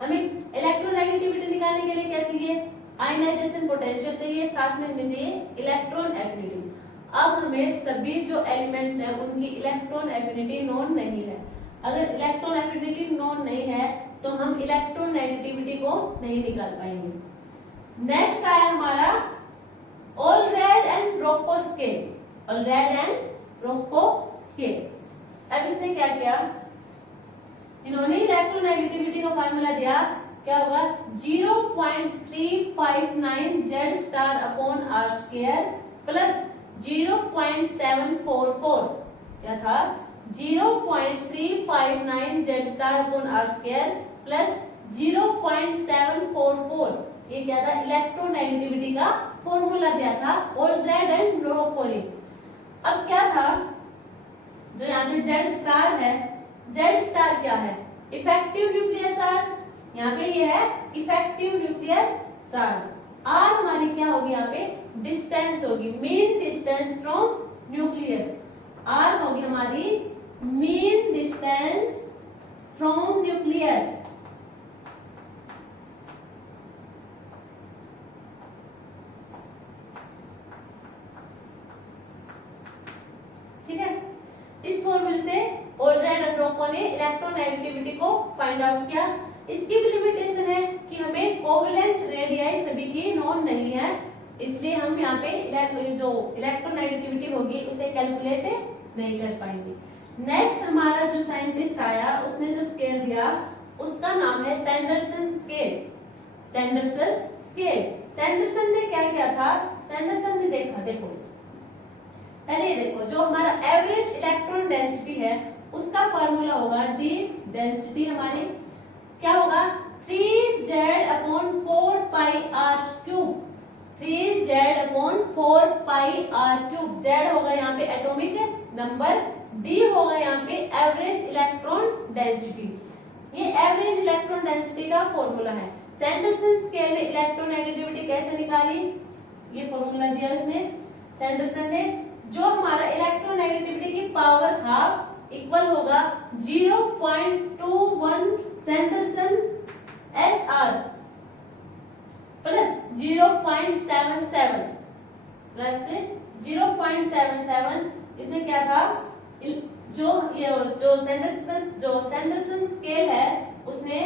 हमें इलेक्ट्रोनेगेटिविटी निकालने के लिए क्या चाहिए, आयनाइजेशन पोटेंशियल चाहिए, साथ में हमें चाहिए इलेक्ट्रॉन एफिनिटी। अब हमें सभी जो एलिमेंट्स हैं उनकी इलेक्ट्रॉन एफिनिटी नॉन नहीं है। अगर इलेक्ट्रॉन एफिनिटी नॉन नहीं है तो हम इलेक्ट्रोनेगेटिविटी को नहीं निकाल पाएंगे। नेक्स्ट आया हमारा ऑलरेड एंड ब्रोको स्केल, ऑलरेड एंड ब्रोको स्केल। अब इसने क्या किया, इन्होंने इलेक्ट्रोनेगेटिविटी का फार्मूला दिया, क्या होगा, 0.359 Z star upon R square plus 0.744, क्या था, 0.359 Z star upon R square plus 0.744, ये क्या था, इलेक्ट्रोनेगेटिविटी का फॉर्मूला दिया था ऑलरेड एंड ब्रोकोली। अब क्या था, जो यहाँ पे Z स्टार है, Z स्टार क्या है, इफेक्टिव न्यूक्लियर चार्ज, यहाँ पे ये है इफेक्टिव न्यूक्लियर चार्ज। R हमारी क्या होगी, यहाँ पे डिस्टेंस होगी, mean distance from nucleus, R होगी हमारी मीन डिस्टेंस फ्रॉम न्यूक्लियस। ठीक है, इस फॉर्मूले से ऑलरेड और ब्रोको ने इलेक्ट्रोनेगेटिविटी को फाइंड आउट किया। इसकी भी लिमिटेशन है कि हमें कोवेलेंट रेडियाई सभी की नॉन नहीं है, इसलिए हम यहाँ पे जो इलेक्ट्रोनेगेटिविटी होगी उसे कैलकुलेट नहीं कर पाएंगे। नेक्स्ट हमारा जो साइंटिस्ट आया उसने जो स्केल दिया उसका नाम है Sanderson scale. Sanderson scale, Sanderson ने क्या किया था, सैंडरसन ने देखो पहले देखो जो हमारा एवरेज इलेक्ट्रॉन डेंसिटी है उसका फार्मूला होगा डी डेंसिटी हमारी क्या होगा 3z/4πr³। 3z/4πr³। z होगा यहाँ पे एटॉमिक नंबर, d होगा यहाँ पे एवरेज इलेक्ट्रॉन डेंसिटी। ये एवरेज इलेक्ट्रॉन डेंसिटी का फॉर्मूला है। सैंडरसन स्केल में इलेक्ट्रोनेगेटिविटी कैसे निकाली, ये फॉर्मूला दिया उसने सैंडरसन ने। जो हमारा इलेक्ट्रोनेगेटिविटी की पावर हाफ इक्वल होगा 0.21 सैंडरसन SR प्लस 0.77 प्लस 0.77। इसमें क्या था, जो सैंडरसन स्केल है उसने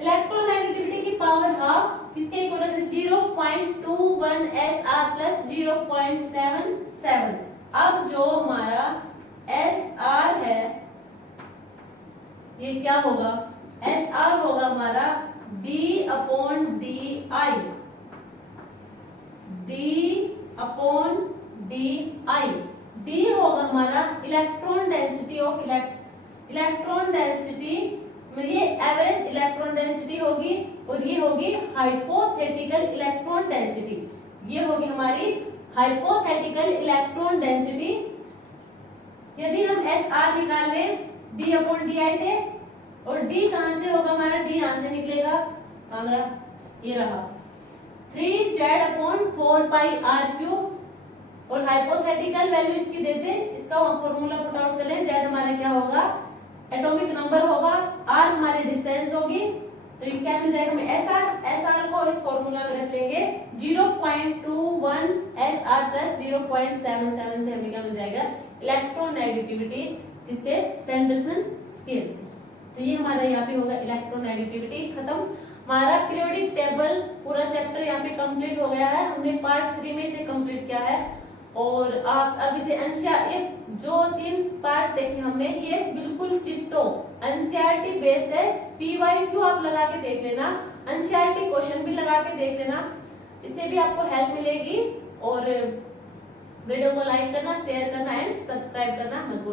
इलेक्ट्रोनेगेटिविटी की पावर हाफ किसके इक्वल है, 0.21 SR प्लस 0.77। अब जो हमारा SR है ये क्या होगा, SR होगा हमारा D/DI। D होगा हमारा electron density of electron density में, ये एवरेज इलेक्ट्रॉन डेंसिटी होगी और ये होगी हाइपोथेटिकल इलेक्ट्रॉन डेंसिटी। ये होगी हमारी हाइपोथेटिकल इलेक्ट्रॉन डेंसिटी। यदि हम SR निकाल लें D/DI से, और D कहां से होगा हमारा, D यहां से निकलेगा, कहां गया, ये रहा 3z/4πr³ और हाइपोथेटिकल वैल्यू इसकी देते, इसका फॉर्मूला पुट आउट कर लें। z हमारा क्या होगा, एटॉमिक नंबर होगा, r हमारी डिस्टेंस होगी, तो ये क्या मिल जाएगा हमें SR को इस फॉर्मूला में रख लेंगे 0.21 SR प्लस 0.77 से हमें क्या मिल जाएगा, इलेक्ट्रोनेगेटिविटी, इससे सैंडरसन स्केल से। तो ये हमारा यहाँ पे होगा इलेक्ट्रोनेगेटिविटी खत्म। हमारा पीरियोडिक टेबल पूरा चैप्टर यहाँ पे कंप्लीट हो गया है। हमने पार्ट 3 में इसे कंप्लीट किया है और आप अब इसे ये जो 3 पार्ट देखे हमने, ये बिल्कुल डिट्टो एनसीईआरटी बेस्ड है। PYQ आप लगा के देख लेना, एनसीईआरटी क्वेश्चन भी लगा के देख लेना, इससे भी आपको हेल्प मिलेगी। और वीडियो को लाइक करना, शेयर करना एंड सब्सक्राइब करना मत